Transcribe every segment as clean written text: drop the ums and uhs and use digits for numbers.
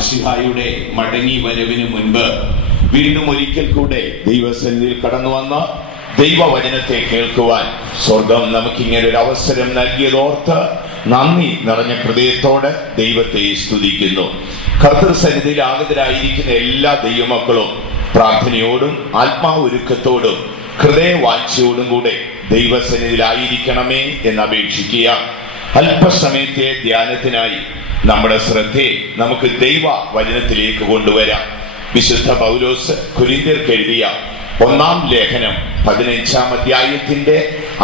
മശിഹായുടെ മടങ്ങി വരവിന് മുൻപ് വീണ്ടും ഒരിക്കൽ കൂടെ ദൈവസന്നിധിയിൽ കടന്നു വന്ന ദൈവവചനത്തെ കേൾക്കുവാൻ സ്വർഗം നമുക്കിങ്ങനെ ഒരു അവസരം നൽകിയതോർത്ത് നന്ദി നിറഞ്ഞ ഹൃദയത്തോടെ ദൈവത്തെ സ്തുതിക്കുന്നു. കർത്തൃസന്നിധിയിൽ ആഗതരായിരിക്കുന്ന എല്ലാ ദൈവമക്കളും പ്രാർത്ഥനയോടും ആത്മാവൊരുക്കത്തോടും ഹൃദയവാഞ്ഛയോടും കൂടെ ദൈവസന്നിധിയിലായിരിക്കണമേ എന്ന് അപേക്ഷിക്കുക. അല്പസമയത്തെ ധ്യാനത്തിനായി നമ്മുടെ ശ്രദ്ധയെ നമുക്ക് ദൈവ വചനത്തിലേക്ക് കൊണ്ടുവരാം. വിശുദ്ധ പൗലോസ് കൊരിന്ത്യർക്ക് എഴുതിയ 1-ാം ലേഖനം 15-ാം അധ്യായത്തിന്റെ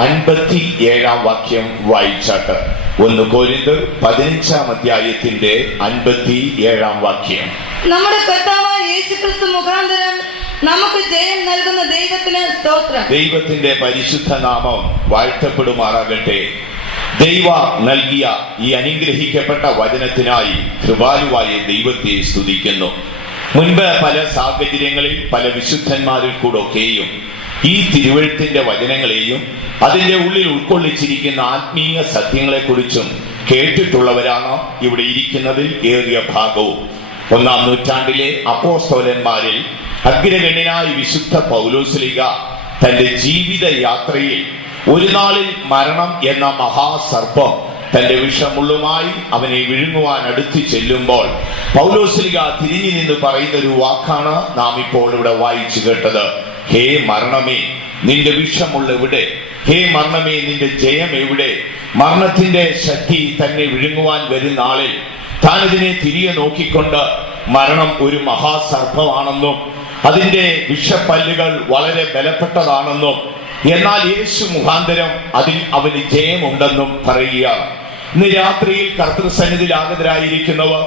57-ാം വാക്യം വായിച്ചാട്ട്. 1 കൊരിന്ത്യർ 15-ാം അധ്യായത്തിന്റെ 57-ാം വാക്യം. നമ്മുടെ കർത്താവായ യേശുക്രിസ്തു മുഖാന്തരം നമുക്ക് ജയം നൽകുന്ന ദൈവത്തിന് സ്തോത്രം. ദൈവത്തിന്റെ പരിശുദ്ധ നാമം വാഴ്ത്തപ്പെടുമാറാകട്ടെ. ദൈവ നൽകിയ ഈ അനുഗ്രഹിക്കപ്പെട്ട വചനത്തിനായി കൃപാലുവായ ദൈവത്തെ സ്തുതിക്കുന്നു. മുൻപ് പല സാഹചര്യങ്ങളിൽ പല വിശുദ്ധന്മാരിൽ കൂടൊക്കെയും ഈ തിരുവെഴുത്തിന്റെ വചനങ്ങളെയും അതിന്റെ ഉള്ളിൽ ഉൾക്കൊള്ളിച്ചിരിക്കുന്ന ആത്മീയ സത്യങ്ങളെ കുറിച്ചും കേട്ടിട്ടുള്ളവരാണ് ഇവിടെ ഇരിക്കുന്നതിൽ ഏറിയ ഭാഗവും. 1-ാം നൂറ്റാണ്ടിലെ അപ്പോസ്തലന്മാരിൽ അഗ്രഗണ്യനായ വിശുദ്ധ പൗലോസ്ലീഹ തന്റെ ജീവിത യാത്രയിൽ ഒരു നാളിൽ മരണം എന്ന മഹാസർപ്പം തന്റെ വിഷമുള്ളുമായി അവനെ വിഴുങ്ങുവാൻ അടുത്ത് ചെല്ലുമ്പോൾ പൗലോസ്ലീഹ തിരിഞ്ഞു നിന്ന് പറയുന്ന ഒരു വാക്കാണ് നാം ഇപ്പോൾ ഇവിടെ വായിച്ചു കേട്ടത്. ഹേ മരണമേ, നിന്റെ വിഷമുള്ള എവിടെ? ഹേ മരണമേ, നിന്റെ ജയം എവിടെ? മരണത്തിന്റെ ശക്തി തന്നെ വിഴുങ്ങുവാൻ വരുന്ന ആളിൽ താൻ ഇതിനെ തിരികെ നോക്കിക്കൊണ്ട് മരണം ഒരു മഹാസർപ്പമാണെന്നും അതിന്റെ വിഷപ്പല്ലുകൾ വളരെ ബലപ്പെട്ടതാണെന്നും എന്നാൽ യേശു മുഖാന്തരം അതിൽ അവന് ജയമുണ്ടെന്നും പറയുകയാണ്. ഇന്ന് രാത്രിയിൽ കർത്തൃസന്നിധിയിൽ ആഗതരായിരിക്കുന്നവർ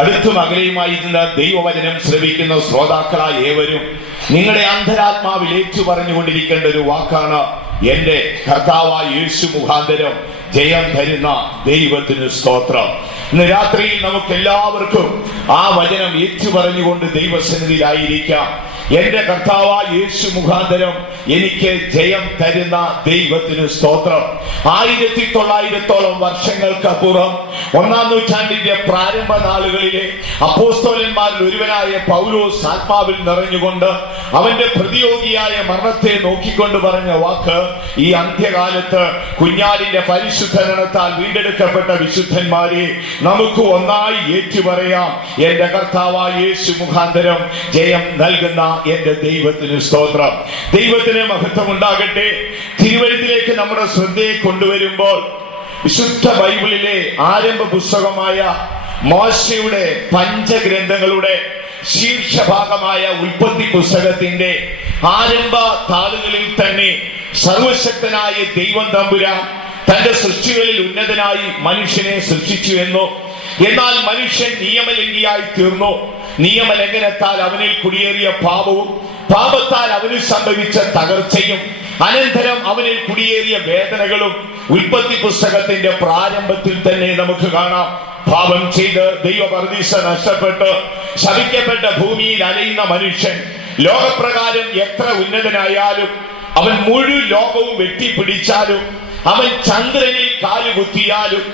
അടുത്തും അകലെയുമായിരുന്ന ദൈവവചനം ശ്രവിക്കുന്ന ശ്രോതാക്കളായ ഏവരും നിങ്ങളുടെ അന്തരാത്മാവിൽ ഏറ്റു പറഞ്ഞുകൊണ്ടിരിക്കേണ്ട ഒരു വാക്കാണ്, എന്റെ കർത്താവായ യേശു മുഖാന്തരം ജയം തരുന്ന ദൈവത്തിന് സ്തോത്രം. ഇന്ന് രാത്രിയിൽ നമുക്ക് എല്ലാവർക്കും ആ വചനം ഏറ്റു പറഞ്ഞുകൊണ്ട് ദൈവസന്നിധിയിലായിരിക്കാം. എന്റെ കർത്താവായ യേശു മുഖാന്തരം എനിക്ക് ജയം തരുന്ന ദൈവത്തിന് സ്തോത്രം. 1900 വർഷങ്ങൾക്കപ്പുറം 1-ാം നൂറ്റാണ്ടിന്റെ പ്രാരംഭ നാളുകളിലെ അപ്പോസ്തലന്മാരിൽ ഒരുവനായ പൗലോസ് ആത്മാവിൽ നിറഞ്ഞുകൊണ്ട് അവന്റെ പ്രതിയോഗിയായ മരണത്തെ നോക്കിക്കൊണ്ട് പറഞ്ഞ വാക്ക്, ഈ അന്ത്യകാലത്ത് കുഞ്ഞാടിന്റെ പരിശുദ്ധരണത്താൽ വീണ്ടെടുക്കപ്പെട്ട വിശുദ്ധന്മാരെ നമുക്ക് ഒന്നായി ഏറ്റുപറയാം, എന്റെ കർത്താവായ യേശു മുഖാന്തരം ജയം നൽകുന്ന എന്റെ ദൈവത്തിന് സ്തോത്രം. ദൈവത്തിന് മഹത്വം ഉണ്ടാകട്ടെ. തിരുവഴുത്തിലേക്ക് നമ്മുടെ ശ്രദ്ധയെ കൊണ്ടുവരുമ്പോൾ വിശുദ്ധ ബൈബിളിലെ ആരംഭ പുസ്തകമായ മോശയുടെ പഞ്ചഗ്രന്ഥങ്ങളുടെ ശീർഷഭാഗമായ ഉൽപ്പത്തി പുസ്തകത്തിന്റെ ആരംഭ താളുകളിൽ തന്നെ സർവശക്തനായ ദൈവം തമ്പുരാൻ തന്റെ സൃഷ്ടികളിൽ ഉന്നതനായി മനുഷ്യനെ സൃഷ്ടിച്ചു എന്നോ, എന്നാൽ മനുഷ്യൻ നിയമലംഘിയായി തീർന്നു. നിയമലംഘനത്താൽ അവനിൽ കുടിയേറിയ പാപവും പാപത്താൽ അവന് സംഭവിച്ച തകർച്ചയും അനന്തരം അവനിൽ കുടിയേറിയ വേദനകളും ഉൽപ്പത്തി പുസ്തകത്തിന്റെ പ്രാരംഭത്തിൽ തന്നെ നമുക്ക് കാണാം. പാപം ചെയ്ത് ദൈവപരദീസ നഷ്ടപ്പെട്ട് ശപിക്കപ്പെട്ട ഭൂമിയിൽ അലയുന്ന മനുഷ്യൻ ലോകപ്രകാരം എത്ര ഉന്നതനായാലും, അവൻ മുഴുവൻ ലോകവും വെട്ടിപ്പിടിച്ചാലും, അവൻ ചന്ദ്രനിൽ കാലുകുത്തിയാലും,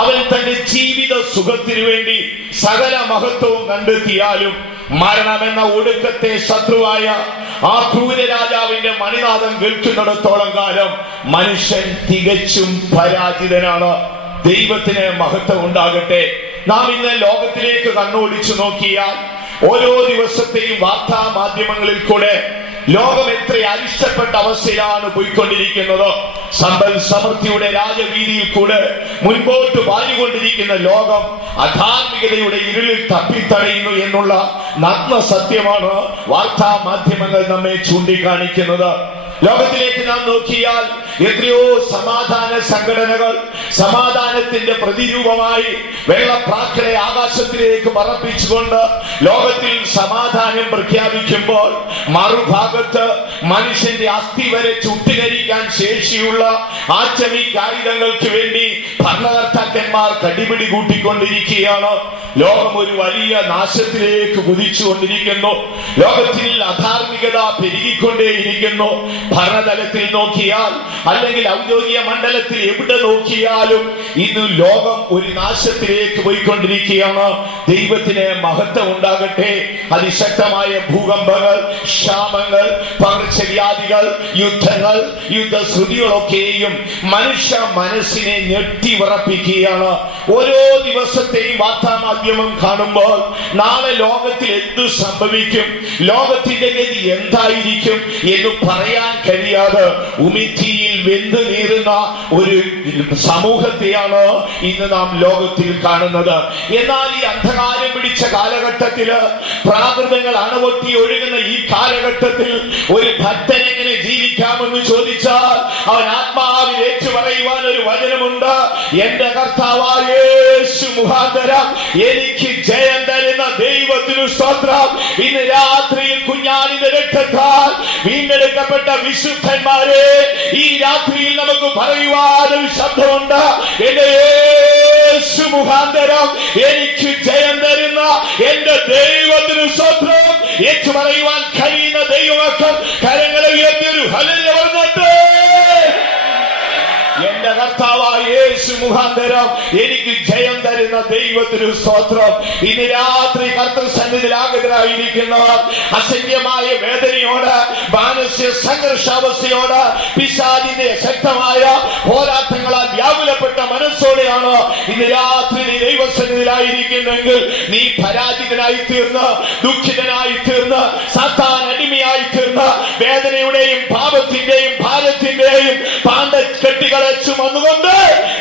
അവൻ തന്റെ ജീവിത സുഖത്തിനു വേണ്ടി സകല മഹത്വവും കണ്ടെത്തിയാലും, മരണമെന്ന ഒടുക്കത്തെ ശത്രുവായ ആ ക്രൂരരാജാവിന്റെ മണിനാദം കേൾക്കുന്നിടത്തോളം കാലം മനുഷ്യൻ തികച്ചും പരാജിതനാണ്. ദൈവത്തിന് മഹത്വം ഉണ്ടാകട്ടെ. നാം ഇന്ന് ലോകത്തിലേക്ക് കണ്ണോടിച്ചു നോക്കിയാൽ ഓരോ ദിവസത്തെയും വാർത്താ മാധ്യമങ്ങളിൽ കൂടെ ലോകം എത്ര അരിഷ്ടപ്പെട്ട അവസ്ഥയിലാണ് പോയിക്കൊണ്ടിരിക്കുന്നത്. സമ്പൽ സമൃദ്ധിയുടെ രാജവീതിയിൽ കൂടെ മുൻപോട്ട് പാഞ്ഞുകൊണ്ടിരിക്കുന്ന ലോകം അധാർമികതയുടെ ഇരുളിൽ തപ്പിത്തടയുന്നു എന്നുള്ള നഗ്ന സത്യമാണ് വാർത്താ മാധ്യമങ്ങൾ നമ്മെ ചൂണ്ടിക്കാണിക്കുന്നത്. ലോകത്തിലേക്ക് നാം നോക്കിയാൽ എത്രയോ സമാധാന സംഘടനകൾ സമാധാനത്തിന്റെ പ്രതിരൂപമായി വെള്ളപ്രാക്കളെ ആകാശത്തിലേക്ക് പറപ്പിച്ചുകൊണ്ട് ലോകത്തിൽ സമാധാനം പ്രഖ്യാപിക്കുമ്പോൾ, മറുഭാഗത്ത് മനുഷ്യന്റെ അസ്ഥി വരെ ചുട്ടുകരിക്കാൻ ശേഷിയുള്ള ആറ്റമിക് ആയുധങ്ങൾക്ക് വേണ്ടി ഭരണകർത്താക്കന്മാർ കടിപിടി കൂട്ടിക്കൊണ്ടിരിക്കുകയാണ്. ലോകം ഒരു വലിയ നാശത്തിലേക്ക് കുതിച്ചുകൊണ്ടിരിക്കുന്നു. ലോകത്തിൽ അധാർമികത പെരുകിക്കൊണ്ടേയിരിക്കുന്നു. ഭരണതലത്തിൽ നോക്കിയാൽ അല്ലെങ്കിൽ ഔദ്യോഗിക മണ്ഡലത്തിൽ എവിടെ നോക്കിയാലും ഇന്ന് ലോകം ഒരു നാശത്തിലേക്ക് പോയിക്കൊണ്ടിരിക്കുകയാണ്. ദൈവത്തിന് മഹത്വം ഉണ്ടാകട്ടെ. അതിശക്തമായ ഭൂകമ്പങ്ങൾ, ക്ഷാമങ്ങൾ, പകർച്ചവ്യാധികൾ, യുദ്ധങ്ങൾ, യുദ്ധശ്രുതികളൊക്കെയും മനുഷ്യ മനസ്സിനെ ഞെട്ടിവിറപ്പിക്കുകയാണ്. ഓരോ ദിവസത്തെയും വാർത്താമാധ്യമം കാണുമ്പോൾ നാളെ ലോകത്തിൽ എന്തു സംഭവിക്കും, ലോകത്തിന്റെ ഗതി എന്തായിരിക്കും എന്ന് പറയാൻ കഴിയാതെ ഉമിത്തിയിൽ വെന്തു നീറുന്ന ഒരു സമൂഹത്തെയാണ് ഇന്ന് നാം ലോകത്തിൽ കാണുന്നത്. എന്നാൽ ഈ അന്ധകാരം പിടിച്ച കാലഘട്ടത്തില്, പ്രാകൃതങ്ങൾ അണവൊട്ടി ഒഴുകുന്ന ഈ കാലഘട്ടത്തിൽ ഒരു ഭക്തൻ എങ്ങനെ ജീവിക്കാമെന്ന് ചോദിച്ചാൽ അവൻ ആത്മാവിൽ ഏറ്റു പറയുവാൻ ഒരു വചനമുണ്ട്. എന്റെ കർത്താവായ യേശു മുഖാന്തരം എനിക്ക് ജയം തരുന്ന ദൈവത്തിനു സ്തോത്രം. ഇന്ന് രാത്രിയിൽ കുഞ്ഞാടിന്റെ രക്തത്താൽ വീണ്ടെടുക്കപ്പെട്ട വിശുദ്ധന്മാരെ, ഈ രാത്രിയിൽ നമുക്ക് പറയുവാൻ ഒരു ശബ്ദമുണ്ട്. എന്റെ യേശു മുഖാന്തരം എനിക്ക് ജയം തരുന്ന എന്റെ ദൈവത്തിനു സ്തോത്രം. ഏറ്റു പറയുവാൻ കഴിയുന്ന ദൈവമക്കൾ കരങ്ങളെ ഉയർത്തിയൊരു ഹല്ലേലൂയ പറഞ്ഞിട്ട്, എന്റെ കർത്താവായ യേശു മുഖാന്തരം എനിക്ക് ജയം തരുന്ന ദൈവത്തിനു സ്തോത്രം. ഇന്ന് രാത്രി കർത്തൃസന്നിധിയിൽ ആഗതരായിരിക്കുന്നവർ അസംഖ്യമായ വേദനയോട്, മാനസിക സംഘർഷാവസ്ഥയോട്, പിശാചിന്റെ ശക്തമായ പോരാട്ടങ്ങളാൽ വ്യാകുലപ്പെട്ട മനസ്സോടെയാണ് ഇന്ന് രാത്രി നീ ദൈവസന്നിധിയിലായിരിക്കുന്നെങ്കിൽ നീ പരാജിതനായി തീർന്ന്, ദുഃഖിതനായി തീർന്ന്, സാത്താൻ അടിമയായി തീർന്ന്, വേദനയുടെയും പാപത്തിന്റെയും ഭാരത്തിന്റെയും പാണ്ഡക്കെട്ടികളെ ചുമന്നുകൊണ്ട്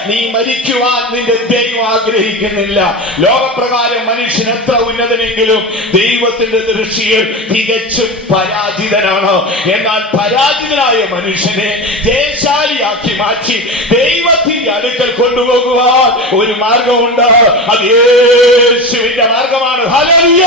നീ മരിക്കുവാൻ നിന്റെ ദൈവം ആഗ്രഹിക്കുന്നില്ല. ലോകപ്രകാരം മനുഷ്യൻ എത്ര ഉന്നതനെങ്കിലും ദൈവത്തിന്റെ ദൃഷ്ടിയിൽ തികച്ചും പരാജിതനാണ്. എന്നാൽ പരാജിതനായ മനുഷ്യനെ ജയശാലിയാക്കി മാറ്റി ദൈവത്തിന്റെ അടുക്കൽ കൊണ്ടുപോകുവാൻ ഒരു മാർഗമുണ്ട്. അത് യേശുവിന്റെ മാർഗമാണ്. ഹല്ലേലൂയ!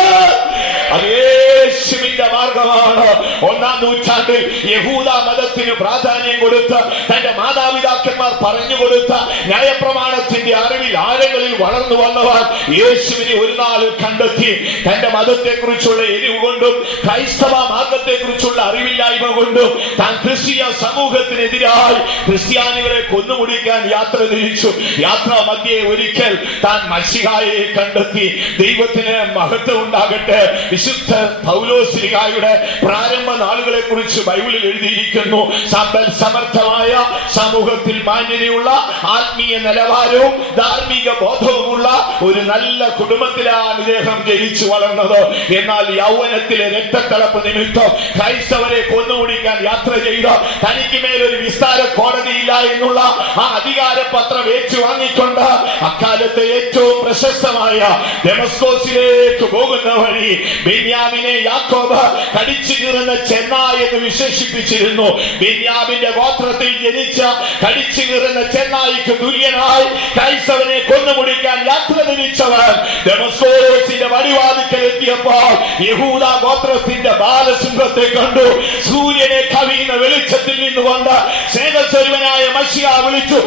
അത് യേശുവിന്റെ മാർഗമാണ്. 1-ാം നൂറ്റാണ്ടിൽ യഹൂദ മതത്തിന് പ്രാധാന്യം കൊടുത്ത് തന്റെ മാതാപിതാക്കന്മാർ പറഞ്ഞുകൊടുത്ത ന്യായപ്രമാണത്തിന്റെ അറിവിൽ ആഴങ്ങളിൽ വളർന്നു വന്നവർ യേശുവിനെ ഒരു നാൾ കണ്ടെത്തി. തന്റെ മതത്തെ കുറിച്ചുള്ള എരിവ് കൊണ്ടും ക്രൈസ്തവ മാർഗത്തെ കുറിച്ചുള്ള അറിവില്ലായ്മ കൊണ്ടും താൻ ക്രിസ്തീയ സമൂഹത്തിനെതിരായി ക്രിസ്ത്യാനികളെ കൊന്നുമുടിക്കാൻ യാത്ര തിരിച്ചു. യാത്രാ മധ്യേ ഒരിക്കൽ താൻ മശിഹായെ കണ്ടെത്തി. ദൈവത്തിന് മഹത്വം ഉണ്ടാകട്ടെ. വിശുദ്ധ പൗലോസ്ലീഹായുടെ പ്രാരംഭ നാളുകളെ കുറിച്ച് ബൈബിളിൽ എഴുതിയിരിക്കുന്നു. സമ്പൽ സമർത്ഥമായ സമൂഹത്തിൽ മാന്യതയുള്ള ആത്മീയ നിലവാരവും ധാർമ്മിക ബോധവുമുള്ള ഒരു നല്ല കുടുംബത്തിലാണ് ഇദ്ദേഹം ജനിച്ചു വളർന്നത്. എന്നാൽ യൗവനത്തിലെ രക്തത്തിളപ്പ് നിമിത്തം ക്രൈസ്തവരെ കൊന്നുമുടിക്കാൻ യാത്ര ചെയ്ത തനിക്ക് മേലൊരു വിസ്താര കോടതിയില്ല എന്നുള്ള ആ അധികാരപത്രം ഏറ്റുവാങ്ങിക്കൊണ്ട് അക്കാലത്തെ ഏറ്റവും പ്രശസ്തമായ ഡെമസ്കോസിലേക്ക് പോകുന്ന വഴി ബെന്യാമിനെ യാക്കോബ് കടിച്ചു കീറുന്ന ചെന്നായ എന്ന് വിശേഷിപ്പിച്ചിരുന്നു. ബെന്യാമിന്റെ ഗോത്രത്തിൽ ജനിച്ച കടിച്ചു കീറുന്ന ചെന്നായിക്ക് തുല്യനായി ക്രൈസ്തവനെ കൊന്നുമുടിക്കാൻ യാത്ര തിരിച്ചവൻ ഡെമസ്കോസിന്റെ വടിവാതിക്കൽ എത്തിയപ്പോൾ യഹൂദ ഗോത്രത്തിന്റെ ബാലസിംഹത്തെ കണ്ടു. സൂര്യനെ കവിയുന്ന വെളിച്ചത്തിൽ നിന്നുകൊണ്ട് സ്നേഹസ്വരൂപനായ മശിഹാ വിളിച്ചു,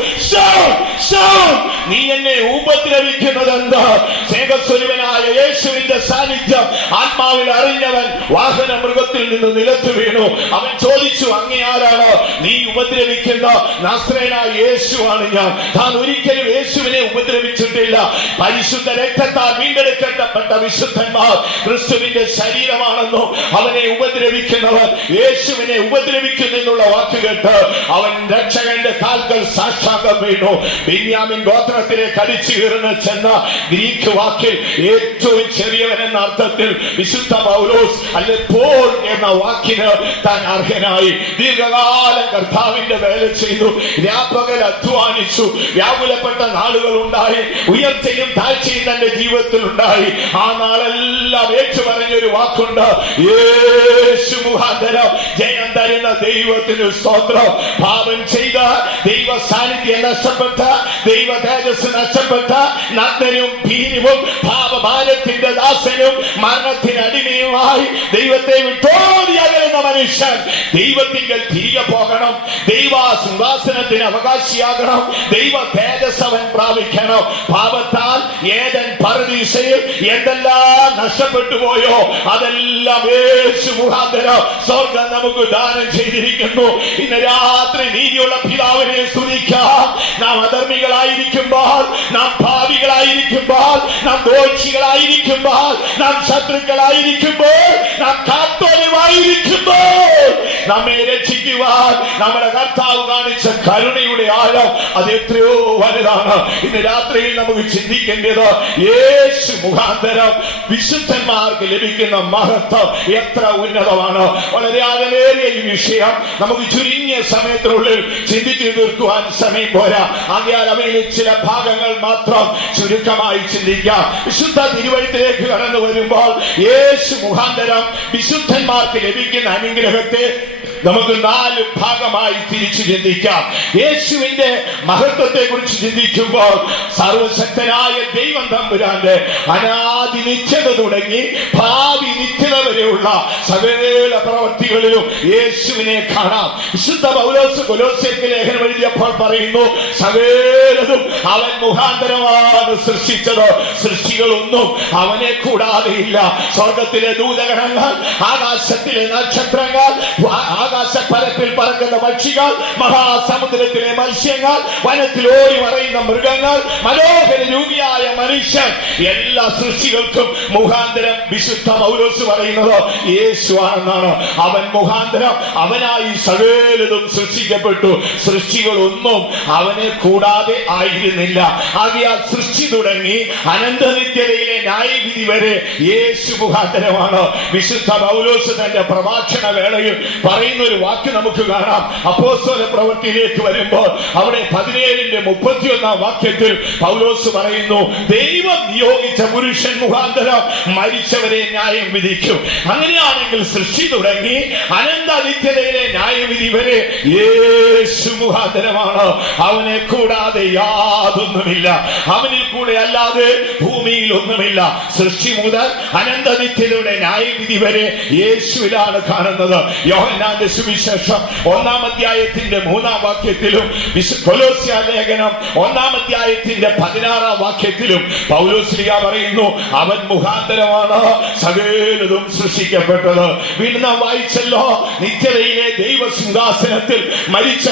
നീ എന്നെ ഉപദ്രവിക്കുന്നതെന്ത്? സ്നേഹസ്വരൂപനായ യേശുവിന്റെ സാന്നിധ്യം ആത്മാവിൽ അറിഞ്ഞവൻ വാഹന മൃഗത്തിൽ നിന്ന് നിലത്തു വീണു. അവൻ ചോദിച്ചു, അങ്ങേ ആരാണ്? നീ ഉപദ്രവിക്കുന്ന നസ്രയനായ യേശുവാണ് ഞാൻ. താൻ ഒരിക്കലും യേശുവിനെ ഉപദ്രവിച്ചിട്ടില്ല. പരിശുദ്ധ രക്തത്താൽ വീണ്ടെടുക്കപ്പെട്ട വിശുദ്ധന്മാർ ക്രിസ്തുവിന്റെ ശരീരമാണെന്നോ അവനെ ഉപദ്രവിക്കുന്നവർ യേശുവിനെ ഉപദ്രവിക്കുന്നു എന്നുള്ള വാക്ക് കേട്ട് അവൻ രക്ഷകന്റെ കാൽക്കൽ സാഷ്ടാംഗം വീണു. ബെന്യാമിൻ ഗോത്രത്തിലെ കടിച്ചു കീറുന്ന ചെന്ന ഗ്രീക്ക് വാക്കിൽ ഏറ്റവും ചെറിയവൻ എന്ന അർത്ഥത്തിൽ വിശുദ്ധ പൗലോസ് അല്ലെ പോൾ എന്ന വാക്കിന് താൻ അർഹനായി. ദീർഘകാലം കർത്താവിന്റെ വേല ചെയ്തു, രാപ്പകൽ അധ്വാനിച്ചു, വ്യാകുലപ്പെട്ട നാളുകൾ ഉണ്ടായി, ഉയർച്ചയും താഴ്ചയും തന്റെ ജീവിതത്തിൽ ഉണ്ടായി. ആ നാളെല്ലാം ഏറ്റു പറഞ്ഞൊരു വാക്കുണ്ട്, യേശു മുഖാന്തരം ജയം തരുന്ന ദൈവത്തിന് സ്തോത്രം. പാപം ചെയ്ത, ദൈവ സാന്നിധ്യം നഷ്ടപ്പെട്ട, ദൈവ തേജസ് നഷ്ടപ്പെട്ട, നഗ്നനും ഭീരുവും പാപഭാരത്തിന്റെ ദാസനും മരണത്തിന് അടിമയുമായി ദൈവത്തെ വിട്ടോടി അകലുന്ന മനുഷ്യൻ ദൈവത്തിങ്കൽ തിരികെ പോകണം, ദൈവ സിംഹാസനത്തിന് അവകാശിയാകണം, ദൈവ തേജസ് അവൻ പ്രാപിക്കണം. പാപത്താൽ ഏദൻ പറുദീസയിൽ എന്തെല്ലാം നഷ്ടപ്പെട്ടു പോയോ അതെല്ലാം യേശു മുഖാന്തരം സ്വർഗ്ഗം നമുക്ക് ദാനം ചെയ്തിരിക്കുന്നു. ഇന്ന് രാത്രി നീതിയുള്ള പിതാവിനെ സ്തുതിക്കാം. നാം അധർമ്മികളായിരിക്കുമ്പോൾ, നാം പാപികളായിരിക്കുമ്പോൾ, നാം ദോഷികളായിരിക്കുമ്പോൾ, നാം ശത്രുക്കളായിരിക്കുമ്പോൾ, നാം കാത്തോലിമായിരിക്കുമ്പോൾ നമ്മെ രക്ഷിക്കുവാൻ നമ്മുടെ കർത്താവ് കാണിച്ച കരുണയുടെ ആഴം അത് എത്രയോ വലുതാണ്. ഇന്ന് രാത്രിയിൽ നമുക്ക് ചിന്തിക്കേണ്ടത് യേശു മുഖാന്തരം വിശുദ്ധന്മാർക്ക് ലഭിക്കുന്ന മഹത്വം എത്ര ഉന്നതമാണ്. വളരെ അകലേറിയ ഈ വിഷയം നമുക്ക് ചുരുങ്ങിയ സമയത്തിനുള്ളിൽ ചിന്തിച്ചു തീർക്കുവാൻ സമയം പോരാ. ആകയാൽ അവയിൽ ചില ഭാഗങ്ങൾ മാത്രം ചുരുക്കമായി ചിന്തിക്കാം. വിശുദ്ധ തിരുവഴുത്തിലേക്ക് കടന്നു വരുമ്പോൾ യേശു മുഖാന്തരം വിശുദ്ധന്മാർക്ക് ലഭിക്കുന്ന അനുഗ്രഹത്തെ നമുക്ക് 4 ഭാഗമായി തിരിച്ചു ചിന്തിക്കാം. യേശുവിന്റെ മഹത്വത്തെ കുറിച്ച് ചിന്തിക്കുമ്പോൾ സർവശക്തനായ ദൈവം തമ്പുരാന്റെ അനാദി നിത്യത തുടങ്ങി ഭാവി നിത്യത വരെയുള്ള സകല പ്രവൃത്തികളിലും യേശുവിനെ കാണാം. വിശുദ്ധ പൗലോസ് കൊലോസ്യർക്ക് ലേഖനം എഴുതിയപ്പോൾ പറയുന്നു, സകലതും അവൻ മുഖാന്തരമാണ് സൃഷ്ടിച്ചത്, സൃഷ്ടികളൊന്നും അവനെ കൂടാതെയില്ല. സ്വർഗത്തിലെ ദൂതഗണങ്ങൾ, ആകാശത്തിലെ നക്ഷത്രങ്ങൾ, ആകാശപ്പരപ്പിൽ പറക്കുന്ന പക്ഷികൾ, മഹാസമുദ്രത്തിലെ മത്സ്യങ്ങൾ, വനത്തിൽ ഓടി മറയുന്ന മൃഗങ്ങൾ, മനോഹര രൂപിയായ മനുഷ്യൻ, എല്ലാ സൃഷ്ടികൾക്കും മുഖാന്തരം വിശുദ്ധ പൗലോസ് പറയുന്നത് യേശുവാണെന്നാണ്. അവൻ മുഖാന്തരം അവനായി സകലതും സൃഷ്ടിക്കപ്പെട്ടു. സൃഷ്ടികളൊന്നും അവനെ കൂടാതെ ആയിരുന്നില്ല. ആകയാൽ സൃഷ്ടി തുടങ്ങി അനന്തനിത്യതയിലെ ന്യായവിധി വരെ യേശു മുഖാന്തരമാണ്. വിശുദ്ധ പൗലോസ് തന്റെ പ്രഭാഷണ വേളയിൽ പറയുന്ന ഒരു വാക്ക് നമുക്ക് കാണാം. അപ്പോസ്തല പ്രവൃത്തിയിലേക്ക് വരുമ്പോൾ അവിടെ 17:31 വാക്യത്തിൽ പൗലോസ് പറയുന്നു, ദൈവം നിയോഗിച്ച പുരുഷൻ മുഖാന്തരം മരിച്ചവരെ ന്യായം വിധിക്കും. അങ്ങനെയാണെങ്കിൽ സൃഷ്ടി തുടങ്ങി അനന്ത നിത്യതയിലെ ന്യായവിധി വരെ യേശു മുഖാന്തരമാണ്. അവനെ കൂടാതെ യാതൊന്നുമില്ല, അവനിൽ കൂടെ അല്ലാതെ ഭൂമിയിൽ ഒന്നുമില്ല. സൃഷ്ടി മുതൽ അനന്ത നിത്യതയുടെ ന്യായവിധി വരെ യേശുവിലാണ് കാണുന്നത്. യോഹന്നാന്റെ സുവിശേഷം 1-ാം അധ്യായത്തിന്റെ 3-ാം വാക്യത്തിലും കൊലോസ്യ ലേഖനം 1-ാം അധ്യായത്തിന്റെ 16-ാം വാക്യത്തിലും പൗലോസ്ലീഹ പറയുന്നു, അവൻ മുഖാന്തരമാണ് സകലതും സൃഷ്ടിക്കപ്പെട്ടത്. വീണ്ടും നാം വായിച്ചല്ലോ, നിത്യതയിലെ ദൈവസിംഹാസനത്തിൽ മരിച്ച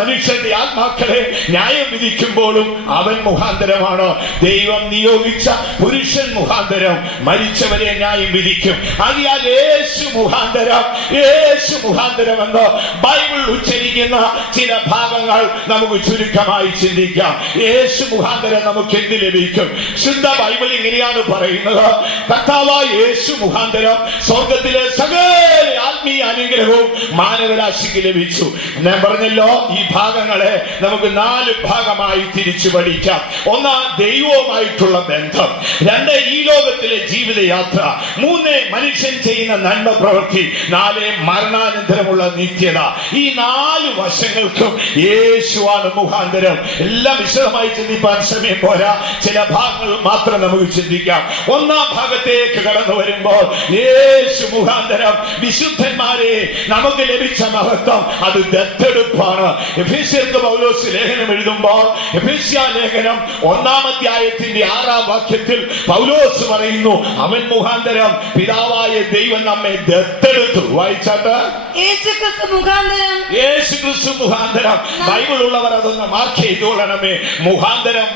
മനുഷ്യന്റെ ആത്മാക്കളെ ന്യായം വിധിക്കുമ്പോഴും അവൻ മുഖാന്തരമാണ്. ദൈവം നിയോഗിച്ച പുരുഷൻ മുഖാന്തരം മരിച്ചവരെ ന്യായം വിധിക്കും. ആകയാൽ യേശു മുഖാന്തരം എന്ന് ബൈബിൾ ഉച്ചരിക്കുന്ന ചില ഭാഗങ്ങൾ നമുക്ക് ചുരുക്കമായി ചിന്തിക്കാം. യേശു മുഖാന്തരം നമുക്ക് എന്ത് ലഭിക്കും? ശുദ്ധ ബൈബിൾ ഇങ്ങനെയാണ് പറയുന്നത്, കർത്താവായ യേശു മുഖാന്തരം സ്വർഗത്തിലെ സകല ആത്മീയ അനുഗ്രഹവും മാനവരാശിക്ക് ലഭിച്ചു. ഞാൻ പറഞ്ഞല്ലോ, ഈ ഭാഗങ്ങളെ നമുക്ക് 4 ഭാഗമായി തിരിച്ചു പഠിക്കാം. 1 ദൈവവുമായിട്ടുള്ള ബന്ധം, 2 ഈ ലോകത്തിലെ ജീവിതയാത്ര, 3 മനുഷ്യൻ ചെയ്യുന്ന നന്മ പ്രവൃത്തി, 4 മരണാനന്തരമുള്ള നിത്യത. ഈ 4 വശങ്ങൾക്കും യേശുവാണ് മുഖാന്തരം. എല്ലാം വിശദമായി ചിന്തിപ്പാൻ സമയം പോരാ, ചില ഭാഗങ്ങൾ മാത്രം നമുക്ക് ചിന്തിക്കാം. 1-ാം ഭാഗത്തേക്ക് കടന്നു വരുമ്പോൾ യേശു മുഖാന്തരം വിശുദ്ധന്മാരെ നമുക്ക് ലഭിച്ച മഹത്വം അത് ദത്തെടുപ്പാണ്. എഫേസ്യർക്ക് പൗലോസ് ലേഖനം എഴുതുമ്പോൾ എഫേസ്യ ലേഖനം 1-ാം അധ്യായത്തിന്റെ 6-ാം വാക്യത്തിൽ പൗലോസ് പറയുന്നു, അവൻ മുഖാന്തരം പിതാവായ ദൈവം നമ്മെ ദത്തെടുത്തു. വായിച്ചാട്ട്, യേശുക്രിസ്തു മുഖാന്തരം. ബൈബിൾ ഉള്ളവർ അതൊന്ന് മാർക്ക് ചെയ്തോളണമേ. മുഖാന്തരം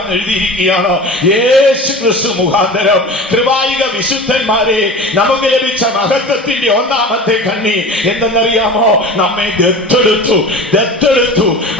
എന്ന് എഴുതിയിരിക്കുകയാണ്. യേശു ക്രിസ്തു മുഖാന്തരം കൃപായിക വിശുദ്ധന്മാരെ നമുക്ക് ലഭിച്ച മഹത്വത്തിന്റെ 1-ാമത്തെ കണ്ണി എന്തെന്നറിയാമോ? നമ്മെ ദത്തെടുത്തു.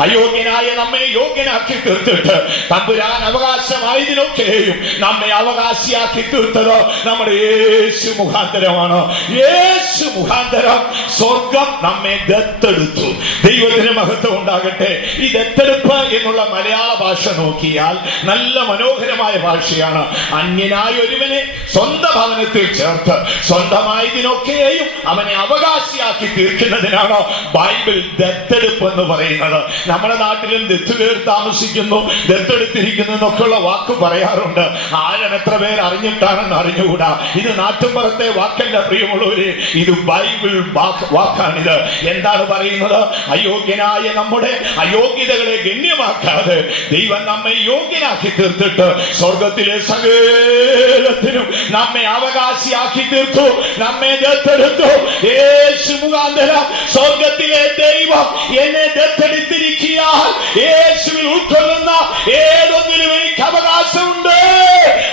അയോഗ്യനായ നമ്മെ യോഗ്യനാക്കി തീർത്തിട്ട് തമ്പുരാൻ അവകാശമായതിനൊക്കെയും നമ്മെ അവകാശിയാക്കി തീർത്തത് നമ്മുടെ യേശു മുഖാന്തരമാണ്. യേശു മുഖാന്തരം സ്വർഗം നമ്മെ ദത്തെടുത്തു. ദൈവത്തിന് മഹത്വം ഉണ്ടാകട്ടെ. ഈ ദത്തെടുപ്പ് എന്നുള്ള മലയാള ഭാഷ നോക്കിയാൽ നല്ല മനോഹരമായ ഭാഷയാണ്. അന്യനായ ഒരുവനെ സ്വന്തം ഭവനത്തിൽ ചേർത്ത് സ്വന്തമായതിനൊക്കെയും അവനെ അവകാശിയാക്കി തീർക്കുന്നതിനാണ് ബൈബിൾ ദത്തെടുപ്പ് ദത്തെടുപ്പ് എന്ന് പറയുന്നത്. നമ്മുടെ നാട്ടിലും ദത്ത് കയറി താമസിക്കുന്നു, ദത്തെടുത്തിരിക്കുന്നു എന്നൊക്കെയുള്ള വാക്ക് പറയാറുണ്ട്. ആഴം എത്ര പേർ അറിഞ്ഞിട്ടാണെന്ന് അറിഞ്ഞുകൂടാ. ഇത് നാട്ടുമ്പുറത്തെ വാക്കല്ല പ്രിയമുള്ളവര്, ഇത് ബൈബിൾ വാക്കാണിത്. എന്താണ് പറയുന്നത്? അയോഗ്യനായ നമ്മുടെ അയോഗ്യതകളെ ഗണ്യമാക്കാതെ ദൈവം നമ്മെ യോഗ്യനാക്കി തീർത്തിട്ട് സ്വർഗത്തിലെ സകലത്തിനും നമ്മെ അവകാശിയാക്കി തീർത്തു, നമ്മെ ദത്തെടുത്തു. യേശു മുഖാന്തരം സ്വർഗത്തിലെ ദൈവം എന്നെ ദത്തെടുത്തിരിക്കാൻ യേശുവിൽ ഉൾക്കൊള്ളുന്ന ഏതൊന്നിനും എനിക്ക് അവകാശമുണ്ട്.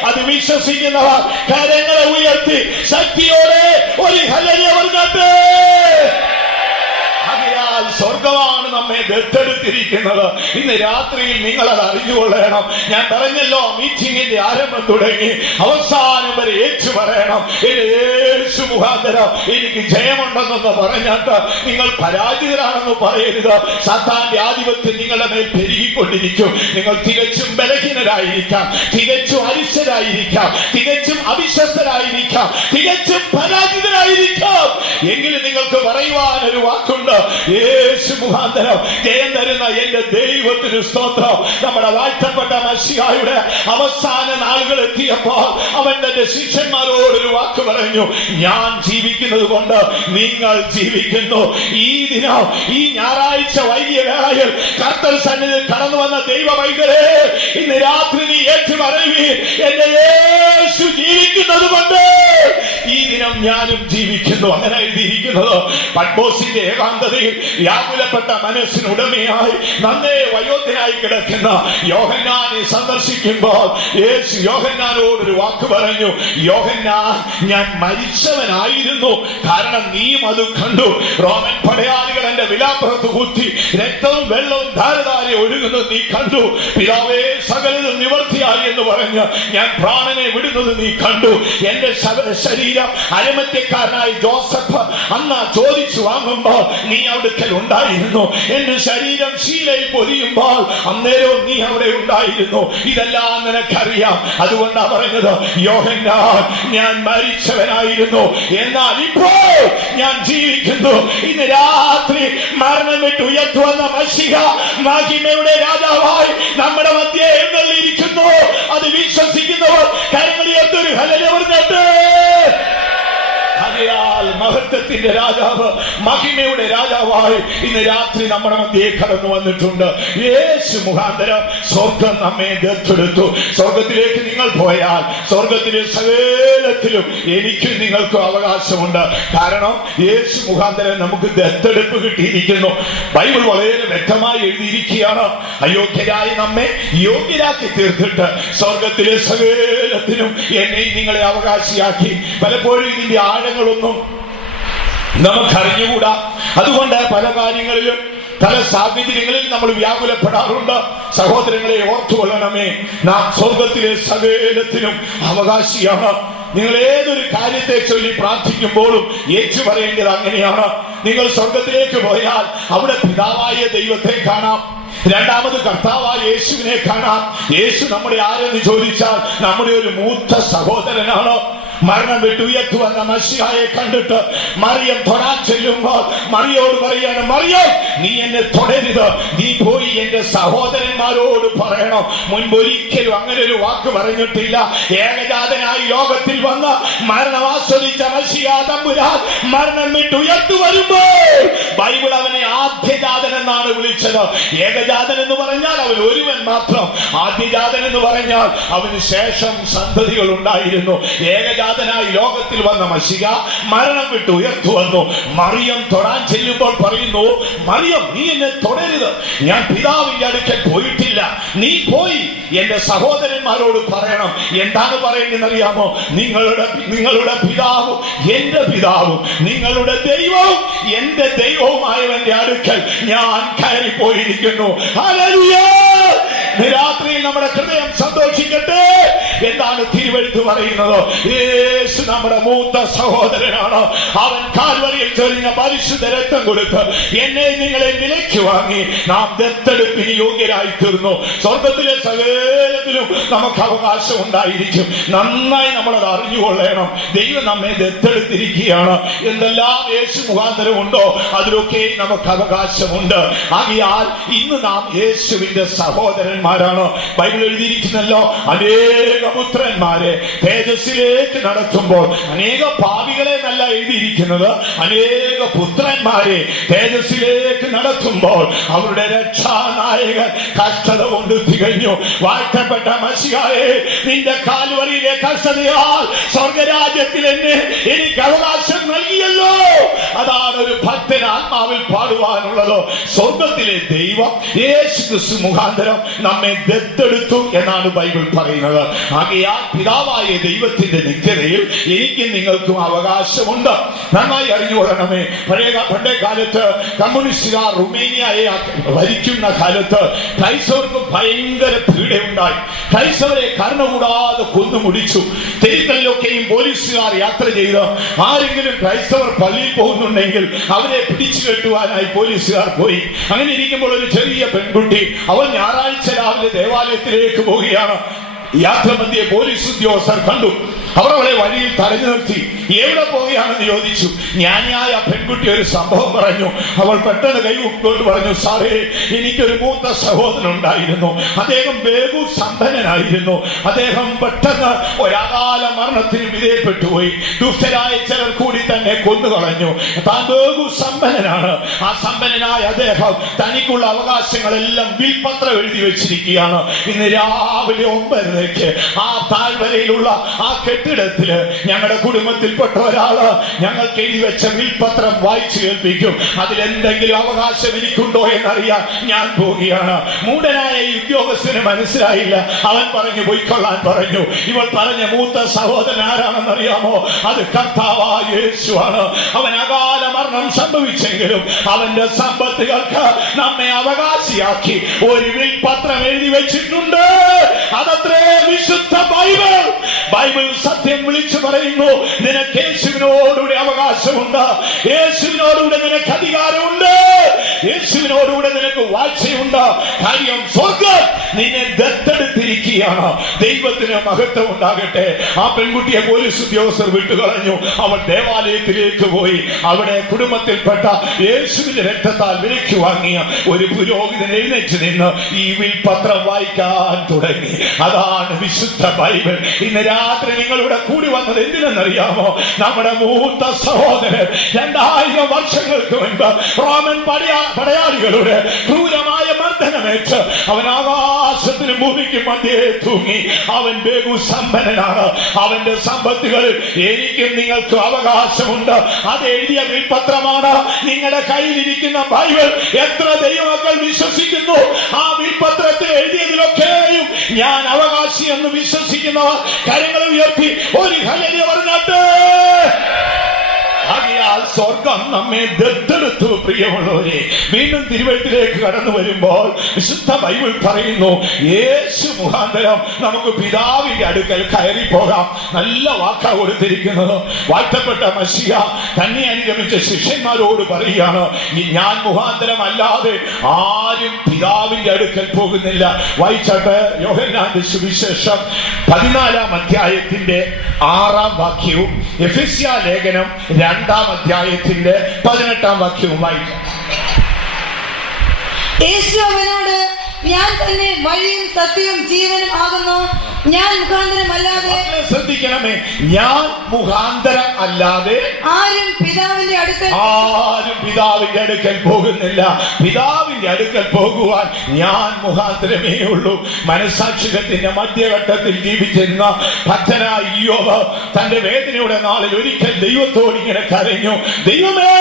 അത് വിശ്വസിക്കുന്നവർ കരങ്ങളെ ഉയർത്തി ശക്തിയോടെ ഒരു ഹല്ലേലൂയ പറഞ്ഞാട്ടെ. സ്വർഗമാണ് നമ്മെ ദത്തെടുത്തിരിക്കുന്നത്. ഇന്ന് രാത്രിയിൽ നിങ്ങൾ അത് അറിഞ്ഞുകൊള്ളണം. ഞാൻ പറഞ്ഞല്ലോ, മീറ്റിംഗിന്റെ ആരംഭം തുടങ്ങി അവസാനം വരെ ഏറ്റു പറയണം, യേശു മുഖാന്തരം എനിക്ക് ജയമുണ്ടെന്നൊന്ന് പറഞ്ഞിട്ട് നിങ്ങൾ പരാജിതരാണെന്ന് പറയരുത്. സാത്താന്റെ ആധിപത്യം നിങ്ങളുടെ മേൽ പെരുകിക്കൊണ്ടിരിക്കും. നിങ്ങൾ തികച്ചും ബലഹീനരായിരിക്കാം, തികച്ചും അരിശരായിരിക്കാം, തികച്ചും അവിശ്വസ്തരായിരിക്കാം, തികച്ചും പരാജിതരായിരിക്കാം. എങ്കിലും നിങ്ങൾക്ക് പറയുവാൻ ഒരു വാക്കുണ്ട്, യേശു മുഖാന്തരം ജയം തരുന്ന എന്റെ ദൈവത്തിന് സ്തോത്രം. നമ്മുടെ വാഴ്ത്തപ്പെട്ട മശിഹായുടെ അവസാന നാളുകൾ എത്തിയപ്പോൾ അവൻ തന്റെ ശിഷ്യന്മാരോടൊരു വാക്ക് പറഞ്ഞു, ഞാൻ ജീവിക്കുന്നത് കൊണ്ട് നിങ്ങൾ ജീവിക്കുന്നു. ഈ ദിനം, ഈ ഞായറാഴ്ച വൈകിയ വേളയിൽ കർത്തർ സന്നിധിയിൽ കടന്നു വന്ന ദൈവ വൈദ്യരെ, ഇന്ന് രാത്രി നീ ഏറ്റു പറയുവീൻ, എന്റെ യേശു ജീവിക്കുന്നത് കൊണ്ട് ഈ ദിനം ഞാനും ജീവിക്കുന്നു. അങ്ങനെ എഴുതിയിരിക്കുന്നത്. പത്മോസിന്റെ ഏകാന്തതയിൽ വ്യാകുലപ്പെട്ട മനസ്സിനുടമയായി നന്നേ വയോധനായി കിടക്കുന്ന യോഹന്നാനെ സന്ദർശിക്കുമ്പോൾ യേശു യോഹന്നാനോടൊരു വാക്ക് പറഞ്ഞു, യോഹന്നാൻ, ഞാൻ മരിച്ചവനായിരുന്നു, കാരണം നീയും അത് കണ്ടു. റോമൻ പടയാളികൾ എന്റെ വിലാപ്പുറത്ത് കുത്തി രക്തവും വെള്ളവും ധാരധാര ഒഴുകുന്നത് നീ കണ്ടു. പിതാവേ, സകലതും നിവർത്തിയായി എന്ന് പറഞ്ഞ് ഞാൻ പ്രാണനെ വിടുന്നത് നീ കണ്ടു. എന്റെ ശരീരം അരമത്യക്കാരനായ ജോസഫ് അന്ന് ചോദിച്ചു വാങ്ങുമ്പോൾ നീ അവിടുക്കൽ ഉണ്ടായിരുന്നു. എന്റെ ശരീരം ശീലയിൽ പൊതിയുമ്പോൾ അന്നേരവും നീ അവിടെ ഉണ്ടായിരുന്നു. ഇതെല്ലാം നിനക്കറിയാം. അതുകൊണ്ടാ പറഞ്ഞത്, യോഹന്നാൻ, ഞാൻ മരിച്ചവനായിരുന്നു, എന്നാൽ ഇപ്പോൾ ഞാൻ ജീവിക്കുന്നു. ഇന്ന് രാത്രി മരണം വിട്ട് ഉയർത്തുവന്ന മശിഹ മഹിമയുടെ രാജാവായി നമ്മുടെ മധ്യേ എഴുന്നള്ളിയിരിക്കുന്നു. അത് വിശ്വസിക്കുന്നവർ കരങ്ങളുയർത്തൊരു ഹല്ലേലൂയ പറഞ്ഞിട്ട്. മഹത്വത്തിന്റെ രാജാവ്, മഹിമയുടെ രാജാവായി ഇന്ന് രാത്രി നമ്മുടെ മധ്യേ കടന്നു വന്നിട്ടുണ്ട്. യേശു മുഖാന്തരം സ്വർഗം നമ്മെ ദത്തെടുത്തു. സ്വർഗത്തിലേക്ക് നിങ്ങൾ പോയാൽ സ്വർഗത്തിലെ സകലത്തിലും എനിക്കും നിങ്ങൾക്കും അവകാശമുണ്ട്. കാരണം യേശു മുഖാന്തരം നമുക്ക് ദത്തെടുപ്പ് കിട്ടിയിരിക്കുന്നു. ബൈബിൾ വളരെ വ്യക്തമായി എഴുതിയിരിക്കുകയാണ്, അയോഗ്യരായി നമ്മെ യോഗ്യരാക്കി തീർത്തിട്ട് സ്വർഗത്തിലെ സകലത്തിനും എന്നെയും നിങ്ങളെ അവകാശിയാക്കി. പലപ്പോഴും ഇതിന്റെ ആഴങ്ങളൊന്നും നമുക്കറിഞ്ഞുകൂടാ. അതുകൊണ്ട് പല കാര്യങ്ങളിലും പല സാഹചര്യങ്ങളിൽ നമ്മൾ വ്യാകുലപ്പെടാറുണ്ട്. സഹോദരങ്ങളെ, ഓർത്തുകൊള്ളണമേ, നാം സ്വർഗത്തിലെ സകലത്തിനും അവകാശിയാണ്. നിങ്ങൾ ഏതൊരു കാര്യത്തെ ചൊല്ലി പ്രാർത്ഥിക്കുമ്പോഴും ഏറ്റു പറയേണ്ടത് അങ്ങനെയാണ്. നിങ്ങൾ സ്വർഗത്തിലേക്ക് പോയാൽ അവിടെ പിതാവായ ദൈവത്തെ കാണാം, രണ്ടാമത് കർത്താവായ യേശുവിനെ കാണാം. യേശു നമ്മുടെ ആരെന്ന് ചോദിച്ചാൽ നമ്മുടെ ഒരു മൂത്ത സഹോദരനാണ്. മരണം വിട്ട് ഉയർത്തു വന്ന മശിഹായെ കണ്ടിട്ട് മറിയം തൊടാൻ ചെല്ലുമ്പോൾ മറിയോട് പറയാണ്, മറിയം, നീ എന്നെ തൊടരുത്, നീ പോയി എന്റെ സഹോദരന്മാരോട് പറയണം. മുൻപൊരിക്കലും അങ്ങനെ ഒരു വാക്ക് പറഞ്ഞിട്ടില്ല. ഏകജാതനായി ലോകത്തിൽ വന്ന് മരണം ആസ്വദിച്ച മശിഹാ തമ്പുരാൻ മരണം വിട്ട് ഉയർത്തു വരുമ്പോൾ ബൈബിൾ അവനെ ആദ്യജാതൻ എന്നാണ് വിളിച്ചത്. ഏകജാതൻ എന്ന് പറഞ്ഞാൽ അവൻ ഒരുവൻ മാത്രം. ആദ്യജാതൻ എന്ന് പറഞ്ഞാൽ അവന് ശേഷം സന്തതികൾ ഉണ്ടായിരുന്നു. ഏകജാതനായി ലോകത്തിൽ വന്ന മശിഹ മരണം വിട്ട് ഉയർത്തു വന്നു. മറിയം തൊടാൻ ചെല്ലുമ്പോൾ പറയുന്നു, മറിയം, നീ എന്നെ തൊടരുത്, ഞാൻ പിതാവിന്റെ അടുക്കൽ പോയിട്ടില്ല, നീ പോയി എന്റെ സഹോദരന്മാരോട് പറയണം. എന്താണ് പറയുന്നതെന്നറിയാമോ? നിങ്ങളുടെ പിതാവും എന്റെ പിതാവും, നിങ്ങളുടെ ദൈവവും എന്റെ ദൈവവുമായവന്റെ അടുക്കൽ ഞാൻ കയറിപ്പോയിരിക്കുന്നു. ഹല്ലേലൂയ! രാത്രിയിൽ നമ്മുടെ ഹൃദയം സന്തോഷിക്കട്ടെ. എന്താണ് തിരുവെഴുത്ത് പറയുന്നത്? യേശു നമ്മുടെ മൂത്ത സഹോദരനാണ്. അവൻ കാൽവരിയിൽ ചൊരിഞ്ഞ പരിശുദ്ധ രക്തം കൊടുത്ത് എന്നെ നിങ്ങളെ വിലയ്ക്ക് വാങ്ങി നാം ദത്തെടുപ്പിന് യോഗ്യരായി തീർന്നു. സ്വർഗത്തിലെ സകലത്തിലും നമുക്ക് അവകാശം ഉണ്ടായിരിക്കും. നന്നായി നമ്മളത് അറിഞ്ഞുകൊള്ളണം. ദൈവം നമ്മെ ദത്തെടുത്തിരിക്കുകയാണ്. എന്തെല്ലാം യേശു മുഖാന്തരം ഉണ്ടോ അതിലൊക്കെ നമുക്ക് അവകാശമുണ്ട്. ആകയാൽ ഇന്ന് നാം യേശുവിന്റെ സഹോദരന്മാരാണ്. ബൈബിൾ എഴുതിയിരിക്കുന്നല്ലോ, അനേക പുത്രന്മാരെ തേജസ്സിലേക്ക് നടത്തുമ്പോൾ അനേക പാപികളെ നല്ല എഴുതിയിരിക്കുന്നത്, അനേക പുത്രന്മാരെ തേജസ്സിലേക്ക് നടത്തുമ്പോൾ അവരുടെ രക്ഷാനായകൻ കഷ്ടത കൊണ്ട് തികഞ്ഞു. വാഴ്ത്തപ്പെട്ട മശിഹായേ, നിന്റെ കാൽവരിയിലെ കഷ്ടതയാൽ സ്വർഗരാജ്യത്തിൽ എന്നെ എനിക്ക് അവകാശം നൽകിയല്ലോ. അതാണ് ഒരു ഭക്തൻ ആത്മാവിൽ പാടുവാനുള്ളത്. സ്വർഗത്തിലെ ദൈവം യേശു ക്രിസ്തു മുഖാന്തരം നമ്മെ ദത്തെടുത്തു എന്നാണ് ബൈബിൾ പറയുന്നത്. ആകയാൽ പിതാവായ ദൈവത്തിന്റെ നിത്യതയിൽ എനിക്കും നിങ്ങൾക്കും അവകാശമുണ്ട്. നന്നായി അറിഞ്ഞുകൊള്ളണമേ. പണ്ടേ കാലത്ത് കമ്മ്യൂണിസ്റ്റുകാർ റുമേനിയയെ ഭരിക്കുന്ന കാലത്ത് ക്രൈസ്തവർക്ക് ഭയങ്കര പീഡയുണ്ടായി. ക്രൈസ്തവരെ കരുണകൂടാതെ കൊന്നുമുടിച്ചു. തെരുക്കളിലൊക്കെയും പോലീസുകാർ യാത്ര ചെയ്ത് ആരെങ്കിലും ക്രൈസ്തവർ പള്ളിയിൽ പോകുന്നുണ്ടെങ്കിൽ അവരെ പിടിച്ചു കെട്ടുവാനായി പോലീസുകാർ പോയി. അങ്ങനെ ഇരിക്കുമ്പോൾ ഒരു ചെറിയ പെൺകുട്ടി, അവൻ ഞായറാഴ്ച രാവിലെ ദേവാലയത്തിലേക്ക് പോവുകയാണ്. യാത്രമധ്യേ പോലീസ് ഉദ്യോഗസ്ഥർ കണ്ടു. അവർ അവളെ വഴിയിൽ തടഞ്ഞു നിർത്തി. എവിടെ പോവുകയാണെന്ന് ചോദിച്ചു. ജ്ഞാനിയായ പെൺകുട്ടി ഒരു സംഭവം പറഞ്ഞു. അവൾ പെട്ടെന്ന് കൈ ഉൾക്കൊണ്ട് പറഞ്ഞു, സാറേ, എനിക്കൊരു മൂത്ത സഹോദരൻ ഉണ്ടായിരുന്നു. അദ്ദേഹം ബഹു സമ്പന്നനായിരുന്നു. അദ്ദേഹം പെട്ടെന്ന് ഒരാകാല മരണത്തിന് വിധേയപ്പെട്ടുപോയി. ദുഷ്ടരായ ചിലർ കൂടി തന്നെ കൊന്നുകളഞ്ഞു. താൻ ബഹു സമ്പന്നനാണ്. ആ സമ്പന്നനായ അദ്ദേഹം തനിക്കുള്ള അവകാശങ്ങളെല്ലാം വിൽപത്രം എഴുതി വെച്ചിരിക്കുകയാണ്. ഇന്ന് രാവിലെ 9:30 ആ താഴ്വരയിലുള്ള ആ കെട്ടിടത്തില് ഞങ്ങളുടെ കുടുംബത്തിൽപ്പെട്ട ഒരാള് ഞങ്ങൾക്ക് എഴുതി വെച്ച വിൽപത്രം വായിച്ചു കേൾപ്പിക്കും. അതിലെന്തെങ്കിലും അവകാശം എനിക്കുണ്ടോ എന്നറിയാൻ ഞാൻ പോവുകയാണ്. മൂഢനായ ഈ ഉദ്യോഗസ്ഥന് മനസ്സിലായില്ല. അവൻ പറഞ്ഞു പോയിക്കൊള്ളാൻ പറഞ്ഞു. ഇവൾ പറഞ്ഞ മൂത്ത സഹോദരൻ ആരാണെന്നറിയാമോ? അത് കർത്താവായ യേശുവാണ്. അവൻ അകാല മരണം സംഭവിച്ചെങ്കിലും അവന്റെ സമ്പത്തുകൾക്ക് നമ്മെ അവകാശിയാക്കി ഒരു വിൽപത്രം എഴുതി വെച്ചിട്ടുണ്ട്. അതത്രേ വിശുദ്ധ ബൈബിൾ. ബൈബിൾ സത്യം വിളിച്ചു പറയുന്നു. നിനക്ക് യേശുവിനോടുകൂടെ അവകാശമുണ്ട്. യേശുവിനോടുകൂടെ നിനക്ക് അധികാരമുണ്ട്. യേശുവിനോടുകൂടെ നിനക്ക് വാഴ്ചയുണ്ട്. കാര്യം സ്വർഗ്ഗം നിന്നെ ദത്തെടുത്തിരിക്കുകയാണ്. ദൈവത്തിന് മഹത്വം ഉണ്ടാകട്ടെ. ആ പെൺകുട്ടിയെ പോലീസ് ഉദ്യോഗസ്ഥർ വിട്ടുകളഞ്ഞു. അവൾ ദേവാലയത്തിലേക്ക് പോയി. അവിടെ കുടുംബത്തിൽപ്പെട്ട യേശുവിന്റെ രക്തത്താൽ വിലയ്ക്ക് വാങ്ങിയ ഒരു പുരോഹിതൻ എഴുന്നേറ്റ് നിന്ന് ഈ വിൽപത്രം വായിക്കാൻ തുടങ്ങി. അതാണ് വിശുദ്ധ ബൈബിൾ. ഇന്ന് രാത്രി നിങ്ങളുടെ കൂടി വന്നത് എന്തിനെന്നറിയാമോ? നമ്മുടെ മൂത്ത സഹോദരൻ 2000 വർഷങ്ങൾക്ക് മുൻപ് റോമൻ പടയാളികളുടെ ക്രൂരമായ മർദ്ദനമേറ്റ് അവൻ ആകാശത്തിനും ഭൂമിക്കും മധ്യേ തൂങ്ങി. അവൻ ബഹു സമ്പന്നനാണ്. അവന്റെ സമ്പത്തുകളിൽ എനിക്കും നിങ്ങൾക്കും അവകാശമുണ്ട്. അത് എഴുതിയ വിൽപത്രമാണ് നിങ്ങളുടെ കയ്യിലിരിക്കുന്ന ബൈബിൾ. എത്ര ദൈവമക്കൾ വിശ്വസിക്കുന്നു? ആ വിൽപത്രത്തിൽ എഴുതിയതിലൊക്കെയും ഞാൻ അവകാശി എന്ന് വിശ്വസിക്കുന്നവർ കരങ്ങൾ ഉയർത്തി ഒരു ഹല്ലേലൂയ പറഞ്ഞാട്ടെ. ആകയാൽ സ്വർഗം നമ്മെ ദത്തെടുത്തു. പ്രിയമുള്ളവരെ, വീണ്ടും തിരുവെഴുത്തിലേക്ക് കടന്നു വരുമ്പോൾ വിശുദ്ധ ബൈബിൾ പറയുന്നു, യേശു മുഖാന്തരം നമുക്ക് പിതാവിന്റെ അടുക്കൽ കയറി പോകാം. നല്ല വാക്കാ കൊടുത്തിരിക്കുന്നത്. വാഴ്ത്തപ്പെട്ട മശിഹ തന്നെ അനുഗമിച്ച ശിഷ്യന്മാരോട് പറയുകയാണ്, ഞാൻ മുഖാന്തരം അല്ലാതെ ആരും പിതാവിന്റെ അടുക്കൽ പോകുന്നില്ല. വായിച്ചാട്ട് യോഹന്നാന്റെ സുവിശേഷം 14-ാം അധ്യായത്തിന്റെ 6-ാം വാക്യവും എഫെസ്യ ലേഖനം 2-ാം അധ്യായത്തിന്റെ 18-ാം വാക്യവും വായിക്കാം. യേശു അവനോട്, ഞാൻ തന്നെ വഴിയും സത്യവും ജീവനും ആകുന്നു. ഞാൻ മുഖാന്തരം അല്ലാതെ, ശ്രദ്ധിക്കണമേ, ഞാൻ മുഖാന്തരം അല്ലാതെ ആരും പിതാവിന്റെ അടുക്കൽ പോകുന്നില്ല. പിതാവിന്റെ അടുക്കൽ പോകുവാൻ ഞാൻ മുഖാന്തരമേ ഉള്ളൂ. മനസാക്ഷികത്തിന്റെ മധ്യഘട്ടത്തിൽ ജീവിച്ചിരുന്ന ഭക്തനായ ഇയ്യോബ് തന്റെ വേദനയുടെ നാളിൽ ഒരിക്കൽ ദൈവത്തോട് ഇങ്ങനെ കരഞ്ഞു, ദൈവമേ,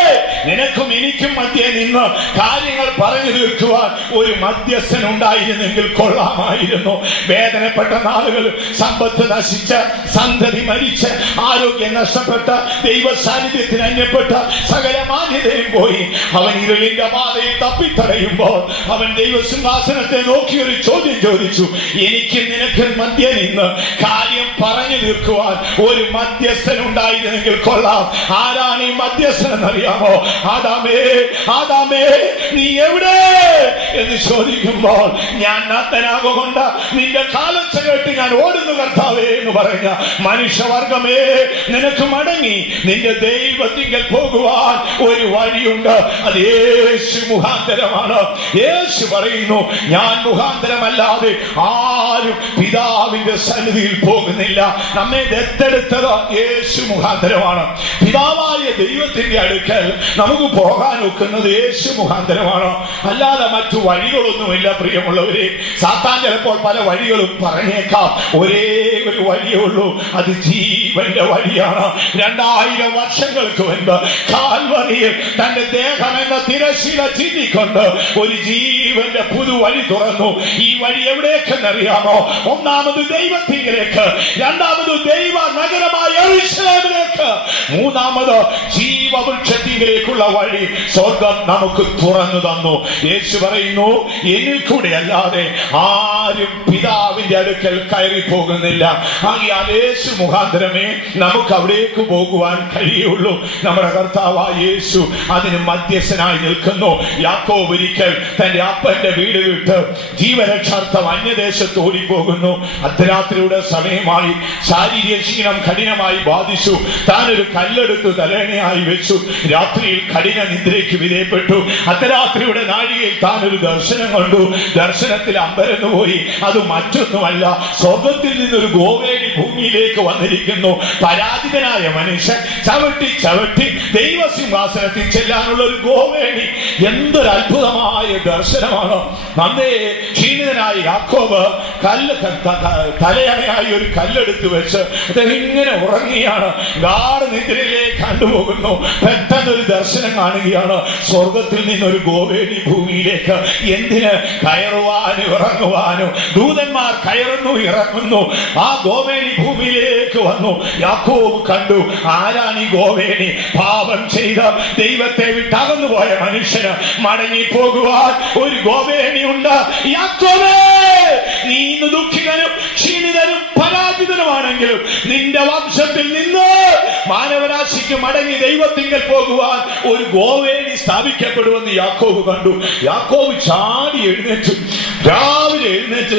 നിനക്കും എനിക്കും മധ്യേ നിന്ന് കാര്യങ്ങൾ പറഞ്ഞു തീർക്കുവാൻ ഒരു മധ്യസ്ഥൻ ഉണ്ടായിരുന്നെങ്കിൽ കൊള്ളാമായിരുന്നു. വേദനപ്പെട്ട നാളുകൾ ആളുകൾ സമ്പത്ത് നശിച്ച, സന്തതി മരിച്ച്, ആരോഗ്യം നഷ്ടപ്പെട്ട, ദൈവ സാന്നിധ്യത്തിന് അന്യപ്പെട്ട, സകല മാന്യതയും പോയി അവൻ ഇരുളിന്റെ പാതയിൽ തപ്പിത്തടയുമ്പോൾ അവൻ ദൈവസിംഹാസനത്തെ നോക്കി ഒരു ചോദ്യം ചോദിച്ചു. എനിക്ക് നിനക്ക് മധ്യ നിന്ന് കാര്യം പറഞ്ഞു തീർക്കുവാൻ ഒരു മധ്യസ്ഥൻ ഉണ്ടായിരുന്നെങ്കിൽ കൊള്ളാം. ആരാണ് ഈ മധ്യസ്ഥൻ എന്നറിയാമോ? ആദാമേ, ആദാമേ, നീ എവിടെ എന്ന് ചോദിക്കുമ്പോൾ ഞാൻ നഗ്നനാകൊണ്ട് നിന്റെ കാലൊച്ച കേട്ട് ഞാൻ ഓടുന്നു കർത്താവേ എന്ന് പറഞ്ഞ മനുഷ്യവർഗമേ, നിനക്ക് മടങ്ങി നിന്റെ ദൈവത്തിങ്കൽ പോകുവാൻ ഒരു വഴിയുണ്ട്. അത് യേശു മുഖാന്തരമാണ്. യേശു പറയുന്നു, ഞാൻ മുഖാന്തരമല്ലാതെ ആരും പിതാവിന്റെ സന്നിധിയിൽ പോകുന്നില്ല. നമ്മെ ദത്തെടുത്തത് യേശു മുഖാന്തരമാണ്. പിതാവായ ദൈവത്തിന്റെ അടുക്കൽ നമുക്ക് പോകാൻ ഒക്കുന്നത് യേശു മുഖാന്തരമാണ്. അല്ലാതെ മറ്റു വഴികളൊന്നുമില്ല. പ്രിയമുള്ളവരെ, സാത്താൻ ചിലപ്പോൾ പല വഴികളും പറഞ്ഞേക്കാം. ഒരേ ഒരു വഴിയേ ഉള്ളൂ, അത് ജീവന്റെ വഴിയാണ്. 2000 വർഷങ്ങൾക്ക് മുൻപ് കാൽവറിയിൽ തന്റെ ദേഹം എന്ന തിരശീല ചീന്തിക്കൊണ്ട് ഒരു ജീവന്റെ പുതുവഴി തുറന്നു. ഈ വഴി എവിടേക്കെന്നറിയാമോ? ഒന്നാമത് ദൈവത്തിലേക്ക്, രണ്ടാമത് ദൈവ നഗരമായ യെരൂശലേമിലേക്ക്, മൂന്നാമത് ജീവവൃക്ഷത്തിലേക്കുള്ള വഴി സ്വർഗം നമുക്ക് തുറന്നു തന്നു. യേശു പറയുന്നു, എന്നിൽ കൂടെ അല്ലാതെ ആരും പിതാവിന്റെ അടുക്കൽ കയറി പോകുന്നില്ല. ആകയാൽ യേശു മുഖാന്തരമേ നമുക്ക് അവിടേക്ക് പോകുവാൻ കഴിയുള്ളൂ. നമ്മുടെ കർത്താവായ യേശു അതിന് മധ്യസ്ഥനായി നിൽക്കുന്നു. യാക്കോബ് ഒരിക്കൽ തന്റെ അപ്പന്റെ വീട് വിട്ട് ജീവരക്ഷാർത്ഥം അന്യദേശത്ത് ഓടിപ്പോകുന്നു. അർദ്ധരാത്രിയുടെ സമയമായി, ശാരീരിക ക്ഷീണം കഠിനമായി ബാധിച്ചു. താനൊരു കല്ലെടുത്ത് തലേണയായി വെച്ചു. രാത്രിയിൽ കഠിന നിദ്രയ്ക്ക് വിധേയപ്പെട്ടു. അർദ്ധരാത്രിയുടെ നാഴികയിൽ താനൊരു ദർശനം കണ്ടു. ദർശനത്തിൽ അമ്പരന്നു പോയി. അത് മറ്റൊന്നുമല്ല, സ്വർഗത്തിൽ നിന്നൊരു ഗോവേണി ഭൂമിയിലേക്ക് വന്നിരിക്കുന്നു. പരാജിതനായ മനുഷ്യൻ ചവിട്ടി ചവിട്ടി ദൈവസിംഹാസനത്തിൽ ചെല്ലാനുള്ള ഒരു ഗോവേണി. എന്തൊരു അത്ഭുതമായ ദർശനമാണ്! നന്നേ ക്ഷീണിതനായ യാക്കോബ് തലയണയായി ഒരു കല്ലെടുത്ത് വെച്ച് അദ്ദേഹം ഇങ്ങനെ ഉറങ്ങിയാണ്. ഗാഢ നിദ്രയിലേക്ക് കണ്ടുപോകുന്നു. പെട്ടെന്നൊരു ദർശനം കാണുകയാണ്. സ്വർഗത്തിൽ നിന്നൊരു ഗോവേണി ഭൂമിയിലേക്ക്. എന്തിന്? കയറുവാനും ഇറങ്ങുവാനും. ദൂതന്മാർ കയറുന്നു, ഇറങ്ങുന്നു. ആ ഗോവേണി ഭൂമിയിലേക്ക് വന്നു. യാക്കോബ് കണ്ടു, ആരാണ് ഈ ഗോവേണി? പാപം ചെയ്ത ദൈവത്തെ വിട്ടകന്നു പോയ മനുഷ്യന് മടങ്ങി പോകുവാൻ ഒരു ഗോവേണിയുണ്ട്. യാക്കോബേ, നീ ഇന്ന് ദുഃഖിതനും ക്ഷീണിതനും പരാജിതനുമാണെങ്കിലും നിന്റെ വംശത്തിൽ നിന്ന് മാനവരാശിക്ക് മടങ്ങി ദൈവത്തിങ്കൽ പോകുവാൻ ഒരു ഗോവേണി സ്ഥാപിക്കപ്പെടുമെന്ന് യാക്കോബ് കണ്ടു. യാക്കോബ് ചാടി എഴുന്നേറ്റു. രാവിലെ എഴുന്നേറ്റ്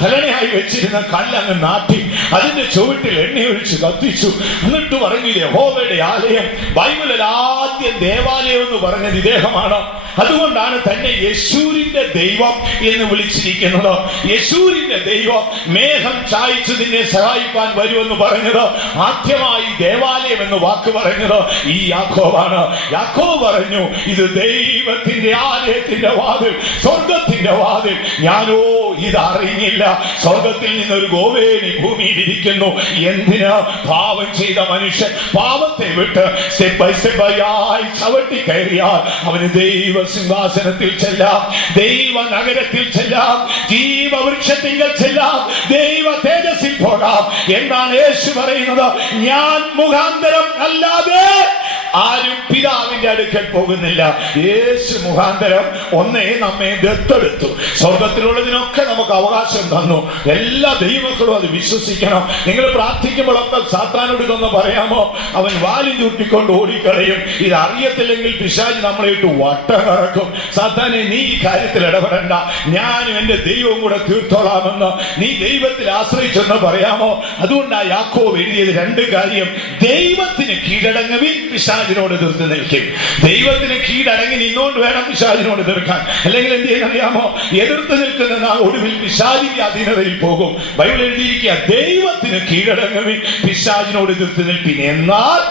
തലണയായി വെച്ചിരുന്ന കല്ലങ്ങ് നാട്ടി അതിന്റെ ചുവട്ടിൽ എണ്ണയൊഴിച്ച് കത്തിച്ചു. എന്നിട്ട് പറഞ്ഞു, യഹോവയുടെ ആലയം. ബൈബിളിൽ ആദ്യം ദേവാലയം എന്ന് പറഞ്ഞത് ഇദ്ദേഹമാണ്. അതുകൊണ്ടാണ് തന്നെ യെശൂരിന്റെ ദൈവം എന്ന് വിളിച്ചിരിക്കുന്നത്. യെശൂരിന്റെ ദൈവം മേഘം ചായ്ച്ചു നിന്നെ സഹായിക്കാൻ വരുമെന്ന് പറഞ്ഞത്, ആദ്യമായി ദേവാലയം എന്ന് വാക്ക് പറഞ്ഞത് ഈ യാക്കോബാണ്. യാക്കോബ് പറഞ്ഞു, ഇത് ദൈവത്തിന്റെ ആലയത്തിന്റെ വാതിൽ, സ്വർഗത്തിന്റെ വാതിൽ. ഞാനോ ഇതറിഞ്ഞില്ല. സ്വർഗത്തിൽ നിന്നൊരു ഗോവേണി ഭൂമിയിൽ ഇരിക്കുന്നു. എന്തിന്? പാപം ചെയ്ത മനുഷ്യൻ പാപത്തെ വിട്ട് സ്റ്റെപ്പ് ബൈ സ്റ്റെപ്പ് ആയി ചവിട്ടി കയറിയാൽ അവന് ദൈവ സിംഹാസനത്തിൽ ചെല്ലാം, ദൈവ നഗരത്തിൽ ചെല്ലാം, ജീവവൃക്ഷത്തിങ്കൽ ചെല്ലാം, ദൈവ തേജസ്സിൽ പോകാം. എന്താണ് യേശു പറയുന്നത്? ഞാൻ മുഖാന്തരം അല്ലാതെ ആരും പിതാവിന്റെ അടുക്കൽ പോകുന്നില്ല. യേശു മുഖാന്തരം ഒന്നേ നമ്മെ ദത്തെടുത്തു. സ്വർഗത്തിലുള്ളതിനൊക്കെ നമുക്ക് അവകാശം തന്നു. എല്ലാ ദൈവമക്കളും അത് വിശ്വസിക്കണം. നിങ്ങൾ പ്രാർത്ഥിക്കുമ്പോഴൊക്കെ സാത്താനോട് ഇതൊന്ന് പറയാമോ? അവൻ വാലും ചൂട്ടിക്കൊണ്ട് ഓടിക്കളയും. ഇത് അറിയത്തില്ലെങ്കിൽ പിശാച് നമ്മളെ ഇട്ട് വട്ടം കറക്കും. സാത്താനെ, നീ ഈ കാര്യത്തിൽ ഇടപെടണ്ട, ഞാനും എന്റെ ദൈവവും കൂടെ തീർത്തോളാമെന്ന് നീ ദൈവത്തിൽ ആശ്രയിച്ചെന്ന് പറയാമോ? അതുകൊണ്ടാണ് യാക്കോബ് എഴുതിയത് 2 കാര്യം. ദൈവത്തിന് കീഴടങ്ങുവിൻ, പിശാചിനോട് എതിർത്ത് നിൽക്കും. ദൈവത്തിന് കീഴടങ്ങി നിന്നോണ്ട് വേണം പിശാചിനോട് എതിർക്കാൻ. അല്ലെങ്കിൽ എന്ത് ചെയ്യുന്നറിയാമോ? എതിർത്ത് നിൽക്കുന്ന ഒടുവിൽ പിശാചിന്റെ അധീനതയിൽ പോകും. ബൈബിൾ എഴുതിയിരിക്കുക, ദൈവത്തിന് കീഴടങ്ങുവിൻ, പിശാചിനോട് എതിർത്ത് നിൽപ്പിൻ, എന്നാൽ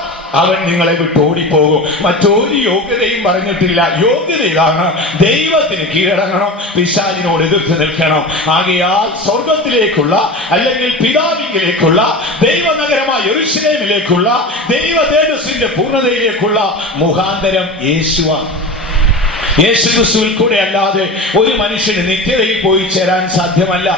അവൻ നിങ്ങളെ വിട്ട് ഓടിപ്പോകും. മറ്റൊരു യോഗ്യതയും പറഞ്ഞിട്ടില്ല. യോഗ്യത ഇതാണ്, ദൈവത്തിന് കീഴടങ്ങണം, പിശാചിനോട് എതിർത്ത് നിൽക്കണം. ആകയാൽ സ്വർഗത്തിലേക്കുള്ള അല്ലെങ്കിൽ പിതാവിലേക്കുള്ള ദൈവനഗരമായ യെരൂശലേമിലേക്കുള്ള ദൈവ തേജസ്സിന്റെ പൂർണ്ണതയിലേക്കുള്ള മുഖാന്തരം യേശുവാണ്. യേശുക്രിസ്തുവിൽ കൂടെ അല്ലാതെ ഒരു മനുഷ്യന് നിത്യതയിൽ പോയി ചേരാൻ സാധ്യമല്ല.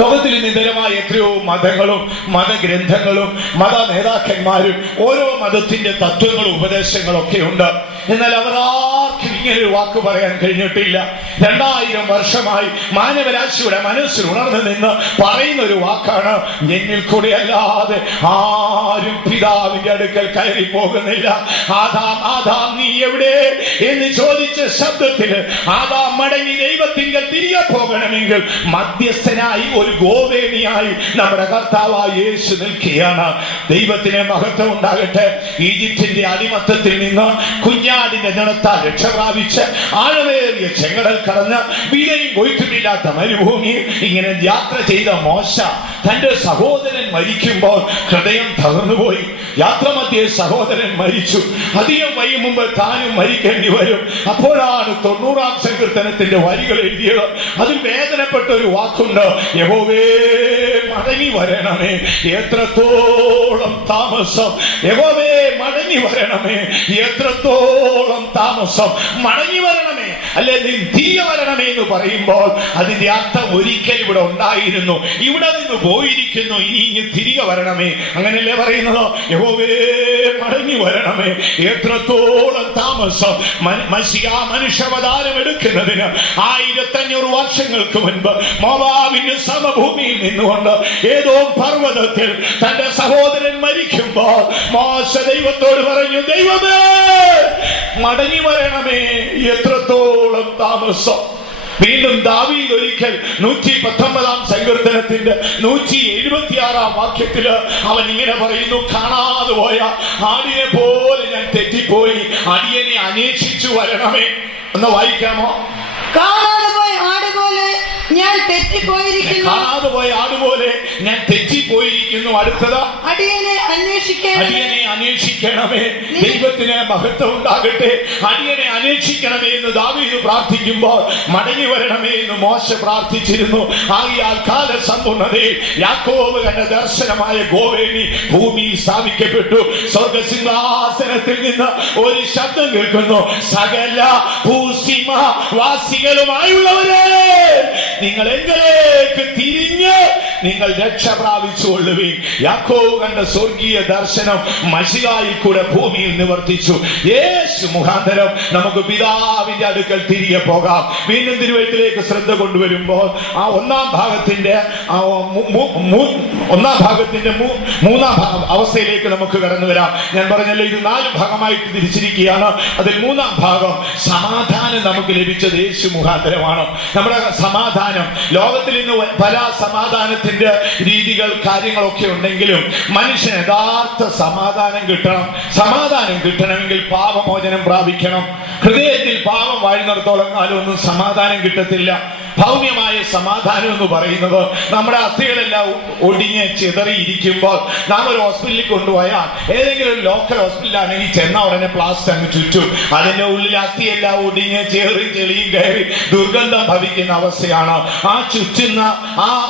ലോകത്തിൽ നിരന്തരമായ എത്രയോ മതങ്ങളും മതഗ്രന്ഥങ്ങളും മത നേതാക്കന്മാരും ഓരോ മതത്തിന്റെ തത്വങ്ങളും ഉപദേശങ്ങളും ഒക്കെ ഉണ്ട്. എന്നാൽ അവർ ആർക്കും ഇങ്ങനൊരു വാക്ക് പറയാൻ കഴിഞ്ഞിട്ടില്ല. 2000 വർഷമായി മാനവരാശിയുടെ മനസ്സിൽ ഉണർന്നു നിന്ന് പറയുന്ന ഒരു വാക്കാണ്, എന്നിൽ കൂടെ അല്ലാതെ ആരും പിതാവിന്റെ അടുക്കൽ കയറി പോകുന്നില്ല. ആദാം നീ എവിടെ എന്ന് ചോദിച്ച ശബ്ദത്തിന് ആദാം മടങ്ങി ദൈവത്തിങ്കൽ തിരികെ പോകണമെങ്കിൽ മധ്യസ്ഥനായി ഒരു ഗോവേണിയായി നമ്മുടെ കർത്താവായ യേശു നിൽക്കുകയാണ്. ദൈവത്തിന് മഹത്വം ഉണ്ടാകട്ടെ. ഈജിപ്തിന്റെ അടിമത്തത്തിൽ നിന്ന് കുഞ്ഞാടിന്റെ നിണത്താൽ രക്ഷ പ്രാപിച്ച് ആഴമേറിയ ചെങ്കടൽ കടന്ന് വിലയും കൊയ്ത്തുമില്ലാത്ത മരുഭൂമിയിൽ ഇങ്ങനെ യാത്ര ചെയ്ത മോശ തന്റെ സഹോദരൻ മരിക്കുമ്പോൾ ഹൃദയം തകർന്നുപോയി. യാത്രമധ്യേ സഹോദരൻ മരിച്ചു. അധികം വൈകും മുമ്പ് താനും മരിക്കേണ്ടി വരും. അപ്പോഴാണ് 90-ാം സങ്കീർത്തനത്തിന്റെ വരികൾ എഴുതിയത്. അതിൽ വേദനപ്പെട്ട ഒരു വാക്കുണ്ട്, യഹോവേ മടങ്ങി വരണമേ, എത്രത്തോളം താമസം. യഹോവേ മടങ്ങി വരണമേ, എത്രത്തോളം താമസം. മടങ്ങി വരണമേ അല്ലെ തിരികെ വരണമേ എന്ന് പറയുമ്പോൾ അതിന്റെ അർത്ഥം ഒരിക്കൽ ഇവിടെ ഉണ്ടായിരുന്നു, ഇവിടെ നിന്ന് പോയിരിക്കുന്നു, ഇനി ഇങ്ങ് തിരികെ വരണമേ. അങ്ങനെയല്ലേ പറയുന്നത്? യഹോവേ മടങ്ങി വരണമേ, എത്രത്തോളം താമസം. മനുഷ്യാവതാരം എടുക്കുന്നതിന് 1500 വർഷങ്ങൾക്ക് മുൻപ് മോവാബിന്റെ സമഭൂമിയിൽ നിന്നുകൊണ്ട് ഏതോ പർവ്വതത്തിൽ തന്റെ സഹോദരൻ മരിക്കുമ്പോൾ മോശ ദൈവത്തോട് പറഞ്ഞു, ദൈവമേ മടങ്ങി വരണമേ, എത്രത്തോളം താമസം. വീണ്ടും ദാവീദ് ഒരിക്കൽ 119-ാം സങ്കീർത്തനത്തിന്റെ 176-ാം വാക്യത്തില് അവൻ ഇങ്ങനെ പറയുന്നു, കാണാതെ പോയ ആടിനെ പോലെ ഞാൻ തെറ്റിപ്പോയി, അടിയനെ അന്വേഷിച്ചു വരണമേ. ഒന്ന് വായിക്കാമോ? കാണാതെ പോയ ആടുപോലെ ഞാൻ തെറ്റിപ്പോയിരിക്കുന്നു. കാണാതെ പോയ ആടുപോലെ ഞാൻ തെറ്റിപ്പോയിരിക്കുന്നു. അടുത്തത്, അടിയനെ അന്വേഷിക്കണമേ. ദൈവത്തിന് മഹത്വം ഉണ്ടാകട്ടെ. അടിയനെ അന്വേഷിക്കണമേ എന്ന് ദാവീദ് പ്രാർത്ഥിക്കുമ്പോൾ മടങ്ങി വരണമേ എന്ന് മോശ പ്രാർത്ഥിച്ചിരുന്നു. ആകിയാൽ കാലസമ്പൂർണ്ണതയിൽ യാക്കോബ് കണ്ട ദർശനമായ ഗോവേണി ഭൂമിയിൽ സ്ഥാപിക്കപ്പെട്ടു. സ്വർഗസിംഹാസനത്തിൽ നിന്ന് ഒരു ശബ്ദം കേൾക്കുന്നു, സകല ഭൂസീമ വാസികളുമായുള്ളവരെ നിങ്ങൾ എങ്കിലേക്ക് തിരിഞ്ഞ് നിങ്ങൾ രക്ഷ പ്രാപിച്ചുകൊള്ളുവീൻ. യാക്കോബ് കണ്ട സ്വർഗീയ ദർശനം മശിഹായിൽ കൂടെ ഭൂമിയിൽ നിവർത്തിച്ചു. യേശു മുഖാന്തരം നമുക്ക് പിതാവിന്റെ അടുക്കൽ തിരികെ പോകാം. വീണ്ടും തിരുവഴുത്തിലേക്ക് ശ്രദ്ധ കൊണ്ടുവരുമ്പോൾ ആ ഒന്നാം ഭാഗത്തിന്റെ മൂന്നാം അവസ്ഥയിലേക്ക് നമുക്ക് കടന്നു വരാം. ഞാൻ പറഞ്ഞല്ലോ, ഇത് 4 ഭാഗമായിട്ട് തിരിച്ചിരിക്കുകയാണ്. അതിൽ 3-ാം ഭാഗം സമാധാനം നമുക്ക് ലഭിച്ചത് യേശു മുഖാന്തരമാണ്. നമ്മുടെ സമാധാനം, ലോകത്തിൽ ഇന്ന് പല സമാധാനത്തിന്റെ രീതികൾ കാര്യങ്ങളൊക്കെ ഉണ്ടെങ്കിലും മനുഷ്യന് യഥാർത്ഥ സമാധാനം കിട്ടണം. സമാധാനം കിട്ടണമെങ്കിൽ പാപമോചനം പ്രാപിക്കണം. ഹൃദയത്തിൽ പാപം വാഴുന്നിടത്തോളം കാലം ഒന്നും സമാധാനം കിട്ടത്തില്ല. ഭൗമ്യമായ സമാധാനം എന്ന് പറയുന്നത് നമ്മുടെ അസ്ഥികളെല്ലാം ഒടിഞ്ഞ് ചിതറിയിരിക്കുമ്പോൾ നാം ഒരു ഹോസ്പിറ്റലിൽ കൊണ്ടുപോയാൽ, ഏതെങ്കിലും ഒരു ലോക്കൽ ഹോസ്പിറ്റലാണെങ്കിൽ ചെന്ന ഉടനെ പ്ലാസ്റ്റർ അങ്ങ് ചുറ്റും, അതിന്റെ ഉള്ളിൽ അസ്ഥിയെല്ലാം ഒടിഞ്ഞ് ചെളിയും കയറി ദുർഗന്ധം ഭവിക്കുന്ന അവസ്ഥയാണ്. ആ ചുറ്റുന്ന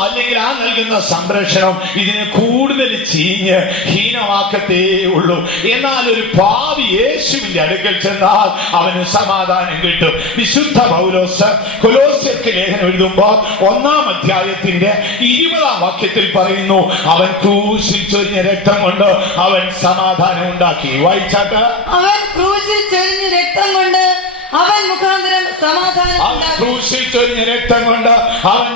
അല്ലെങ്കിൽ ആ നൽകുന്ന സംരക്ഷണം ഇതിനെ കൂടുതൽ ചീഞ്ഞ് ഹീനമാക്കത്തേ ഉള്ളൂ. എന്നാൽ ഒരു പാവി യേശുവിന്റെ അടുക്കൽ ചെന്നാൽ അവന് സമാധാനം കിട്ടും. വിശുദ്ധ പൗലോസ് കൊലോസ്യർക്ക് ലേഖനം എഴുതുമ്പോൾ 1-ാം അധ്യായത്തിന്റെ 20-ാം വാക്യത്തിൽ പറയുന്നു, അവൻ ക്രൂശിൽ ചൊരിഞ്ഞ രക്തം കൊണ്ട് അവൻ സമാധാനം ഉണ്ടാക്കി. വായിച്ചാട്ട്, അവൻ ക്രൂശിൽ ചൊരിഞ്ഞ രക്തം കൊണ്ട് അവൻ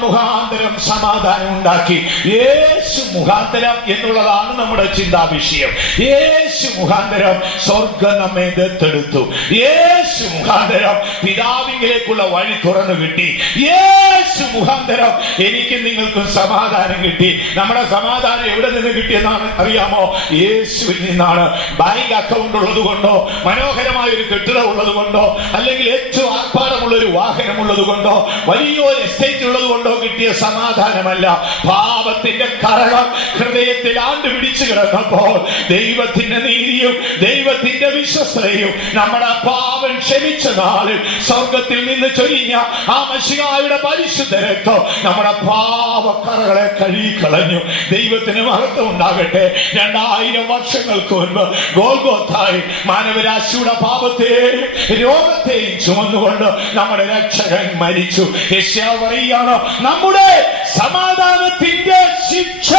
മുഖാന്തരം സമാധാനം ഉണ്ടാക്കി. യേശു മുഖാന്തരം എന്നുള്ളതാണ് നമ്മുടെ ചിന്താ വിഷയം. യേശു മുഖാന്തരം സ്വർഗം നമ്മെ ദത്തെടുത്തു. യേശു മുഖാന്തരം പിതാവിലേക്കുള്ള വഴി തുറന്നു കിട്ടി. യേശു മുഖാന്തരം എനിക്ക് നിങ്ങൾക്കും സമാധാനം കിട്ടി. നമ്മുടെ സമാധാനം എവിടെ നിന്ന് കിട്ടിയെന്നാണ് അറിയാമോ? യേശുവിൽ നിന്നാണ്. ബാങ്ക് അക്കൗണ്ട് ഉള്ളത് കൊണ്ടോ, മനോഹരമായ ഒരു കെട്ടിടം ഉള്ളത് കൊണ്ടോ, അല്ലെങ്കിൽ ഏറ്റവും ആർഭാടമുള്ള ഒരു വാഹനമുള്ളത് കൊണ്ടോ, വലിയൊരു എസ്റ്റേറ്റ് ഉള്ളത് കൊണ്ടോ കിട്ടിയ സമാധാനമല്ല. പാപത്തിന്റെ കറകൾ ഹൃദയത്തിൽ ആണ്ട് പിടിച്ചു കിടന്നപ്പോൾ ദൈവത്തിന്റെ നീതിയും ദൈവത്തിന്റെ വിശ്വസ്തതയും നമ്മുടെ പാപം ക്ഷമിച്ച നാളിൽ സ്വർഗത്തിൽ നിന്ന് ചൊരിഞ്ഞ ആ മശിഹായുടെ പരിശുദ്ധ രക്തം നമ്മുടെ പാപക്കറകളെ കഴുകിക്കളഞ്ഞു. ദൈവത്തിന് മഹത്വം ഉണ്ടാകട്ടെ. 2000 വർഷങ്ങൾക്ക് മുൻപ് ഗോൽഗോഥായിൽ മാനവരാശിയുടെ പാപത്തെ രോഗത്തെ പാപത്തെയും ചുമന്നുകൊണ്ട് നമ്മുടെ രക്ഷകൻ മരിച്ചു. യെശയ്യാവ് പറയുകയാണ്, നമ്മുടെ സമാധാനത്തിന്റെ ശിക്ഷ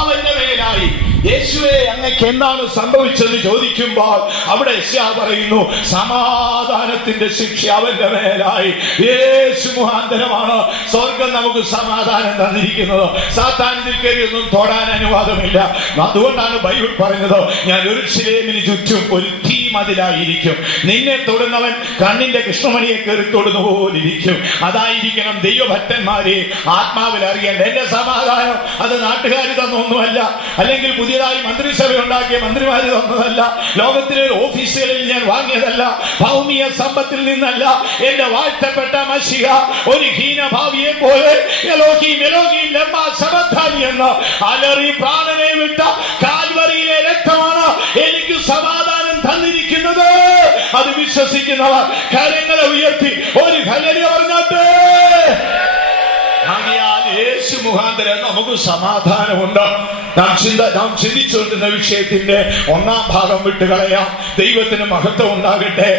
അവന്റെ മേലായി. യേശുവേ, അങ്ങക്ക് എന്താണ് സംഭവിച്ചത് ചോദിക്കുമ്പോൾ അവിടെ യെശയ്യാവ് പറയുന്നു, സമാധാനത്തിന്റെ ശിക്ഷ അവന്റെ മേലായി. യേശു മുഖാന്തരമാണ് സ്വർഗം നമുക്ക് സമാധാനം തന്നിരിക്കുന്നത്. സാത്താൻ ഇതിൽ കയറിയൊന്നും തൊടാൻ അനുവാദമില്ല. അതുകൊണ്ടാണ് ബൈബിൾ പറയുന്നത്, ഞാൻ യെരൂശലേമിന് ചുറ്റും ഒരു തീ മതിലായിരിക്കും, നിന്നെ തൊടുന്നവൻ കണ്ണിന്റെ കൃഷ്ണമണിയെ കയറി തൊടുന്ന പോലിരിക്കും. അതായിരിക്കണം ദൈവഭക്തന്മാരെ ആത്മാവിൽ അറിയേണ്ട. എന്റെ സമാധാനം അത് നാട്ടുകാർ തന്നൊന്നുമല്ല, അല്ലെങ്കിൽ പുതിയതായി മന്ത്രിസഭ ഉണ്ടാക്കിയ മന്ത്രിമാര് തന്നതല്ല, ലോകത്തിലെ ഓഫീസുകളിൽ ഞാൻ വാങ്ങിയതല്ല, ഭൗമിക സമ്പത്തിൽ നിന്നല്ല. എന്റെ വാഴ്ത്തപ്പെട്ട മശിഹ ഒരു ഹീനഭാവിയെ പോലെ എലോഹീം എലോഹീം ലമ്മാ സബക്താനി എന്ന് അലറി പ്രാണനെ വിട്ട കാൽവരിയിലെ രക്തമാണ് എനിക്ക് സമാധാനം തന്നിരിക്കുന്നത്. അത് വിശ്വസിക്കുന്നവർ കരങ്ങളെ ഉയർത്തി ഒരു ഹല്ലേലൂയ പറഞ്ഞാട്ടെ. യേശു മുഖാന്തരം നമുക്ക് സമാധാനമുണ്ട്. നാം ചിന്തിച്ചുകൊണ്ടിരുന്ന വിഷയത്തിന്റെ ഒന്നാം ഭാഗം വിട്ടുകളയാം. ദൈവത്തിന് മഹത്വം ഉണ്ടാകട്ടെ.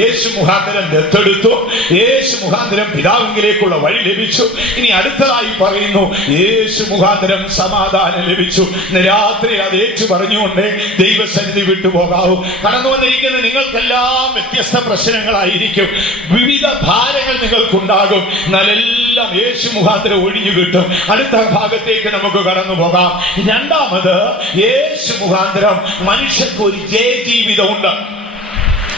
യേശു മുഖാന്തരം ദത്തെടുത്തു, യേശു മുഖാന്തരം പിതാവിലേക്കുള്ള വഴി ലഭിച്ചു. ഇനി അടുത്തതായി പറയുന്നു, യേശു മുഖാന്തരം സമാധാനം ലഭിച്ചു. ഇന്ന് രാത്രി അത് ഏറ്റു പറഞ്ഞുകൊണ്ട് ദൈവസന്നിധി വിട്ടുപോകാവൂ. കടന്നു വന്നിരിക്കുന്ന നിങ്ങൾക്കെല്ലാം വ്യത്യസ്ത പ്രശ്നങ്ങളായിരിക്കും, വിവിധ ഭാരങ്ങൾ നിങ്ങൾക്കുണ്ടാകും. എന്നാലെല്ലാം യേശു മുഖാന്തരം ഒഴിഞ്ഞു കിട്ടും. അടുത്ത ഭാഗത്തേക്ക് നമുക്ക് കടന്നു പോകാം. രണ്ടാമത്, യേശു മുഖാന്തരം മനുഷ്യർക്ക് ഒരു ജയജീവിതമുണ്ട്.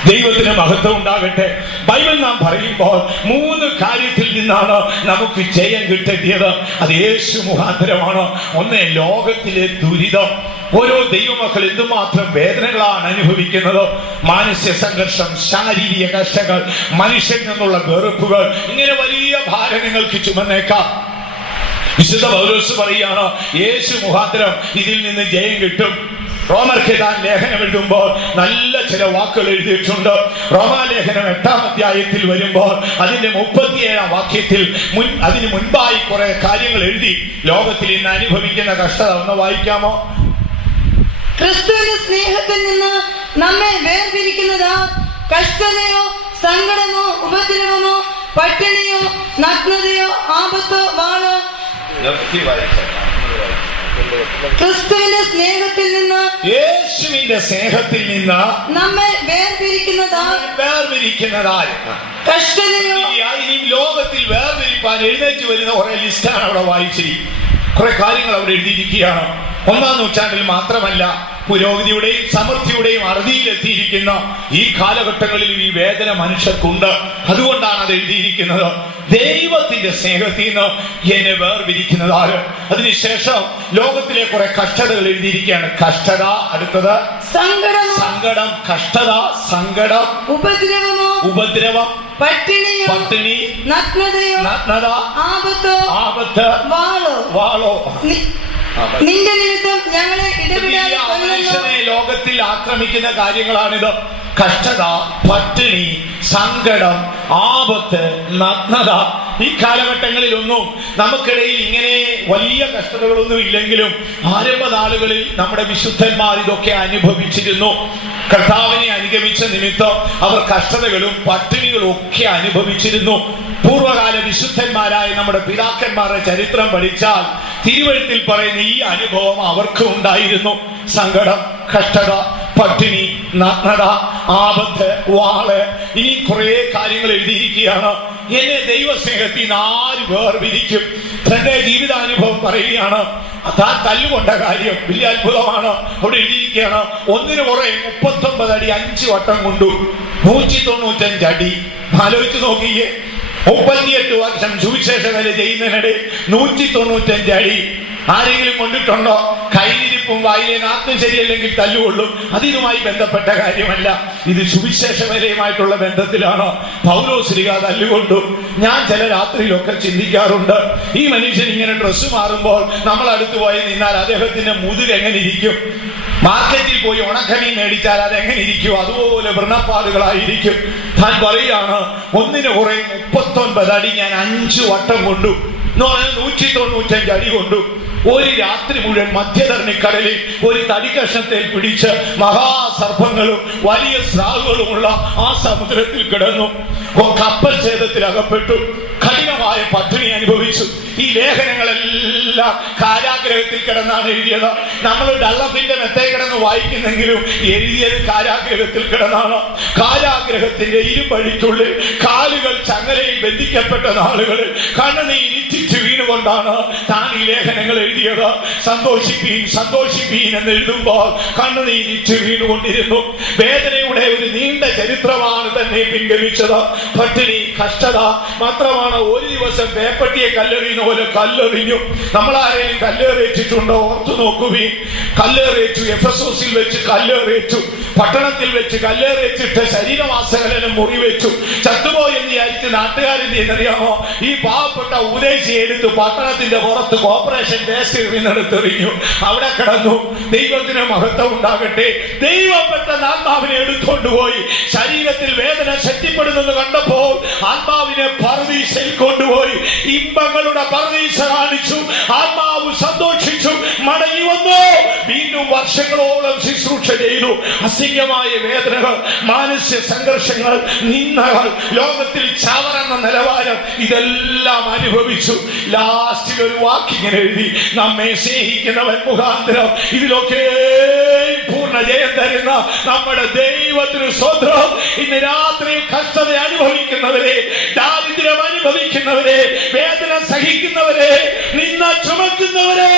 ദൈവത്തിന് മഹത്വം ഉണ്ടാകട്ടെ. ബൈബിൾ നാം പറയുമ്പോൾ 3 കാര്യത്തിൽ നിന്നാണ് നമുക്ക് ജയം കിട്ടേണ്ടത്. അത് യേശു മുഖാന്തരമാണ്. ഒന്ന്, ലോകത്തിലെ ദുരിതം. ഓരോ ദൈവമക്കൾ എന്തുമാത്രം വേദനകളാണ് അനുഭവിക്കുന്നത്. മാനസിക സംഘർഷം, ശാരീരിക കഷ്ടങ്ങൾ, മനുഷ്യൻ നിന്നുള്ള വെറുപ്പുകൾ, ഇങ്ങനെ വലിയ ഭാരം നിങ്ങൾക്ക് ചുമന്നേക്കാം. വിശുദ്ധ പൗലോസ് പറയുകയാണ്, യേശു മുഖാന്തരം ഇതിൽ നിന്ന് ജയം കിട്ടും. റോമർക്ക് താൻ ലേഖനം എഴുതുമ്പോൾ നല്ല ചില വാക്കുകൾ എഴുതിയിട്ടുണ്ട്. റോമാലേഖനം 8-ാം അധ്യായത്തിൽ വരുമ്പോൾ അതിന്റെ 37-ാം വാക്യത്തിൽ അതിന് മുൻപായി കുറെ കാര്യങ്ങൾ എഴുതി. ലോകത്തിൽ ഇന്ന് അനുഭവിക്കുന്ന കഷ്ടത ഒന്ന് വായിക്കാമോ? ക്രിസ്തുവിന്റെ സ്നേഹത്തിൽ നിന്ന് നമ്മെ വേർപിരിക്കുന്നതാ കഷ്ടതയോ സങ്കടമോ ഉപദ്രവമോ പട്ടിണിയോ നഗ്നതയോ ആപത്തോ വാളോ. ക്രിസ്തുവിന്റെ സ്നേഹത്തിൽ നിന്ന്, യേശുവിന്റെ സ്നേഹത്തിൽ നിന്ന് നമ്മെ വേർപിരിക്കുന്നതായി കഷ്ടതയോ. ഇനി ലോകത്തിൽ വേർതിരിപ്പാൻ എഴുന്നേറ്റ് വരുന്ന കുറെ ലിസ്റ്റാണ് അവിടെ വായിച്ചിരിക്കും. കുറെ കാര്യങ്ങൾ അവിടെ എഴുതിയിരിക്കുകയാണ്. 1-ാം നൂറ്റാണ്ടിൽ മാത്രമല്ല, പുരോഗതിയുടെയും സമൃദ്ധിയുടെയും അറുതിയിലെത്തിയിരിക്കുന്ന ഈ കാലഘട്ടങ്ങളിലും ഈ വേദന മനുഷ്യർക്കുണ്ട്. അതുകൊണ്ടാണ് അത് എഴുതിയിരിക്കുന്നത്. ദൈവത്തിന്റെ സ്നേഹത്തിൽ നിന്ന് എന്നെ വേർപിരിക്കുന്നതാര്. അതിനുശേഷം ലോകത്തിലെ കുറെ കഷ്ടതകൾ എഴുതിയിരിക്കുകയാണ്. കഷ്ടത, അടുത്തത് സങ്കടം, കഷ്ടത, സങ്കടം, ഉപദ്രവം, പട്ടിണി, നഗ്നത, ആപത്ത്, വാളോ. നിന്റെ നിമിത്തം ഞങ്ങളെ മനുഷ്യനെ ലോകത്തിൽ ആക്രമിക്കുന്ന കാര്യങ്ങളാണിത്. കഷ്ടത, പട്ടിണി, സങ്കടം, ആപത്ത്, നഗ്നത. ഈ കാലഘട്ടങ്ങളിലൊന്നും നമുക്കിടയിൽ ഇങ്ങനെ വലിയ കഷ്ടതകളൊന്നും ഇല്ലെങ്കിലും ആരംഭ നാളുകളിൽ നമ്മുടെ വിശുദ്ധന്മാർ ഇതൊക്കെ അനുഭവിച്ചിരുന്നു. കർത്താവിനെ അനുഗമിച്ച നിമിത്തം അവർ കഷ്ടതകളും പട്ടിണികളും ഒക്കെ അനുഭവിച്ചിരുന്നു. പൂർവകാല വിശുദ്ധന്മാരായ നമ്മുടെ പിതാക്കന്മാരുടെ ചരിത്രം പഠിച്ചാൽ തിരുവഴുത്തിൽ പറയുന്ന ഈ അനുഭവം അവർക്കും ഉണ്ടായിരുന്നു. സങ്കടം, കഷ്ടത, പട്ടിണി, നഗ്നത, ആപത്ത്, വാള്, ഇനി കുറെ കാര്യങ്ങൾ എഴുതിയിരിക്കുകയാണ്. എന്നെ ദൈവസ്നേഹത്തിൽ നിന്ന് ആര് വേർപിരിക്കും? തന്റെ ജീവിതാനുഭവം പറയുകയാണ്. താൻ തല്ലുകൊണ്ട കാര്യം വലിയ അത്ഭുതമാണ്. അവിടെ എഴുതിയിരിക്കുകയാണ്, 1 പുറകെ 39 അടി 5 വട്ടം കൊണ്ടു, 195 അടി. ആലോചിച്ച് നോക്കിയേ, 38 വർഷം സുവിശേഷ വേല ചെയ്യുന്നതിനിടെ 195 അടി. ആരെങ്കിലും കൊണ്ടിട്ടുണ്ടോ? കയ്യിലിരിപ്പും വായിലെ നാക്കും ശരിയല്ലെങ്കിൽ തല്ലുകൊള്ളും. അതിനുമായി ബന്ധപ്പെട്ട കാര്യമല്ല, ഇത് സുവിശേഷ വേലയുമായിട്ടുള്ള ബന്ധത്തിലാണ്. പൗലോസ്ലീഹ തല്ലുകൊണ്ടു. ഞാൻ ചില രാത്രിയിലൊക്കെ ചിന്തിക്കാറുണ്ട്, ഈ മനുഷ്യൻ ഇങ്ങനെ ഡ്രസ്സ് മാറുമ്പോൾ നമ്മൾ അടുത്ത് പോയി നിന്നാൽ അദ്ദേഹത്തിന്റെ മുതുക് എങ്ങനെ ഇരിക്കും? മാർക്കറ്റിൽ പോയി ഉണക്കമീൻ മേടിച്ചാൽ അതെങ്ങനെ ഇരിക്കും? അതുപോലെ വ്രണപ്പാടുകളായിരിക്കും. താൻ പറയാണ്, 1 പുറകെ 39 അടി ഞാൻ 5 വട്ടം കൊണ്ടു എന്ന് പറഞ്ഞാൽ 195 അടി കൊണ്ടു. ഒരു രാത്രി മുഴുവൻ മധ്യധരണിക്കടലിൽ ഒരു തടിക്കഷ്ണത്തിൽ പിടിച്ച് മഹാസർപ്പങ്ങളും വലിയ സ്രാവുകളുമുള്ള ആ സമുദ്രത്തിൽ കിടന്നു. കപ്പൽ ഛേദത്തിൽ അകപ്പെട്ടു. കഠിനമായ പട്ടിണി അനുഭവിച്ചു. ഈ ലേഖനങ്ങളെല്ലാം കാരാഗ്രഹത്തിൽ കിടന്നാണ് എഴുതിയത്. നമ്മൾ ഡള്ളഫിന്റെ മെത്തേ കിടന്ന് വായിക്കുന്നെങ്കിലും എഴുതിയത് കാരാഗ്രഹത്തിൽ കിടന്നാണ്. കാരാഗ്രഹത്തിന്റെ ഇരുവഴിക്കുള്ളിൽ കാലുകൾ ചങ്ങലയിൽ ബന്ധിക്കപ്പെട്ട നാളുകളിൽ കണ്ണുനീരിറ്റിച്ചു വീണുകൊണ്ടാണ് താൻ ഈ ലേഖനങ്ങൾ എഴുതിയത്. സന്തോഷിപ്പീൻ സന്തോഷിപ്പീൻ എന്ന് എഴുതുമ്പോൾ കണ്ണുനീരിറ്റ് വീണുകൊണ്ടിരുന്നു. വേദനയുടെ ഒരു നീണ്ട ചരിത്രമാണ് തന്നെ പിൻഗമിച്ചത്. പട്ടിണി, കഷ്ടത മാത്രമാണ്. ഒരു ദിവസം പേപ്പട്ടിയെ കല്ലെറിയുന്ന പോലെ കല്ലെറിഞ്ഞു. നമ്മളാരെയും കല്ലേറിയിച്ചിട്ടുണ്ടോ? ഓർത്തു നോക്കുവീൻ. കല്ലേറിയിച്ചു. എഫെസോസിൽ വെച്ച് കല്ലേറിയിച്ചു. പട്ടണത്തിൽ വെച്ച് കല്ലേറിയിച്ചിട്ട് ശരീരമാസകലനം മുറിവെച്ചു. ചത്തുപോയെന്ന് വിചാരിച്ച് നാട്ടുകാരെന്ത് എന്നറിയാമോ? ഈ പാവപ്പെട്ട ഉദ്ദേശിയെ എടുത്ത് പട്ടണത്തിന്റെ പുറത്ത് കോർപ്പറേഷൻ വേസ്റ്റ് നിന്നെടുത്തെറിഞ്ഞു. അവിടെ കിടന്നു. ദൈവത്തിന് മഹത്വം ഉണ്ടാകട്ടെ. ദൈവം പെട്ടെന്ന് ആത്മാവിനെ എടുത്തുകൊണ്ടുപോയി. ശരീരത്തിൽ വേദന ശക്തിപ്പെടുന്നെന്ന് കണ്ടപ്പോൾ ആത്മാവിനെ പർദീസയിൽ കൊണ്ടുപോയി ഇമ്പങ്ങളുടെ പർദീസ കാണിച്ചു. ആത്മാവ് സന്തോഷിച്ചു. മടങ്ങി വന്നു. വീണ്ടും വർഷങ്ങളോളം ശുശ്രൂഷ ചെയ്തു. അസഹ്യമായ വേദനകൾ, മാനസിക സംഘർഷങ്ങൾ, നിന്ദകൾ, ലോകത്തിൽ ചവറെന്ന നിലവാരം ഇതെല്ലാം അനുഭവിച്ചു. ലാസ്റ്റിൽ ഒരു വാക്കിങ്ങനെ എഴുതി: നമ്മെ സ്നേഹിക്കുന്നവൻ മുഖാന്തരം ഇതിലൊക്കെ പൂർണ്ണ ജയം തരുന്ന നമ്മുടെ ദൈവത്തിന് സ്വന്തം. ഇന്ന് രാത്രി കഷ്ടത അനുഭവിക്കുന്നവരെ, ദാരിദ്ര്യം അനുഭവിക്കുന്നവരെ, വേദന സഹിക്കുന്നവരെ, നിന്ന ചുമക്കുന്നവരെ,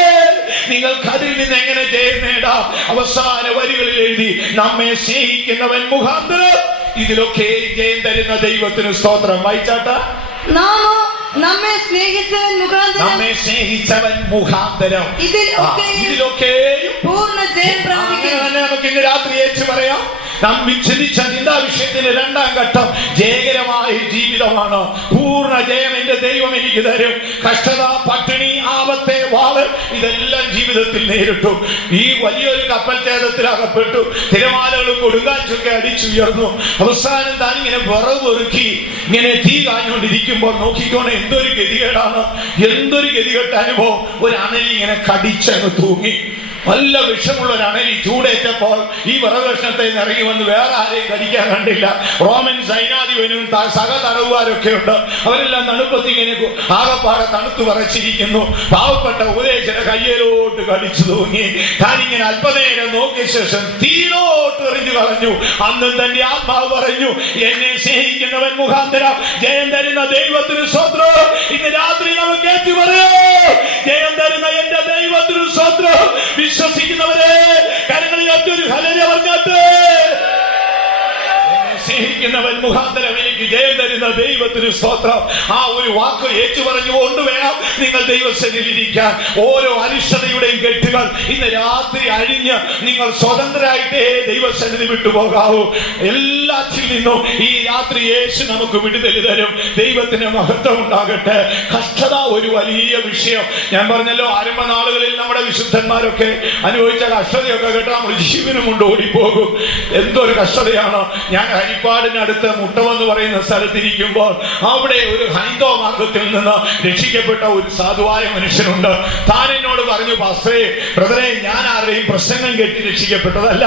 നിങ്ങൾക്ക് അതിൽ നിന്ന് എങ്ങനെ ജയം നേടാം? അവസാന വരികളിൽ എഴുതി: നമ്മെ സ്നേഹിക്കുന്നവൻ മുഖാന്തരം ഇതിലൊക്കെ ജയം തരുന്ന ദൈവത്തിന് സ്തോത്രം. വായിച്ചാട്ട. നമ്മെ സ്നേഹിച്ചവൻ മുഖാന്തരം ഇതിലൊക്കെയും പൂർണ്ണ ജയം പ്രാപിക്കും. നമുക്ക് ഇന്ന് രാത്രി ഏച്ചു പറയാം. നാം വിച്ഛേദിച്ച നിന്ദാവിഷയത്തിന്റെ രണ്ടാം ഘട്ടം ജയകരമായ ജീവിതമാണ്. പൂർണ്ണ ജയം എന്റെ ദൈവം എനിക്ക് തരും. കഷ്ടത, പട്ടിണി, ആപത്തെ, വാള് ഇതെല്ലാം ജീവിതത്തിൽ നേരിട്ടു. ഈ വലിയൊരു കപ്പൽ ഛേദത്തിൽ അകപ്പെട്ടു. തിരമാലകളും കൊടുങ്കാറ്റൊക്കെ അടിച്ചുയർന്നു. അവസാനം താൻ ഇങ്ങനെ വിറകൊരുക്കി ഇങ്ങനെ തീ കാഞ്ഞുകൊണ്ടിരിക്കുമ്പോൾ നോക്കിക്കോണെ, എന്തൊരു ഗതികേടാണ്, എന്തൊരു ഗതികെട്ട അനുഭവം. ഒരു അണലി ഇങ്ങനെ കടിച്ചങ്ങ് തൂങ്ങി. നല്ല വിഷമുള്ള ഒരു അണലി ചൂടേറ്റപ്പോൾ ഈ വിറകഷ്ണത്തെ ഇറങ്ങി വന്ന് വേറെ ആരെയും കടിക്കാൻ കണ്ടില്ല. റോമൻ സൈനാധിപനും സഹതടവുകാരൊക്കെ ഉണ്ട്. അവരെല്ലാം തണുപ്പത്തി ഇങ്ങനെ ആകപ്പാടെ തണുത്തു വിറച്ചിരിക്കുന്നു. പാവപ്പെട്ട ഉപദേശയുടെ കയ്യിലോട്ട് കടിച്ചു തൂങ്ങി. താനിങ്ങനെ അല്പനേരം നോക്കിയ ശേഷം തീരോട്ട് എറിഞ്ഞു കളഞ്ഞു. അന്നും തന്റെ ആത്മാവ് പറഞ്ഞു: എന്നെ സ്നേഹിക്കുന്നവൻ മുഖാന്തരം ജയം തരുന്ന ദൈവത്തിന് സ്വന്തം. ഇന്ന് രാത്രി നമുക്ക് ഏറ്റു പറയാം: ജയം തരുന്ന എന്റെ ദൈവത്തിന് സ്വന്തം. വിശ്വസിക്കുന്നവരെ കരങ്ങളിൽ ഒറ്റൊരു ഹല്ലേലൂയ പറഞ്ഞാട്ടെ. സ്നേഹിക്കുന്നവൻ മുഖാന്തരം എനിക്ക് ജയം തരുന്ന ദൈവത്തിന് സ്തോത്രം. ആ ഒരു വാക്ക് ഏറ്റു പറഞ്ഞുകൊണ്ട് വേണം നിങ്ങൾ ദൈവസന്നിധിയിലിരിക്കാൻ. ഓരോ അരിഷ്ടതയുടെയും കെട്ടുകൾ ഇന്ന് രാത്രി അഴിഞ്ഞ് നിങ്ങൾ സ്വതന്ത്രരായിട്ടേ ദൈവസന്നിധി വിട്ടുപോകാവൂ. എല്ലാത്തിൽ നിന്നും ഈ രാത്രി യേശു നമുക്ക് വിടുതൽ തരും. ദൈവത്തിന് മഹത്വം ഉണ്ടാകട്ടെ. കഷ്ടത ഒരു വലിയ വിഷയം. ഞാൻ പറഞ്ഞല്ലോ, ആരംഭ നാളുകളിൽ നമ്മുടെ വിശുദ്ധന്മാരൊക്കെ അനുഭവിച്ച കഷ്ടതയൊക്കെ കേട്ട് നമ്മൾ ജീവനും കൊണ്ട് ഓടിപ്പോകും. എന്തൊരു കഷ്ടതയാണ്. ഞാൻ ഹരിപ്പാടിനടുത്ത് മുട്ടമെന്ന് പറയുന്ന സ്ഥലത്തിരിക്കുമ്പോൾ അവിടെ ഒരു ഹൈന്ദവ മാർഗത്തിൽ നിന്ന് രക്ഷിക്കപ്പെട്ട ഒരു സാധുവായ മനുഷ്യനുണ്ട്. താൻ എന്നോട് പറഞ്ഞു: പാസ്റ്ററേ, ബ്രദറെ, ഞാൻ ആരുടെയും പ്രസംഗം കേട്ട് രക്ഷിക്കപ്പെട്ടതല്ല,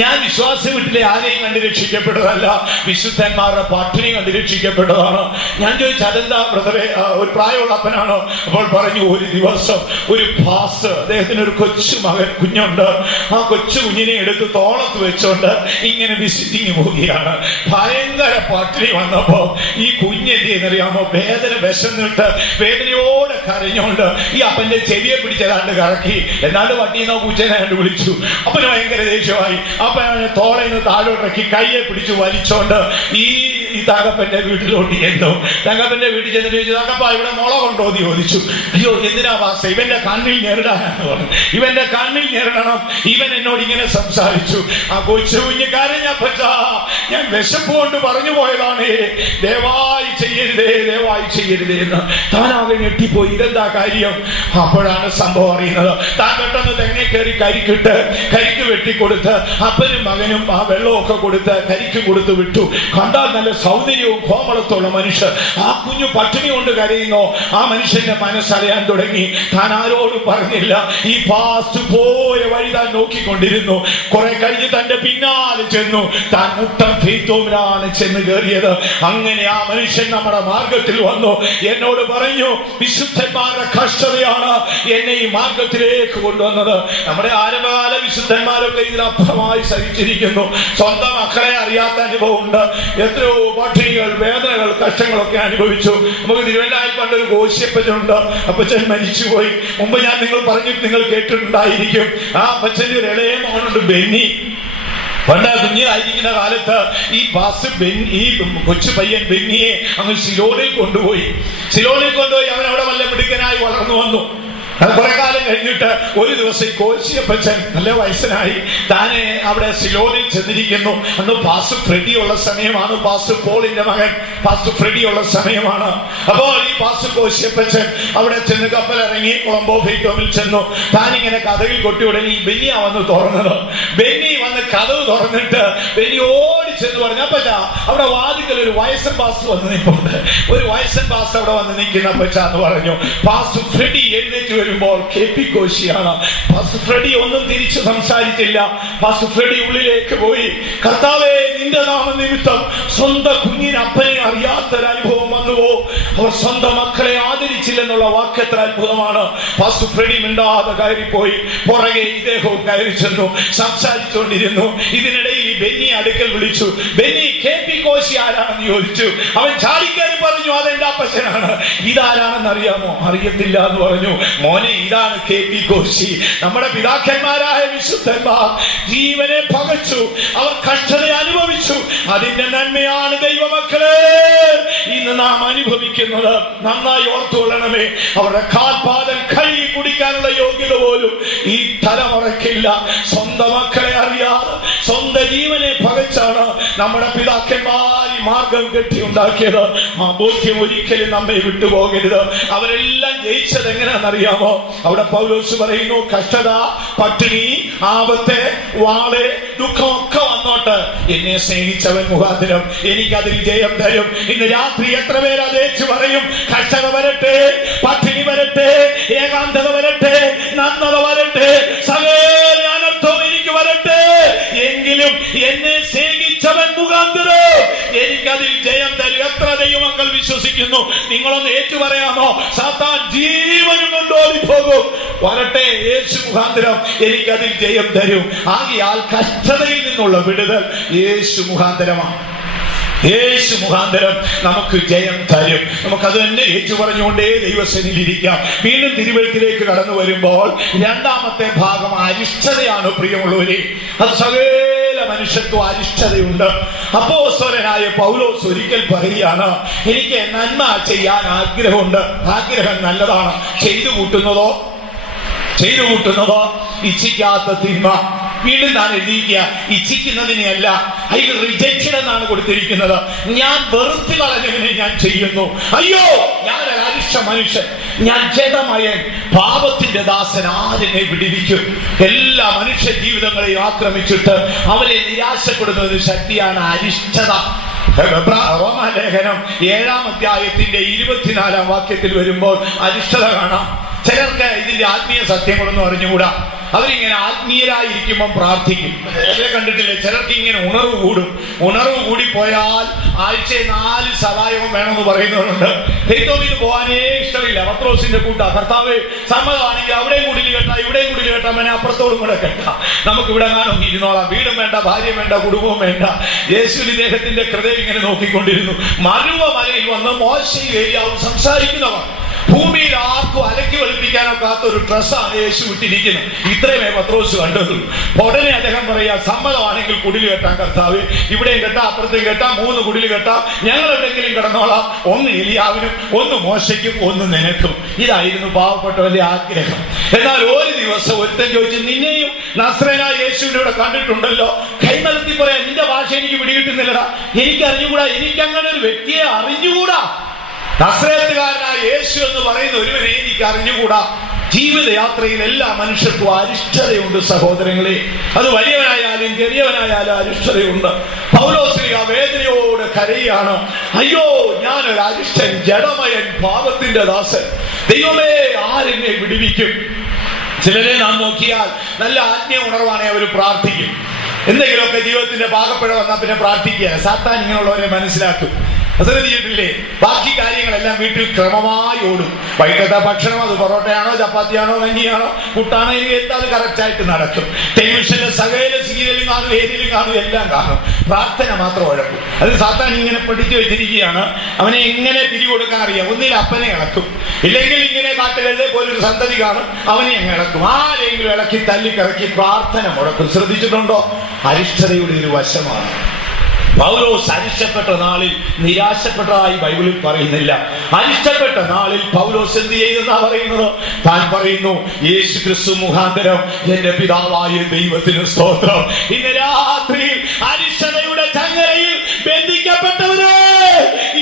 ഞാൻ വിശ്വാസ വീട്ടിലെ ആരെയും കണ്ട് രക്ഷിക്കപ്പെട്ടതല്ല, വിശുദ്ധന്മാരുടെ പട്ടിണി കണ്ട് രക്ഷിക്കപ്പെട്ടതാണ്. ഞാൻ ചോദിച്ചു: അതെന്താ ബ്രദറെ? ഒരു പ്രായമുള്ള അപ്പനാണോ? അപ്പോൾ പറഞ്ഞു: ഒരു ദിവസം ഒരു പാസ്റ്റർ, അദ്ദേഹത്തിന് ഒരു കൊച്ചു മകൻ കുഞ്ഞുണ്ട്. ആ കൊച്ചു കുഞ്ഞിനെ എടുത്ത് തോളത്ത് വെച്ചോണ്ട് ഇങ്ങനെ വിസിറ്റിങ് പോവുകയാണ്. ഭയങ്കര പട്ടിണി വന്നപ്പോ ഈ കുഞ്ഞെന്തെന്നറിയാമോ? വേദന വിശന്നിട്ട് വേദനയോടെ കരഞ്ഞോണ്ട് ഈ അപ്പന്റെ ചെവിയെ പിടിച്ചതാണ്ട് കറക്കി. എന്നാണ്ട് പട്ടീന്നോ പൂച്ചേനെ കണ്ട് വിളിച്ചു. അപ്പന് ഭയങ്കര ദേഷ്യമായി. അപ്പനെ തോളയിന്ന് താഴോട്ടിറക്കി കയ്യെ പിടിച്ചു വലിച്ചോണ്ട് ഈ തകപ്പന്റെ വീട്ടിലോട്ട് ചെന്നു. തകപ്പന്റെ വീട്ടിൽ ചെന്നിട്ട് ചോദിച്ചു: തകപ്പ, ഇവിടെ മുളകുണ്ടോ എന്ന് ചോദിച്ചു. അയ്യോ, എന്തിനാ പാസ്റ്റർ? ഇവന്റെ കണ്ണിൽ ഞെരടാനാണ് പറഞ്ഞു. ഇവന്റെ കണ്ണിൽ ഞെരടണം. ഇവൻ എന്നോട് ഇങ്ങനെ സംസാരിച്ചു. ആ കൊച്ചു കുഞ്ഞ് കരഞ്ഞപ്പച്ചാ, ഞാൻ വിശപ്പ് കൊണ്ട് പറഞ്ഞു പോയതാണ്, ദയവായി ചെയ്യരുതേ, ദയവായി ചെയ്യരുതേ എന്ന്. താനാകെ ഞെട്ടിപ്പോയി. ഇതെന്താ കാര്യം? അപ്പോഴാണ് സംഭവം അറിയുന്നത്. താൻ പെട്ടെന്ന് തെങ്ങ കയറി കരിക്ക് വെട്ടിക്കൊടുത്ത് അപ്പനും മകനും ആ വെള്ളമൊക്കെ കൊടുത്ത് കരിക്ക് കൊടുത്ത് വിട്ടു. കണ്ടാൽ നല്ല സൗന്ദര്യവും കോമളത്തുള്ള മനുഷ്യർ. ആ കുഞ്ഞു പട്ടിണി കൊണ്ട് കരയുന്നു. ആ മനുഷ്യന്റെ മനസ്സറിയാൻ തുടങ്ങി. താൻ ആരോടും പറഞ്ഞില്ല. ഈ പാസ്റ്റ് പോയ വഴി താൻ നോക്കിക്കൊണ്ടിരുന്നു. കുറെ കഴിഞ്ഞ് തന്റെ പിന്നാലെ ചെന്നു. താൻ മുട്ടം ഫെയ്ത്തോമിലാണ് ചെന്ന് കയറിയത്. അങ്ങനെ ആ മനുഷ്യൻ നമ്മുടെ മാർഗത്തിൽ വന്നു. എന്നോട് പറഞ്ഞു, വിശുദ്ധന്മാരുടെ കഷ്ടതയാണ് എന്നെ ഈ മാർഗത്തിലേക്ക് കൊണ്ടുവന്നത്. നമ്മുടെ ആരംഭകാല വിശുദ്ധന്മാരൊക്കെ ഇതിനപ്പുറമായി സഹിച്ചിരിക്കുന്നു. സ്വന്തം മക്കളെ അറിയാത്ത അനുഭവമുണ്ട്. എത്രയോ പട്ടിണികൾ, വേദനകൾ, കഷ്ടങ്ങളൊക്കെ അനുഭവിച്ചു. നമുക്ക് തിരുവല്ലായിൽ പണ്ടൊരു കോശിയപ്പച്ചനുണ്ട്. അപ്പച്ചൻ മരിച്ചുപോയി. മുമ്പ് ഞാൻ പറഞ്ഞിട്ട് നിങ്ങൾ കേട്ടിട്ടുണ്ടായിരിക്കും. ആ അപ്പച്ചന്റെ ഒരു ഇളയ മകനുണ്ട്, ബെന്നി. പണ്ട് കുഞ്ഞായിരിക്കുന്ന കാലത്ത് ഈ കൊച്ചു പയ്യൻ ബെന്നിയെ അങ്ങ് സിലോണിൽ കൊണ്ടുപോയി. അവൻ അവിടെ വല്ല മിടുക്കനായി വളർന്നു വന്നു. അത് കുറെ കാലം കഴിഞ്ഞിട്ട് ഒരു ദിവസം ഈ കോശിയപ്പച്ചൻ നല്ല വയസ്സനായി താനെ അവിടെ സിലോണിൽ ചെന്നിരിക്കുന്നു. അന്ന് പാസ്റ്റർ ഫ്രെഡി ഉള്ള സമയമാണ്. പാസ്റ്റർ പോളിന്റെ മകൻ പാസ്റ്റർ ഫ്രെഡി ഉള്ള സമയമാണ്. അപ്പോൾ ഈ പാസ്റ്റർ കോശിയപ്പച്ചൻ അവിടെ ചെന്ന് കപ്പലിറങ്ങി കൊളംബോ ഫെയ്ത്തോമിൽ ചെന്നു. താനിങ്ങനെ കഥകിൽ കൊട്ടി ഉടനെ ഈ ബെന്നിയാ വന്ന് തുറന്നത്. ബെന്നി വന്ന് കഥവ് തുറന്നിട്ട് ബെന്നി ഓടി ചെന്ന് പറഞ്ഞു, അപ്പച്ച അവിടെ വാതിക്കൽ ഒരു വയസ്സൻ പാസ്റ്റർ വന്ന് നിൽപ്പുണ്ട്. ഒരു വയസ്സൻ പാസ്റ്റർ അവിടെ വന്ന് നിൽക്കുന്ന അപ്പച്ച എന്ന് പറഞ്ഞു. പാസ്റ്റർ ഫ്രെഡി എഴുന്നേറ്റ് വരുമ്പോൾ KP കോശിയാണ്. പാസ്റ്റർ ഫ്രെഡി ഒന്നും തിരിച്ച് സംസാരിച്ചില്ല. പാസ്റ്റർ ഫ്രെഡി ഉള്ളിലേക്ക് പോയി. കർത്താവേ, നിന്റെ നാമനിമിത്തം സ്വന്തം കുഞ്ഞിന് അപ്പനെ അറിയാത്തൊരനുഭവം വന്നുവോ? അവർ സ്വന്തം മക്കളെ ആദരിച്ചില്ലെന്നുള്ള വാക്ക് എത്ര അത്ഭുതമാണ്. പാസ്റ്റർ ഫ്രെഡി മിണ്ടാതെ കയറിപ്പോയി. പുറകെ ഇദ്ദേഹവും കയറി ചെന്നു. സംസാരിച്ചുകൊണ്ടിരുന്നു. ഇതിനിടയിൽ ഈ ബെന്നി അടുക്കൽ വിളിച്ചു. ബെന്നി, KP കോശി ആരാണെന്ന് ചോദിച്ചു. അവൻ ചാടിക്കയറി പറഞ്ഞു, അതെന്റെ അപ്പച്ചനാണ്. ഇതാരാണെന്ന് അറിയാമോ? അറിയത്തില്ല എന്ന് പറഞ്ഞു. മോനെ, ഇതാണ് KP കോശി. നമ്മുടെ പിതാക്കന്മാരായ വിശുദ്ധന്മാർ ജീവനെ പകച്ചു. അവർ കഷ്ടത അനുഭവിച്ചു. അതിന്റെ നന്മയാണ് ദൈവമക്കളെ ഇന്ന് നാം അനുഭവിക്കുന്നത്. നന്നായി ഓർത്തുകൊള്ളണമേ. അവരുടെ കാൽപാദം കഴുകി കുടിക്കാനുള്ള യോഗ്യത പോലും ഈ തലമുറയ്ക്കില്ല. സ്വന്തം മക്കളെ അറിയാതെ സ്വന്തം ജീവനെ പകച്ചാണ് നമ്മുടെ പിതാക്കന്മാർ ഈ മാർഗം കെട്ടിയുണ്ടാക്കിയത്. ആ ബോധ്യം ഒരിക്കലും നമ്മെ വിട്ടുപോകരുത്. അവരെല്ലാം ജയിച്ചത് എങ്ങനെയാണെന്നറിയാമോ? അവിടെ പൗലോസ് പറയുന്നു, കഷ്ടത, പട്ടിണി, ആപത്ത്, വാള്, ദുഃഖമൊക്കെ വന്നോട്ട് എന്നെ സ്നേഹിച്ചവൻ മുഖാന്തരം എനിക്കതിൽ ജയം തരും. ഇന്ന് രാത്രി എത്ര പേര് അതേച്ചു പറയും? കഷ്ടത വരട്ടെ, പട്ടിണി വരട്ടെ, ഏകാന്തത വരട്ടെ, നഗ്നത വരട്ടെ, സകല അനർത്ഥവും എനിക്ക് വരട്ടെ, എങ്കിലും എന്നെ സ്നേഹിച്ചവൻ മുഖാന്തരം എനിക്കതിൽ ജയം തരും. എത്ര ദൈവമക്കൾ വിശ്വസിക്കുന്നു? നിങ്ങളൊന്ന് ഏറ്റു പറയാമോ? സാത്താൻ ജീവനും കൊണ്ട് ഓടിപ്പോകും. വരട്ടെ, യേശു മുഖാന്തരം എനിക്കതിൽ ജയം തരും. ആകയാൽ കഷ്ടതയിൽ നിന്നുള്ള വിടുതൽ യേശു മുഖാന്തരമാണ്. യേശു മുഖാന്തരം നമുക്ക് ജയം തരും. നമുക്കത് തന്നെ ഏറ്റു പറഞ്ഞുകൊണ്ടേ ദൈവസന്നിധിയിലിരിക്കാം. വീണ്ടും തിരുവഴുത്തിലേക്ക് കടന്നു വരുമ്പോൾ രണ്ടാമത്തെ ഭാഗം അരിഷ്ടതയാണ്. പ്രിയമുള്ളവരെ, അത് സകല മനുഷ്യർക്കും അരിഷ്ടതയുണ്ട്. അപ്പോസ്തലനായ പൗലോസ് ഒരിക്കൽ പറയുകയാണ്, എനിക്ക് നന്മ ചെയ്യാൻ ആഗ്രഹമുണ്ട്. ആഗ്രഹം നല്ലതാണ്. ചെയ്തു കൂട്ടുന്നതോ ഇച്ഛിക്കാത്ത തിന്മ. വീണ്ടും താൻ എഴുതിയിരിക്കുക, ഇച്ഛിക്കുന്നതിനെയല്ല, ഐ റിജക്റ്റഡ് എന്നാണ് കൊടുത്തിരിക്കുന്നത്. ഞാൻ വെറുത്തു കളഞ്ഞതിനെ ഞാൻ ചെയ്യുന്നു. അയ്യോ, ഞാൻ ഒരു അരിഷ്ട മനുഷ്യൻ, ഞാൻ ജഡമയൻ, പാപത്തിന്റെ ദാസൻ, ആരെന്നെ വിടുവിക്കും? എല്ലാ മനുഷ്യ ജീവിതങ്ങളെയും ആക്രമിച്ചിട്ട് അവരെ നിരാശപ്പെടുന്ന ശക്തിയാണ് അരിഷ്ടത. റോമാലേഖനം 7-ാം അധ്യായത്തിന്റെ 24-ാം വാക്യത്തിൽ വരുമ്പോൾ അരിഷ്ടത കാണാം. ചിലർക്ക് ഇതിന്റെ ആത്മീയ സത്യങ്ങളൊന്നും അറിഞ്ഞുകൂടാ. അവരിങ്ങനെ ആത്മീയരായിരിക്കുമ്പം പ്രാർത്ഥിക്കും. കണ്ടിട്ടില്ലേ? ചിലർക്ക് ഇങ്ങനെ ഉണർവ് കൂടിപ്പോയാൽ ആഴ്ചയിൽ 4 സഹായവും വേണമെന്ന് പറയുന്നവരുണ്ട്. ഫെയ്ത്തോമിന് പോകാനേ ഇഷ്ടമില്ല. പത്രോസിന്റെ കൂട്ട കർത്താവ് സമ്മതമാണെങ്കിൽ അവിടെയും കുടിൽ കെട്ടാ, ഇവിടെയും കുടിൽ കെട്ടാ, മേനെ അപ്പുറത്തോടും കൂടെ കെട്ടാം, നമുക്ക് ഇവിടെ കാണും ഇരുന്നോളാം, വീടും വേണ്ട, ഭാര്യ വേണ്ട, കുടുംബവും വേണ്ട. യേശു ഇദ്ദേഹത്തിന്റെ ഹൃദയം ഇങ്ങനെ നോക്കിക്കൊണ്ടിരുന്നു. മരുവമലയിൽ വന്ന് മോശയിൽ ഏരിയാവും സംസാരിക്കുന്നവർ. ഭൂമിയിൽ ആർക്കും അലക്കി വെളുപ്പിക്കാനൊക്കാത്ത ഒരു ഡ്രസ്സാണ് യേശു ഇട്ടിരിക്കുന്നത്. ഇത്രയുമേ പത്രോസ് കണ്ടത്. ഉടനെ അദ്ദേഹം പറയാ, സമ്മതമാണെങ്കിൽ കുടിൽ കെട്ടാൻ കർത്താവ്, ഇവിടെയും കെട്ടാ, അപ്പുറത്തേക്ക് കെട്ടാ, 3 കുടിൽ കെട്ടാ, ഞങ്ങൾ എവിടെയെങ്കിലും കിടന്നോളാം. ഒന്ന് എലിയാവിനും, ഒന്ന് മോശയ്ക്കും, ഒന്ന് നിനക്കും. ഇതായിരുന്നു പാവപ്പെട്ടവന്റെ ആഗ്രഹം. എന്നാൽ ഒരു ദിവസം ഒരുത്തൻ ചോദിച്ചു, നിന്നെയും നസ്രേനായ യേശുവിന്റെ ഇവിടെ കണ്ടിട്ടുണ്ടല്ലോ, കൈമലത്തി പറയാൻ നിന്റെ ഭാഷ എനിക്ക് പിടികിട്ടുന്നില്ലടാ, എനിക്ക് അറിഞ്ഞുകൂടാ, എനിക്കങ്ങനെ ഒരു വ്യക്തിയെ അറിഞ്ഞുകൂടാ. നസ്രേത്തുകാരനായ യേശു എന്ന് പറയുന്ന ഒരുവനെ എനിക്ക് അറിഞ്ഞുകൂടാ. ജീവിതയാത്രയിൽ എല്ലാ മനുഷ്യർക്കും അരിഷ്ടതയുണ്ട് സഹോദരങ്ങളെ. അത് വലിയവനായാലും വലിയവനായാലും ചെറിയവനായാലും അരിഷ്ടതയുണ്ട്. പൗലോസ് ആ വേദനയോട് കരയാണ്. അയ്യോ, ഞാനൊരു അരിഷ്ടൻ, ജഡമയൻ, പാപത്തിന്റെ ദാസൻ. ദൈവമേ, ആരെന്നെ വിടുവിക്കും? ചിലരെ നാം നോക്കിയാൽ നല്ല ആത്മീയ ഉണർവാണെ അവർ പ്രാർത്ഥിക്കും. എന്തെങ്കിലുമൊക്കെ ജീവിതത്തിന്റെ പാകപ്പിഴ വന്നാൽ പിന്നെ പ്രാർത്ഥിക്കുക. സാത്താൻ ഇങ്ങനെയുള്ളവരെ മനസ്സിലാക്കും. ശ്രദ്ധിച്ചിട്ടില്ലേ? ബാക്കി കാര്യങ്ങളെല്ലാം വീട്ടിൽ ക്രമമായി ഓടും. വൈകിട്ടത്തെ ഭക്ഷണം അത് പൊറോട്ടയാണോ, ചപ്പാത്തിയാണോ, കഞ്ഞിയാണോ, പുട്ടാണോ, ഇനി എന്താ കറക്റ്റായിട്ട് നടക്കും. ടെലിവിഷനിലെ സകല സീരിയലും കാണും, ഏതിലും കാണും, എല്ലാം കാണും. പ്രാർത്ഥന മാത്രം ഉഴക്കും. അത് സാത്താൻ ഇങ്ങനെ പഠിച്ചു വെച്ചിരിക്കുകയാണ്. അവനെ എങ്ങനെ തിരികൊടുക്കാൻ അറിയാം. ഒന്നിൽ അപ്പനെ ഇളക്കും, ഇല്ലെങ്കിൽ ഇങ്ങനെ കാട്ടുകഴുതെ പോലൊരു സന്തതി കാണും, അവനെ അങ്ങ് ഇളക്കും. ആരെങ്കിലും ഇളക്കി തല്ലിക്കിറക്കി പ്രാർത്ഥന മുടക്കും. ശ്രദ്ധിച്ചിട്ടുണ്ടോ? അരിഷ്ടതയുടെ ഒരു വശമാണ്. പൗലോസ് അരിഷ്ടപ്പെട്ട നാളിൽ നിരാശപ്പെട്ടതായി ബൈബിളിൽ പറയുന്നില്ല. അരിഷ്ടപ്പെട്ട നാളിൽ പൗലോസ് എന്ത് ചെയ്തെന്നാ പറയുന്നത്? താൻ പറയുന്നു, യേശു ക്രിസ്തു മുഖാന്തരം എന്റെ പിതാവായ ദൈവത്തിന് സ്തോത്രം. ഇന്ന് രാത്രിയിൽ അരിഷ്ടതയുടെ ചങ്ങലയിൽ ബന്ധിക്കപ്പെട്ടവരെ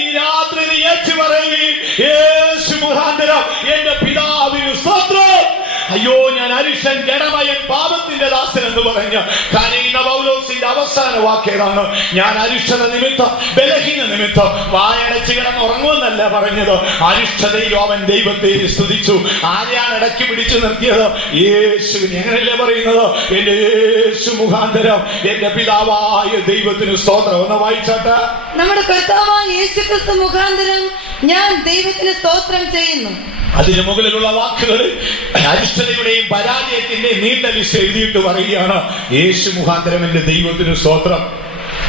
ഈ രാത്രി നീ ഏറ്റു പറയുകയും, യേശു മുഖാന്തരം എന്റെ പിതാവിന് സ്തോത്രം. അയ്യോ, ഞാൻ അരിഷ്ടൻ, ജഡമയൻ, പാപത്തിന്റെ ദാസൻ എന്ന് പറഞ്ഞ് കരയുന്ന പൗലോസിന്റെ അവസാന വാക്കേതാണ്, ഞാൻ അരിഷ്ടത നിമിത്തം, ബലഹീന നിമിത്തം വായടച്ച് കിടന്ന് ഉറങ്ങുമെന്നല്ല പറഞ്ഞത്. അരിഷ്ടതയിലും അവൻ ദൈവത്തെ സ്തുതിച്ചു. ആരെയാണ് ഇടയ്ക്ക് പിടിച്ചു നിർത്തിയത്? യേശുവിനെ. എങ്ങനെയല്ലേ പറയുന്നത്? എന്റെ യേശു മുഖാന്തരം എന്റെ പിതാവായ ദൈവത്തിന് സ്തോത്രം. ഒന്ന് വായിച്ചാട്ടെ. നമ്മുടെ കർത്താവായ യേശുക്രിസ്തു മുഖാന്തരം ഞാൻ ദൈവത്തിന് സ്തോത്രം ചെയ്യുന്നു. അതിന് മുകളിലുള്ള വാക്കുകൾ അരിഷ്ടതയുടെയും പരാജയത്തിന്റെയും നീണ്ട ലിസ്റ്റ് എഴുതിയിട്ട് പറയുകയാണ്, യേശു മുഖാന്തരം എന്റെ ദൈവത്തിന് സ്തോത്രം.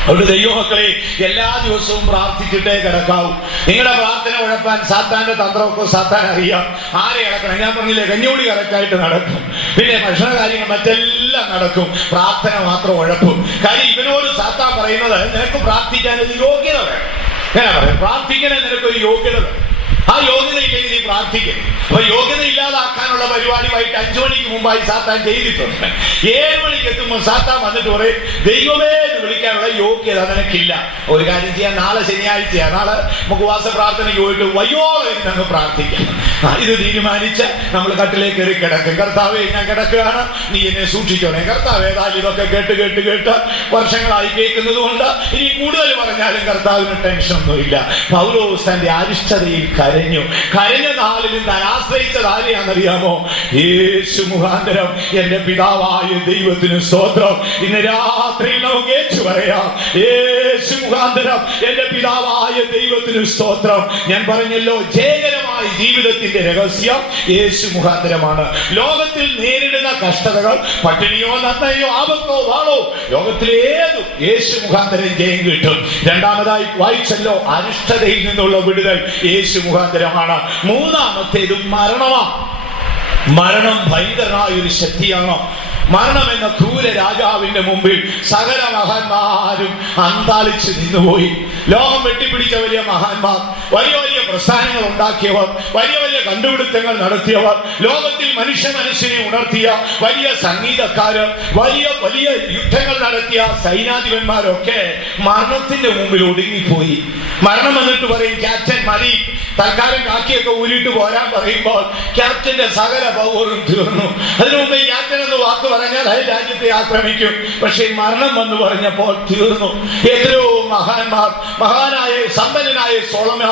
അവിടെ ദൈവമക്കളെ, എല്ലാ ദിവസവും പ്രാർത്ഥിച്ചിട്ടേ കിടക്കാവൂ. നിങ്ങളുടെ പ്രാർത്ഥന ഉഴപ്പാൻ സാത്താന്റെ തന്ത്രമൊക്കെ സാത്താൻ അറിയാം. ആരെ ഇളക്കണം? ഞാൻ പറഞ്ഞില്ലേ, കഞ്ഞൂടി കറക്റ്റായിട്ട് നടക്കും, പിന്നെ ഭക്ഷണ കാര്യങ്ങൾ മറ്റെല്ലാം നടക്കും, പ്രാർത്ഥന മാത്രം ഉഴപ്പും. കാര്യം ഇവനോട് സാത്താൻ പറയുന്നത്, നിനക്ക് പ്രാർത്ഥിക്കാൻ ഒരു യോഗ്യത വേണം. എങ്ങനെ പറയാം? പ്രാർത്ഥിക്കണേ നിനക്കൊരു യോഗ്യത വേണം. ആ യോഗ്യത ഇല്ലെങ്കിൽ നീ പ്രാർത്ഥിക്കണം. അപ്പൊ യോഗ്യത ഇല്ലാതാക്കാനുള്ള പരിപാടി വൈകിട്ട് 5 മണിക്ക് മുമ്പായി സാത്താൻ ചെയ്തിട്ടുണ്ട്. 7 മണിക്ക് എത്തുമ്പോൾ സാത്താൻ വന്നിട്ട് പറയും, ദൈവമേ എന്ന് വിളിക്കാനുള്ള യോഗ്യത നിനക്കില്ല. ഒരു കാര്യം ചെയ്യാൻ, നാളെ ശനിയാഴ്ചയാണ്, നാളെ ഉപവാസ പ്രാർത്ഥനയ്ക്ക് പോയിട്ട് വയ്യോളം ഇരുന്നങ്ങ് പ്രാർത്ഥിക്കാം. ഇത് തീരുമാനിച്ച് നമ്മൾ കട്ടിലേക്ക് കയറി കിടക്കും. കർത്താവേ, ഞാൻ കിടക്കുകയാണ്, നീ എന്നെ സൂക്ഷിച്ചോണേ. കർത്താവ് ഏതായാലും ഇതൊക്കെ കേട്ട് കേട്ട് കേട്ട് വർഷങ്ങളായി കേൾക്കുന്നത് കൊണ്ട് ഇനി കൂടുതൽ പറഞ്ഞാലും കർത്താവിന് ടെൻഷനൊന്നുമില്ല. പൗലോസ് തന്റെ അരിഷ്ടതയിൽ കരഞ്ഞു. കരഞ്ഞ നാളിലും താൻ ആശ്രയിച്ചത് ആരെയാണെന്നറിയാമോ? യേശു മുഖാന്തരം എന്റെ പിതാവായ ദൈവത്തിന് സ്തോത്രം. ഇന്ന് രാത്രി നമുക്ക് ഏറ്റു പറയാം, യേശു മുഖാന്തരം എന്റെ പിതാവായ ദൈവത്തിന് സ്തോത്രം. ഞാൻ പറഞ്ഞല്ലോ, ജയകരമായ ജീവിതത്തിന്റെ രഹസ്യം യേശു മുഖാന്തരമാണ്. ലോകത്തിൽ നേരിടുന്ന കഷ്ടതകൾ, പട്ടിണിയോ നന്മയോ ആപത്തോ വാളോ, ലോകത്തിലേതും യേശു മുഖാന്തരം ജയം കിട്ടും. രണ്ടാമതായി വായിച്ചല്ലോ, അരിഷ്ടതയിൽ നിന്നുള്ള വിടുതൽ യേശു മുഖാന്തരമാണ്. മൂന്നാമത്തേതും മരണമാണ്. മരണം ഭയങ്കരമായ ഒരു ശക്തിയാണ്. മരണം എന്ന ക്രൂര രാജാവിന്റെ മുമ്പിൽ സകല മഹാന്മാരും അന്താളിച്ച് നിന്നുപോയി. ലോകം വെട്ടിപ്പിടിച്ച വലിയ മഹാന്മാർ, വലിയ വലിയ പ്രസ്ഥാനങ്ങൾ ഉണ്ടാക്കിയവർ, വലിയ വലിയ കണ്ടുപിടുത്തങ്ങൾ നടത്തിയവർ, ലോകത്തിൽ മനുഷ്യ മനസ്സിനെ ഉണർത്തിയ വലിയ സംഗീതക്കാരർ, വലിയ വലിയ യുദ്ധങ്ങൾ നടത്തിയ സൈനാധിപന്മാരൊക്കെ മരണത്തിന്റെ മുമ്പിൽ ഒടുങ്ങിപ്പോയി. മരണം എന്നിട്ട് പറയും, ക്യാപ്റ്റൻ മതി, തൽക്കാലം കാക്കിയൊക്കെ ഊരിട്ട് പോരാൻ പറയുമ്പോൾ ക്യാപ്റ്റന്റെ സകല പൗരും തീർന്നു. അതിനു മുമ്പ് ക്യാപ്റ്റൻ എന്ന് വാക്ക് പറഞ്ഞാൽ അത് രാജ്യത്തെ ആക്രമിക്കും. പക്ഷെ മരണം വന്ന് പറഞ്ഞപ്പോൾ തീർന്നു. എത്രയോ മഹാന്മാർ, മഹാനായ സമ്പന്നനായ സോളമൻ,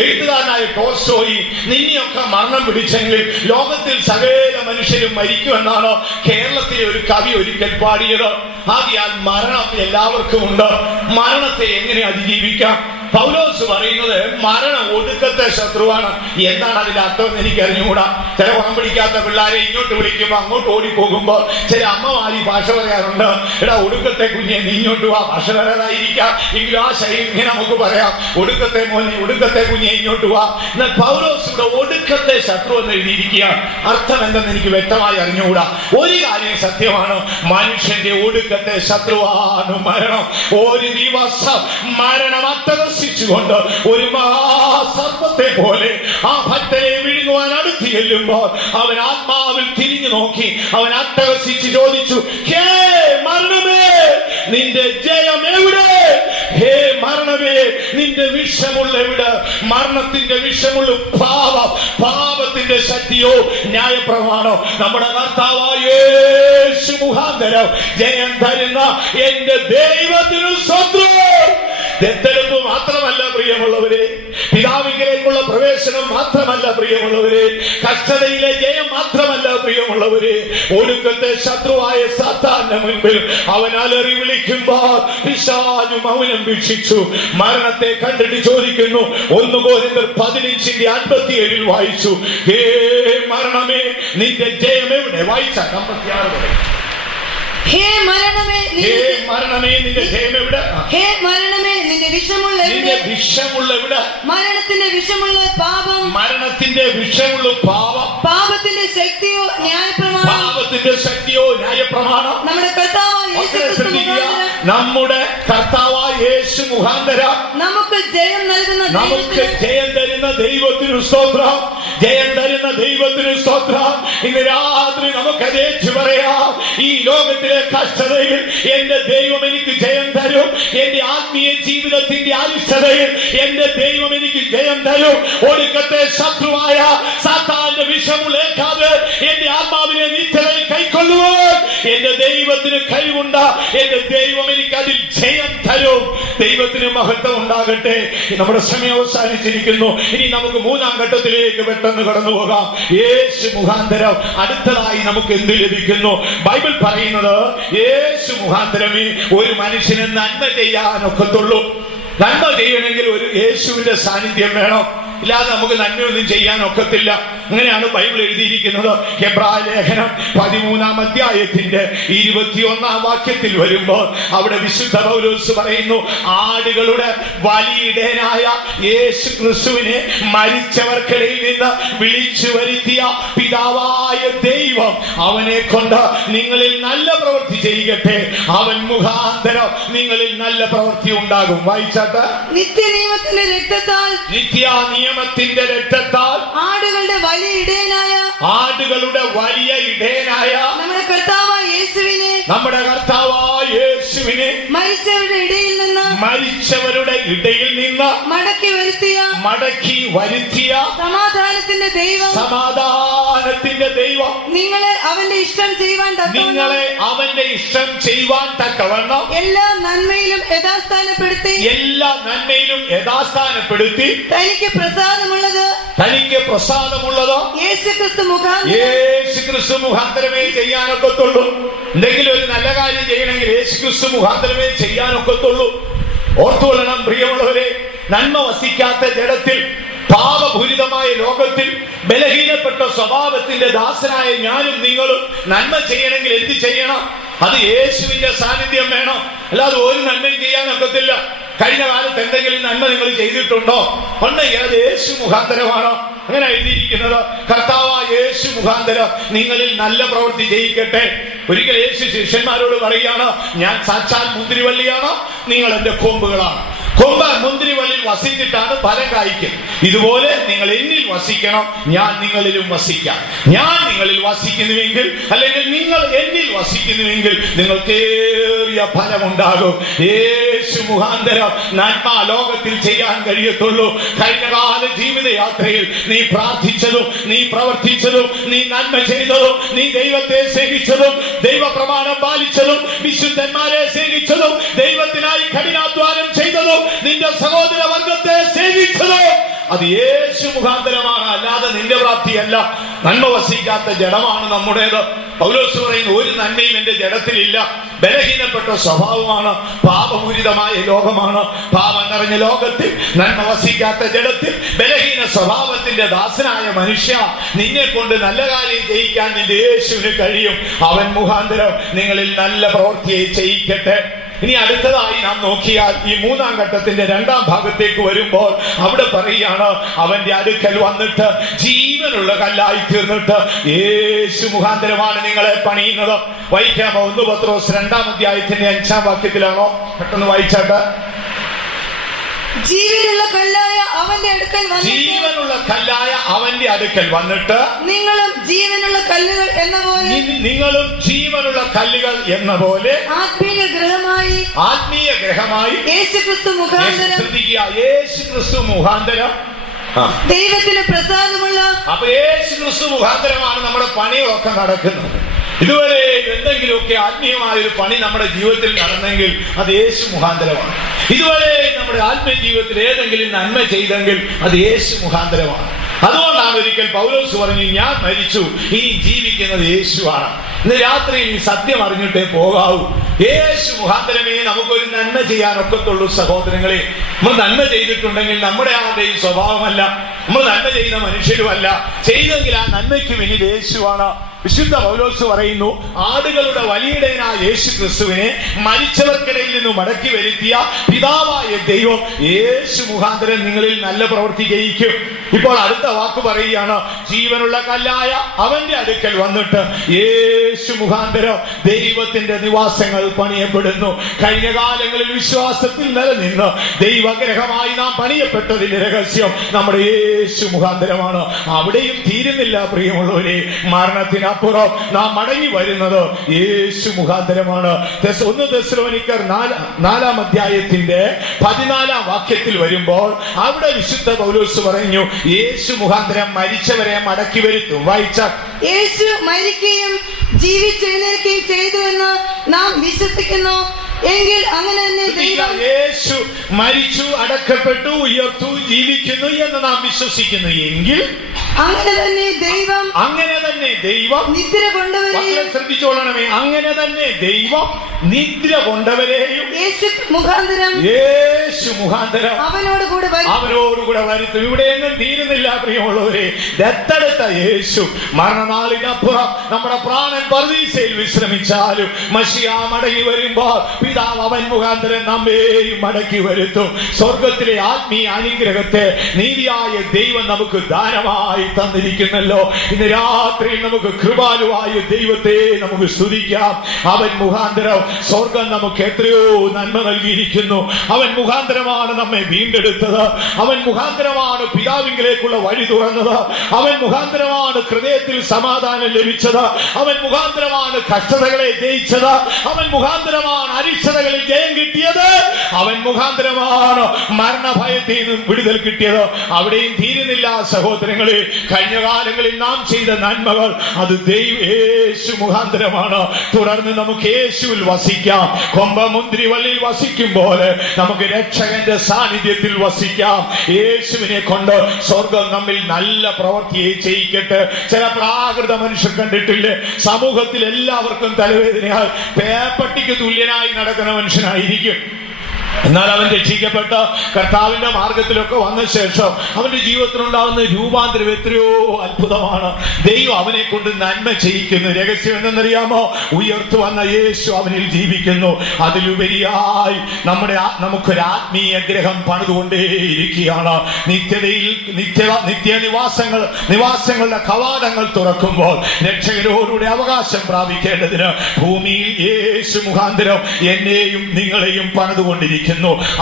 എഴുത്തുകാരനായ ടോൾസ്റ്റോയി, നിന്നെയൊക്കെ മരണം പിടിച്ചെങ്കിൽ ലോകത്തിൽ സകല മനുഷ്യരും മരിക്കുമെന്നാണ് കേരളത്തിലെ ഒരു കവി ഒരിക്കൽ പാടിയത്. ആകയാൽ മരണം എല്ലാവർക്കും ഉണ്ട്. മരണത്തെ എങ്ങനെ അതിജീവിക്കാം? പൗലോസ് പറയുന്നത് മരണം ഒടുക്കത്തെ ശത്രുവാണ്. എന്താണ് അതിന്റെ അർത്ഥം എന്ന് എനിക്ക് അറിഞ്ഞുകൂടാ. ചില ഗുണം പിടിക്കാത്ത പിള്ളേരെ ഇങ്ങോട്ട് വിളിക്കുമ്പോൾ അങ്ങോട്ട് ഓടിപ്പോകുമ്പോൾ ചില അമ്മമാരി ഭാഷ പറയാറുണ്ട്, എടാ ഒടുക്കത്തെ കുഞ്ഞെ നീ ഇങ്ങോട്ട് വാ. ഭാഷ വരാതായിരിക്കാം, എങ്കിലും ആ ശൈലി ഇങ്ങനെ നമുക്ക് പറയാം, ഒടുക്കത്തെ മോനെ, ഒടുക്കത്തെ കുഞ്ഞെ ഇങ്ങോട്ട് വാ. എന്നാൽ പൗലോസ് ഇവിടെ ഒടുക്കത്തെ ശത്രു എന്ന് എഴുതിയിരിക്കുകയാണ്. അർത്ഥം എന്തെന്ന് എനിക്ക് വ്യക്തമായി അറിഞ്ഞുകൂടാ. ഒരു കാര്യം സത്യമാണ്, മനുഷ്യന്റെ ഒടുക്കത്തെ ശത്രുവാണ് മരണം. ഒരു ദിവസം മരണം അട്ടഹസിച്ചുകൊണ്ട് ഒരു മഹാസർപ്പത്തെ പോലെ ആ ഭക്തനെ വിഴുങ്ങുവാൻ അടുത്ത് ചെല്ലുമ്പോൾ അവൻ ആത്മാവിൽ തിരിഞ്ഞു നോക്കി അവൻ അട്ടഹസിച്ച് ചോദിച്ചു, ഹേ മരണമേ, നിന്റെ ജയം എവിടെ? ഹേ മരണം മരണമേ നിന്റെ വിഷമുള്ള എവിടെ? മരണത്തിന്റെ വിഷമുള്ള പാപത്തിന്റെ ശക്തിയോ ന്യായപ്രമാണോ നമ്മുടെ കർത്താവായ യേശു മുഖാന്തരം ജയം തരുന്ന എന്റെ ദൈവത്തിനു സ്വന്തം. ദത്തെടുപ്പ് മാത്രമല്ല പ്രിയമുള്ളവരെ, പിതാവിലേക്കുള്ള പ്രവേശനം മാത്രമല്ല പ്രിയമുള്ളവരെ, കഷ്ടതയിലെ ജയം മാത്രമല്ല പ്രിയമുള്ളവരെ, ഒടുക്കത്തെ ശത്രുവായ സാത്താന്റെ മുൻപിൽ അവൻ അലറി വിളിക്കുമ്പോൾ പിശാചു മൗനം വീക്ഷിച്ചു. മരണത്തെ കണ്ടിട്ട് ചോദിക്കുന്നു, 1 കൊരിന്ത്യർ 15:57 വായിച്ചു, ഹേ മരണമേ നിന്റെ ജയം എവിടെ? വായിച്ച 56. ഹേ മരണമേ നിന്റെ ജയം എവിടെ? ഹേ മരണമേ നിന്റെ വിഷമുള്ള എവിടെ? മരണത്തിന്റെ വിഷമുള്ള പാപം, മരണത്തിന്റെ വിഷമുള്ള പാപത്തിന്റെ ശക്തിയോ ന്യായപ്രമാണം നമ്മുടെ കർത്താവായ യേശു മുഖാന്തരം നമുക്ക് ജയം തരുന്ന ദൈവത്തിനു സ്തോത്രം. ജയം തരുന്ന ദൈവത്തിനു സ്തോത്രം. ഇന്ന് രാത്രി നമുക്കത് ഏറ്റു പറയാം. ഈ ലോകത്തിലെ കഷ്ടതയിൽ എന്റെ ദൈവം എനിക്ക് ജയം തരും. എന്റെ ആത്മീയ ജീവിതത്തിന്റെ അരിഷ്ടതയിൽ എന്റെ ദൈവം എനിക്ക് ജയം തരും. ഒടുക്കത്തെ ശത്രുവായ സാത്താന്റെ വിഷമുളേക്കാതെ എന്റെ ആത്മാവിനെ നിത്യതയിൽ കൈക്കൊള്ളുവാൻ എന്റെ ദൈവത്തിന് കഴിവുണ്ട്. എന്റെ ദൈവം എനിക്ക് അതിൽ ജയം തരും. ദൈവത്തിന് മഹത്വം ഉണ്ടാകട്ടെ. നമ്മുടെ സമയം അവസാനിച്ചിരിക്കുന്നു. ഇനി നമുക്ക് 3-ാം ഘട്ടത്തിലേക്ക് പെട്ടെന്ന് കടന്നു പോകാം. യേശു മുഖാന്തരം അടുത്തതായി നമുക്ക് എന്ത് ലഭിക്കുന്നു? ബൈബിൾ പറയുന്നത് യേശു മുഖാന്തരമേ ഒരു മനുഷ്യന് നന്മ ചെയ്യാനൊക്കത്തുള്ളൂ. നന്മ ചെയ്യണമെങ്കിൽ ഒരു യേശുവിന്റെ സാന്നിധ്യം വേണം. ഇല്ലാതെ നമുക്ക് നന്മയൊന്നും ചെയ്യാൻ ഒക്കത്തില്ല. അങ്ങനെയാണ് ബൈബിൾ എഴുതിയിരിക്കുന്നത്. ഹെബ്രായ ലേഖനം 13-ാം അധ്യായത്തിന്റെ 21-ാം വാക്യത്തിൽ വരുമ്പോൾ അവിടെ വിശുദ്ധ പൗലോസ് പറയുന്നു, ആടുകളുടെ വലിയിടയനായ യേശു ക്രിസ്തുവിനെ മരിച്ചവർക്കിടയിൽ നിന്ന് വിളിച്ചു വരുത്തിയ പിതാവായ ദൈവം അവനെ കൊണ്ട് നിങ്ങളിൽ നല്ല പ്രവൃത്തി ചെയ്യട്ടെ. അവൻ മുഖാന്തരം നിങ്ങളിൽ നല്ല പ്രവൃത്തി ഉണ്ടാകും. വായിച്ചാട്ട്, നിത്യനിയമത്തിന്റെ രക്തത്താൽ ആടുകളുടെ വലിയ ഇടയനായ നമ്മുടെ കർത്താവായ യേശുവിനെ മരിച്ചവരുടെ ഇടയിൽ നിന്ന് മടക്കി വരുത്തിയ സമാധാനത്തിന്റെ ദൈവം നിങ്ങളെ അവന്റെ ഇഷ്ടം ചെയ്യുവാൻ തക്കവണ്ണം എല്ലാ നന്മയിലും യഥാസ്ഥാനപ്പെടുത്തി തനിക്ക് പ്രസാദമുള്ളത് യേശുക്രിസ്തു മുഖാന്തരമേ ചെയ്യാനൊക്കത്തുള്ളൂ. എന്തെങ്കിലും ഒരു നല്ല കാര്യം ചെയ്യണമെങ്കിൽ യേശുക്രിസ്തു മുഖാന്തരമേ ചെയ്യാനൊക്കത്തുള്ളൂ. ഓർത്തുകൊള്ളണം പ്രിയമുള്ളവരെ, നന്മ വസിക്കാത്ത ജഡത്തിൽ, പാപപൂരിതമായ ലോകത്തിൽ, ബലഹീനപ്പെട്ട സ്വഭാവത്തിന്റെ ദാസനായ ഞാനും നിങ്ങളും നന്മ ചെയ്യണമെങ്കിൽ എന്ത് ചെയ്യണം? അത് യേശുവിന്റെ സാന്നിധ്യം വേണം. അല്ലാതെ ഒരു നന്മയും ചെയ്യാനൊക്കത്തില്ല. കഴിഞ്ഞ കാലത്ത് എന്തെങ്കിലും നന്മ നിങ്ങൾ ചെയ്തിട്ടുണ്ടോ? ഉണ്ടെങ്കിൽ അത് യേശു മുഖാന്തരമാണോ? അങ്ങനെ എഴുതിയിരിക്കുന്നത്. കർത്താവായ യേശു മുഖാന്തരം നിങ്ങളിൽ നല്ല പ്രവൃത്തി ചെയ്യിക്കട്ടെ. ഒരിക്കൽ യേശു ശിഷ്യന്മാരോട് പറയുകയാണ്, ഞാൻ സാക്ഷാൽ മുന്തിരിവള്ളിയാണ്, നിങ്ങൾ എന്റെ കൊമ്പുകളാണ്. കൊമ്പ് മുന്തിരിവള്ളിയിൽ വസിച്ചിട്ടാണ് ഫലം കായ്ക്കും. ഇതുപോലെ നിങ്ങൾ എന്നിൽ വസിക്കണം, ഞാൻ നിങ്ങളിലും വസിക്കാം. ഞാൻ നിങ്ങളിൽ വസിക്കുന്നുവെങ്കിൽ, അല്ലെങ്കിൽ നിങ്ങൾ എന്നിൽ വസിക്കുന്നുവെങ്കിൽ നിങ്ങൾക്കേറിയ ഫലമുണ്ടാകും. യേശു മുഖാന്തരം നന്മ ലോകത്തിൽ ചെയ്യാൻ കഴിയത്തുള്ളൂ. കഴിഞ്ഞകാല ജീവിതയാത്രയിൽ നീ പ്രാർത്ഥിച്ചതും, നീ പ്രവർത്തിച്ചതും, നീ നന്മ ചെയ്തതും, നീ ദൈവത്തെ സ്നേഹിച്ചതും, ദൈവപ്രമാണം പാലിച്ചതും, വിശുദ്ധന്മാരെ സ്നേഹിച്ചതും, ദൈവത്തിനായി കഠിനാധ്വാനം ചെയ്തതും, നിന്റെ സഹോദര വർഗത്തെ സേവിച്ചതോ അത് യേശു മുഖാന്തരമാണ്. അല്ലാതെ നിന്റെ പ്രാപ്തിയല്ല. നന്മ വസിക്കാത്ത ജഡമാണ് നമ്മുടേത്. പൗലോസ് പറയുന്നു, ഒരു നന്മയും എന്റെ ജഡത്തിലില്ല. ബലഹീനപ്പെട്ട സ്വഭാവമാണ്, പാപപൂരിതമായ ലോകമാണ്. പാപം നിറഞ്ഞ ലോകത്തിൽ, നന്മ വസിക്കാത്ത ജഡത്തിൽ, ബലഹീന സ്വഭാവത്തിന്റെ ദാസനായ മനുഷ്യ, നിന്നെ കൊണ്ട് നല്ല കാര്യം ചെയ്യിക്കാൻ നിന്റെ യേശുവിന് കഴിയും. അവൻ മുഖാന്തരം നിങ്ങളിൽ നല്ല പ്രവൃത്തിയെ ചെയ്യിക്കട്ടെ. ഇനി അടുത്തതായി നാം നോക്കിയാൽ ഈ 3-ാം ഘട്ടത്തിന്റെ 2-ാം ഭാഗത്തേക്ക് വരുമ്പോൾ അവിടെ പറയുകയാണ്, അവന്റെ അടുക്കൽ വന്നിട്ട് ജീവനുള്ള കല്ലായി തീർന്നിട്ട് യേശു മുഖാന്തരമാണ് നിങ്ങളെ പണിയുന്നത്. വായിക്കാമോ? 1 പത്രോസ് 2-ാം അധ്യായത്തിന്റെ 5-ാം വാക്യത്തിലാണോ? പെട്ടെന്ന് വായിച്ചാട്ട്. ജീവനുള്ള കല്ലായ അവന്റെ അടുക്കൽ വന്നിട്ട് നിങ്ങളും ജീവനുള്ള കല്ലുകൾ എന്ന പോലെ ആത്മീയ ഗൃഹമായി ആത്മീയ ഗ്രഹമായി യേശുക്രിസ്തു മുഖാന്തരം ശ്രദ്ധിക്കുക, യേശു ക്രിസ്തു മുഖാന്തരം ദൈവത്തിന് പ്രസാദമുള്ള. അപ്പൊ യേശു ക്രിസ്തു മുഖാന്തരമാണ് നമ്മുടെ പണികളൊക്കെ നടക്കുന്നത്. ഇതുവരെ എന്തെങ്കിലുമൊക്കെ ആത്മീയമായ ഒരു പണി നമ്മുടെ ജീവിതത്തിൽ നടന്നെങ്കിൽ അത് യേശു മുഖാന്തരമാണ്. ഇതുവരെ നമ്മുടെ ആത്മീയ ജീവിതത്തിൽ ഏതെങ്കിലും നന്മ ചെയ്തെങ്കിൽ അത് യേശു മുഖാന്തരമാണ്. അതുകൊണ്ടാണ് ഒരിക്കൽ പൗലോസ് പറഞ്ഞു, ഞാൻ മരിച്ചു, ഇനി ജീവിക്കുന്നത് യേശുവാണ്. ഇന്ന് രാത്രി ഈ സത്യം അറിഞ്ഞിട്ടേ പോകാവൂ. യേശു മുഖാന്തരമേ നമുക്കൊരു നന്മ ചെയ്യാനൊക്കത്തുള്ളൂ. സഹോദരങ്ങളെ, നമ്മൾ നന്മ ചെയ്തിട്ടുണ്ടെങ്കിൽ നമ്മുടെ ആരുടെയും സ്വഭാവമല്ല, നമ്മൾ നന്മ ചെയ്യുന്ന മനുഷ്യരുമല്ല. ചെയ്തെങ്കിൽ ആ നന്മയ്ക്ക് പിന്നിൽ യേശുവാണ്. വിശുദ്ധ പൗലോസ് പറയുന്നു, ആടുകളുടെ വലിയിടയനായ യേശു ക്രിസ്തുവിനെ മരിച്ചവർക്കിടയിൽ നിന്ന് മടക്കി വരുത്തിയ പിതാവായ ദൈവം യേശു മുഖാന്തരം നിങ്ങളിൽ നല്ല പ്രവൃത്തി ചെയ്യിക്കും. ഇപ്പോൾ അടുത്ത വാക്ക് പറയുകയാണ്, ജീവനുള്ള കല്ലായ അവന്റെ അടുക്കൽ വന്നിട്ട് യേശു മുഖാന്തരം ദൈവത്തിന്റെ നിവാസങ്ങൾ പണിയപ്പെടുന്നു. കഴിഞ്ഞ കാലങ്ങളിൽ വിശ്വാസത്തിൽ നിലനിന്ന് ദൈവഗ്രഹമായി നാം പണിയപ്പെട്ടതിന്റെ രഹസ്യം നമ്മുടെ യേശു മുഖാന്തരമാണ്. അവിടെയും തീരുന്നില്ല പ്രിയമുള്ളവരെ. മരണത്തിനപ്പുറം നാം മടങ്ങി വരുന്നത് യേശു മുഖാന്തരമാണ്. 1 തെസ്സലോനിക്കർ 4-ാം അധ്യായത്തിന്റെ 14-ാം വാക്യത്തിൽ വരുമ്പോൾ അവിടെ വിശുദ്ധ പൗലോസ് പറഞ്ഞു, യേശു മുഖാന്തരം മരിച്ചവരെ മടക്കി വരുത്തും. വായിച്ച, യേശു മരിക്കുകയും ജീവിച്ചെഴുന്നേൽക്കുകയും ചെയ്തു എന്ന് നാം വിശ്വസിക്കുന്നു. എങ്കിൽ അങ്ങനെ തന്നെ ദൈവം യേശു മരിച്ചു, അടക്കപ്പെട്ടു, ഉയർത്തു, ജീവിക്കുന്നു എന്ന് നാം വിശ്വസിക്കുന്നു. എങ്കിൽ അങ്ങനെ തന്നെ ദൈവം നിദ്ര കൊണ്ടവരെയും, ശ്രദ്ധിച്ചോളണമേ, അങ്ങനെ തന്നെ ദൈവം നിദ്ര കൊണ്ടവരെയും യേശു മുഖാന്തരം അവനോടുകൂടെ വരുത്തും. ഇവിടെയൊന്നും തീരുന്നില്ല പ്രിയമുള്ളവരെ. ദത്തെടുത്ത യേശു മരണനാളിനപ്പുറം നമ്മുടെ പ്രാണൻ പർദീസയിൽ വിശ്രമിച്ചാലും മശിഹാ മടങ്ങി വരുമ്പോൾ പിതാവ് അവൻ മുഖാന്തരം നമ്മെയും മടക്കി വരുത്തും. സ്വർഗത്തിലെ ആത്മീയ അനുഗ്രഹത്തെ നീതിയായ ദൈവം നമുക്ക് ദാനമായി തന്നിരിക്കുന്നല്ലോ. ഇന്ന് രാത്രി നമുക്ക് കൃപാലുവായ ദൈവത്തെ നമുക്ക് സ്തുതിക്കാം. അവൻ മുഖാന്തരം സ്വർഗം നമുക്ക് എത്രയോ നന്മ നൽകിയിരിക്കുന്നു. അവൻ മുഖാന്തരമാണ് നമ്മെ വീണ്ടെടുത്തത്. അവൻ മുഖാന്തരമാണ് പിതാവിങ്കിലേക്കുള്ള വഴി തുറന്നത്. അവൻ മുഖാന്തരമാണ് ഹൃദയത്തിൽ സമാധാനം ലഭിച്ചത്. അവൻ മുഖാന്തരമാണ് കഷ്ടതകളെ ജയിച്ചത്. അവൻ മുഖാന്തരമാണ് അരിഷ്ടതകളിൽ ജയം കിട്ടിയത്. അവൻ മുഖാന്തരമാണ് മരണഭയത്തിൽ നിന്നും വിടുതൽ കിട്ടിയത്. അവിടെയും തീരുന്നില്ല സഹോദരങ്ങളെ. കഴിഞ്ഞ കാലങ്ങളിൽ നാം ചെയ്ത നന്മകൾ അത് യേശു മുഖാന്തരമാണ്. തുടർന്ന് നമുക്ക് യേശുവിൽ വസിക്കാം. കൊമ്പമുന്തിരി വള്ളിയിൽ വസിക്കും പോലെ നമുക്ക് രക്ഷകന്റെ സാന്നിധ്യത്തിൽ വസിക്കാം. യേശുവിനെ കൊണ്ട് സ്വർഗം നമ്മിൽ നല്ല പ്രവൃത്തിയെ ചെയ്യിക്കട്ടെ. ചില പ്രാകൃത മനുഷ്യർ കണ്ടിട്ടില്ലേ, സമൂഹത്തിൽ എല്ലാവർക്കും തലവേദനയാൽ പേപ്പട്ടിക്ക് തുല്യനായി നടക്കുന്ന മനുഷ്യനായിരിക്കും. എന്നാൽ അവൻ രക്ഷിക്കപ്പെട്ട കർത്താവിന്റെ മാർഗത്തിലൊക്കെ വന്ന ശേഷം അവന്റെ ജീവിതത്തിലുണ്ടാകുന്ന രൂപാന്തരം എത്രയോ അത്ഭുതമാണ്. ദൈവം അവനെ കൊണ്ട് നന്മ ചെയ്യിക്കുന്നു. രഹസ്യം എന്തെന്നറിയാമോ? ഉയർത്തു വന്ന യേശു അവനിൽ ജീവിക്കുന്നു. അതിലുപരിയായി നമുക്കൊരു ആത്മീയ ഗ്രഹം പണിതുകൊണ്ടേയിരിക്കുകയാണ്. നിവാസങ്ങളുടെ കവാടങ്ങൾ തുറക്കുമ്പോൾ രക്ഷകരോടുകൂടെ അവകാശം പ്രാപിക്കേണ്ടതിന് ഭൂമിയിൽ യേശു മുഖാന്തരം എന്നെയും നിങ്ങളെയും പണിതുകൊണ്ടിരിക്കുന്നു.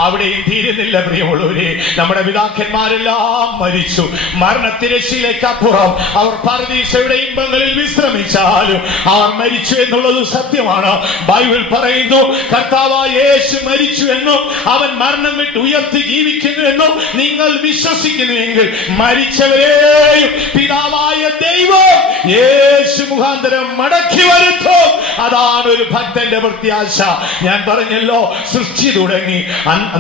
അവിടെയും തീരുന്നില്ല പ്രിയമുള്ളവരെ. നമ്മുടെ പിതാക്കന്മാരെല്ലാം മരിച്ചു. മരണത്തിരശ്ശിയിലേക്കപ്പുറം അവർ പർദീസയുടെ ഇമ്പങ്ങളിൽ വിശ്രമിച്ചാലും അവർ മരിച്ചു എന്നുള്ളത് സത്യമാണ്. ബൈബിൾ പറയുന്നു, കർത്താവായ യേശു മരിച്ചു എന്നും അവൻ മരണം വിട്ട് ഉയർത്തി ജീവിക്കുന്നു എന്നും നിങ്ങൾ വിശ്വസിക്കുന്നുവെങ്കിൽ മരിച്ചവരെയും പിതാവായ ദൈവം യേശു മുഖാന്തരം മടക്കി വരുത്തും. അതാണ് ഒരു ഭക്തന്റെ പ്രത്യാശ. ഞാൻ പറഞ്ഞല്ലോ, സൃഷ്ടി തുടങ്ങി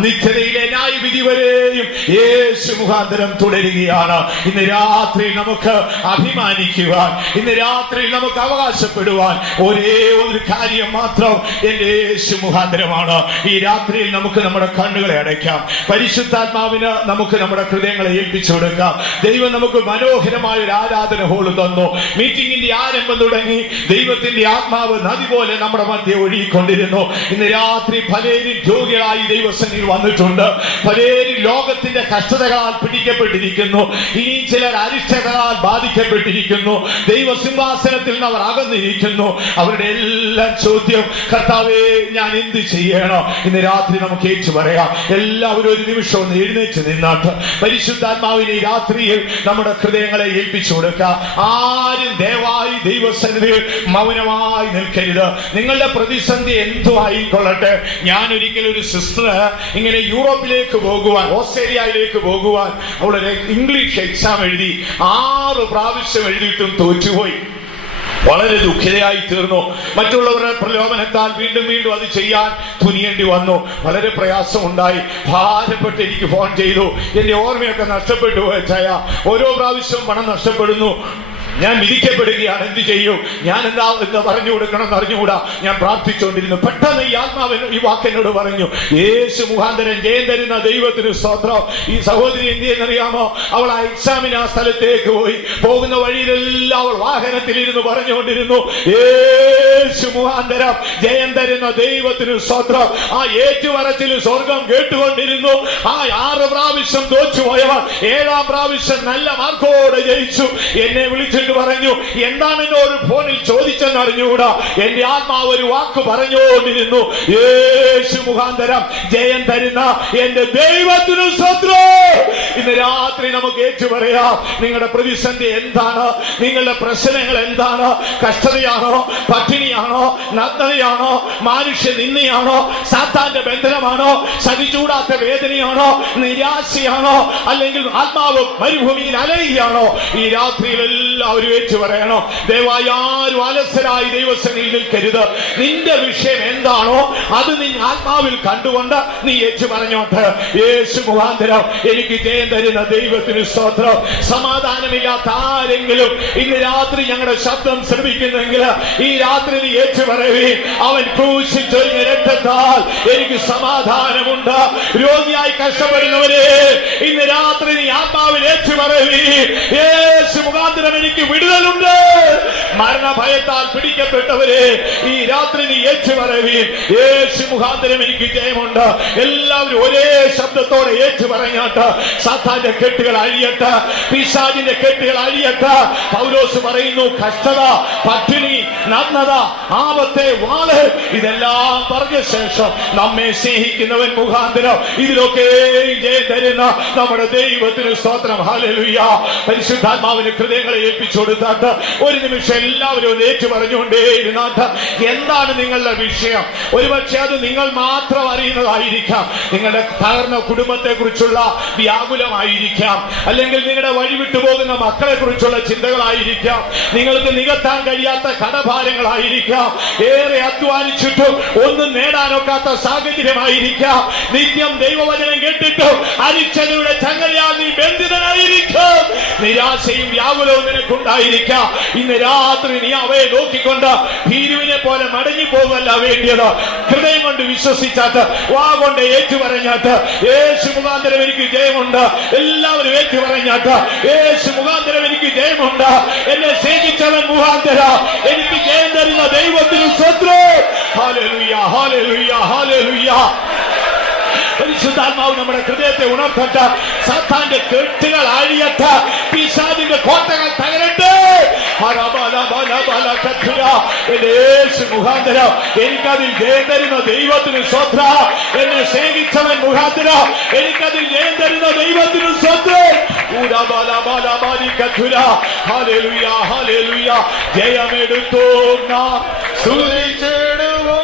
നിത്യതയിലെ ന്യായവിധി വരെയും യേശു മുഖാന്തരം തുടരുകയാണ്. ഇന്ന് രാത്രി നമുക്ക് അഭിമാനിക്കുവാൻ, ഇന്ന് രാത്രി നമുക്ക് അവകാശപ്പെടുവാൻ ഒരേ ഒരു കാര്യം മാത്രം, എന്റെ യേശു മുഖാന്തരമാണ്. ഈ രാത്രിയിൽ നമുക്ക് നമ്മുടെ കണ്ണുകളെ അടയ്ക്കാം. പരിശുദ്ധാത്മാവിന് നമുക്ക് നമ്മുടെ ഹൃദയങ്ങളെ ഏൽപ്പിച്ചു കൊടുക്കാം. ദൈവം നമുക്ക് മനോഹരമായ ഒരു ആരാധന ഹോള് തന്നു. മീറ്റിംഗിന്റെ ആരംഭം തുടങ്ങി ദൈവത്തിന്റെ ആത്മാവ് നദി പോലെ നമ്മുടെ മധ്യ ഒഴുകിക്കൊണ്ടിരുന്നു. ഇന്ന് രാത്രി പലരും രോഗികളായി ദൈവമായി ദൈവസന്നിധിയിൽ വന്നിട്ടുണ്ട്. പലരും ലോകത്തിന്റെ കഷ്ടതകളാൽ പിടിക്കപ്പെട്ടിരിക്കുന്നു. ഇനി ചിലർ അരിഷ്ടതകളാൽ ബാധിക്കപ്പെട്ടിരിക്കുന്നു. ദൈവസിംഹാസനത്തിൽ നിന്ന് അവർ അകന്നിരിക്കുന്നു. അവരുടെ എല്ലാം ചോദ്യം, കർത്താവേ ഞാൻ എന്ത് ചെയ്യണം? ഇന്ന് രാത്രി നമുക്ക് ഏറ്റു പറയാം. എല്ലാവരും ഒരു നിമിഷം ഒന്ന് എഴുന്നേറ്റ് നിന്നാട്ട് പരിശുദ്ധാത്മാവിനെ രാത്രിയിൽ നമ്മുടെ ഹൃദയങ്ങളെ ഏൽപ്പിച്ചു കൊടുക്കാം. ആരും ദയവായി ദൈവസന്നിധിയിൽ മൗനമായി നിൽക്കരുത്. നിങ്ങളുടെ പ്രതിസന്ധി എന്തു ആയിക്കൊള്ളട്ടെ. ഞാൻ ഒരിക്കലും ഒരു സിസ്റ്റർ ഇങ്ങനെ യൂറോപ്പിലേക്ക് പോകുവാൻ, ഓസ്ട്രേലിയയിലേക്ക് പോകുവാൻ അവളൊരു ഇംഗ്ലീഷ് എക്സാം എഴുതി 6 പ്രാവശ്യം എഴുതിയിട്ടും തോറ്റുപോയി. വളരെ ദുഃഖിതയായി തീർന്നു. മറ്റുള്ളവരുടെ പ്രലോഭനത്താൽ വീണ്ടും വീണ്ടും അത് ചെയ്യാൻ തുനിയേണ്ടി വന്നു. വളരെ പ്രയാസമുണ്ടായി. ഭാരപ്പെട്ട് എനിക്ക് ഫോൺ ചെയ്തു. എന്റെ ഓർമ്മയൊക്കെ നഷ്ടപ്പെട്ടു പോയ ഓരോ പ്രാവശ്യവും പണം നഷ്ടപ്പെടുന്നു. ഞാൻ വിധിക്കപ്പെടുകയാണ്, എന്ത് ചെയ്യും? ഞാൻ എന്താ പറഞ്ഞു കൊടുക്കണം എന്ന് അറിഞ്ഞുകൂടാ. ഞാൻ പ്രാർത്ഥിച്ചുകൊണ്ടിരുന്നു. പെട്ടെന്ന് ഈ ആത്മാവിന് ഈ വാക്കെന്നോട് പറഞ്ഞു, യേശു മുഖാന്തരം ജയം തരുന്ന ദൈവത്തിന് സ്തോത്രം. ഈ സഹോദരി എന്ത് ചെയ്യുന്നറിയാമോ? അവൾ ആ എക്സാമിന് ആ സ്ഥലത്തേക്ക് പോയി. പോകുന്ന വഴിയിലെല്ലാം അവൾ വാഹനത്തിലിരുന്ന് പറഞ്ഞുകൊണ്ടിരുന്നു, യേശു മുഖാന്തരം ജയം തരുന്ന ദൈവത്തിന് സ്തോത്രം. ആ ഏറ്റുപറച്ചിൽ സ്വർഗം കേട്ടുകൊണ്ടിരുന്നു. ആ 6 പ്രാവശ്യം തോറ്റുപോയവർ 7ാം പ്രാവശ്യം നല്ല മാർക്കോടെ ജയിച്ചു. എന്നെ വിളിച്ചിട്ട് പറഞ്ഞു, എന്താണ് എന്നോട് ഫോണിൽ ചോദിച്ചെന്ന് അറിഞ്ഞുകൂടാ. എന്റെ ആത്മാവ് ഒരു വാക്ക് പറഞ്ഞുകൊണ്ടിരുന്നു, യേശു മുഖാന്തരം ജയം തരുന്ന എന്റെ ദൈവത്തിനു സ്തോത്രം. ഇന്ന് രാത്രി നമുക്ക് ഏറ്റു പറയാം. നിങ്ങളുടെ പ്രതിസന്ധി എന്താണ്? നിങ്ങളുടെ പ്രശ്നങ്ങൾ എന്താണ്? കഷ്ടതയാണോ? പട്ടിണിയാണോ? നഗ്നതയാണോ? മാനുഷ്യ നിന്ദയാണോ? സാത്താന്റെ ബന്ധനമാണോ? സഹിച്ചുകൂടാത്ത വേദനയാണോ? നിരാശയാണോ? അല്ലെങ്കിൽ ആത്മാവ് മരുഭൂമിയിൽ അലയുകയാണോ? ഈ രാത്രിയിൽ എല്ലാവരും ഏറ്റു പറയണം. ദയവായി ആരും അലസരായി ദൈവസന്നിധിയിൽ നിൽക്കരുത്. നിന്റെ വിഷയം എന്താണോ അത് നീ ആത്മാവിൽ കണ്ടുകൊണ്ട് നീ ഏറ്റു പറഞ്ഞോട്ട്, യേശു മുഖാന്തരം എനിക്ക് ജയം തരുന്ന ദൈവത്തിന് സ്തോത്രം. സമാധാനമില്ലാത്ത ആരെങ്കിലും ഇന്ന് രാത്രി ഞങ്ങളുടെ ശബ്ദം ശ്രമിക്കുന്നെങ്കിൽ ഈ രാത്രി നീ ഏറ്റു പറയുകയും, അവൻ ക്രൂശിൽ ചൊരിഞ്ഞ രക്തത്താൽ എനിക്ക് സമാധാനമുണ്ട്. രോഗിയായി കഷ്ടപ്പെടുന്നവരെ ഇന്ന് രാത്രി നീ ആത്മാവിൽ ഏറ്റു പറയുകയും, യേശു മുഖാന്തരം എനിക്ക് വിടുതലുണ്ട്. മരണഭയത്താൽ പിടിക്കപ്പെട്ടവരെ ഈ രാത്രി നീ ഏറ്റു പറയുകയും, യേശു മുഖാന്തരം എനിക്ക് ജയമുണ്ട്. എല്ലാവരും ഒരേ ശബ്ദത്തോടെ ഏറ്റു പറഞ്ഞാട്ട് സാത്താന്റെ കെട്ടുകൾ അഴിയട്ടെ, പിശാചിന്റെ കെട്ടുകൾ അഴിയട്ടെ. പൗലോസ് പറയുന്നു, കഷ്ടത, പട്ടിണി, നഗ്നത, ആപത്തെ, വാള്, ഇതെല്ലാം പറഞ്ഞ ശേഷം നമ്മെ സ്നേഹിക്കുന്നവൻ മുഖാന്തരം ഇതിലൊക്കെ ജയം തരുന്ന നമ്മുടെ ദൈവത്തിന് സ്തോത്രം. ഹല്ലേലൂയ. പരിശുദ്ധാത്മാവിന് ഹൃദയങ്ങളെ ഏൽപ്പിച്ചു കൊടുത്താട്ട് ഒരു നിമിഷം എല്ലാവരും ഒന്ന് ഏറ്റു പറഞ്ഞുകൊണ്ടേയിരുന്നാട്ട് എന്താണ് നിങ്ങളുടെ വിഷയം? ഒരുപക്ഷെ അത് നിങ്ങൾ മാത്രം അറിയുന്നതായിരിക്കാം. നിങ്ങളുടെ തകർന്ന കുടുംബത്തെ കുറിച്ചുള്ള വ്യാകുലമായിരിക്കാം, അല്ലെങ്കിൽ നിങ്ങളുടെ വഴി വിട്ടുപോകുന്ന മക്കളെ കുറിച്ചുള്ള ചിന്തകളായിരിക്കാം, നിങ്ങൾക്ക് നികത്താൻ കഴിയാത്ത കടഭാരങ്ങളായിരിക്കാം, ഏറെ അധ്വാനിച്ചിട്ടും ഒന്നും നേടാനൊക്കാത്ത സാഹചര്യമായിരിക്കാം. നിത്യം ദൈവവചനം കേട്ടിട്ടും അരിച്ചതയുടെ ചങ്ങലയാൽ നീ ബന്ധിതനായിരിക്കും. നിരാശയും വ്യാകുലവും നിനക്കുണ്ടായിരിക്കാം. ഇന്ന് രാത്രി നീ അവയെ നോക്കിക്കൊണ്ട് ഭീരുവിനെ പോലെ മടങ്ങി പോകുമല്ല വേണ്ടിയത്. ഹൃദയം കൊണ്ട് വിശ്വസിച്ചാട്ട്, വാ കൊണ്ട് ഏറ്റു പറഞ്ഞാട്ട്, യേശു മുഖാന്തരം എനിക്ക് ജയമുണ്ട്. എല്ലാവരും ഏറ്റു പറഞ്ഞാട്ട്, യേശു മുഖാന്തരം എനിക്ക് ജയമുണ്ട്. എന്നെ സ്നേഹിച്ചവൻ മുഖാന്തരം എനിക്ക് ജയം തരുന്ന ദൈവത്തിന് സ്തോത്രം. Hallelujah, hallelujah, hallelujah. പരിശുദ്ധാത്മാവ് നമ്മുടെ ഹൃദയത്തെ ഉണർത്തട്ടെ. സാത്താന്റെ കെട്ടുകൾ അഴിയട്ടെ, പിശാചിന്റെ കോട്ടകൾ തകരട്ടെ. യേശു മുഖാന്തരം എനിക്കതിൽ ജയം തരുന്ന ദൈവത്തിന് സ്തോത്രം. എന്നെ സ്നേഹിച്ചവൻ മുഖാന്തരം എനിക്കതിൽ ജയം തരുന്ന ദൈവത്തിന് സ്തോത്രം. Hallelujah, hallelujah. ജയമെടുത്തോ നാം സ്തുതിച്ചിടുവോം.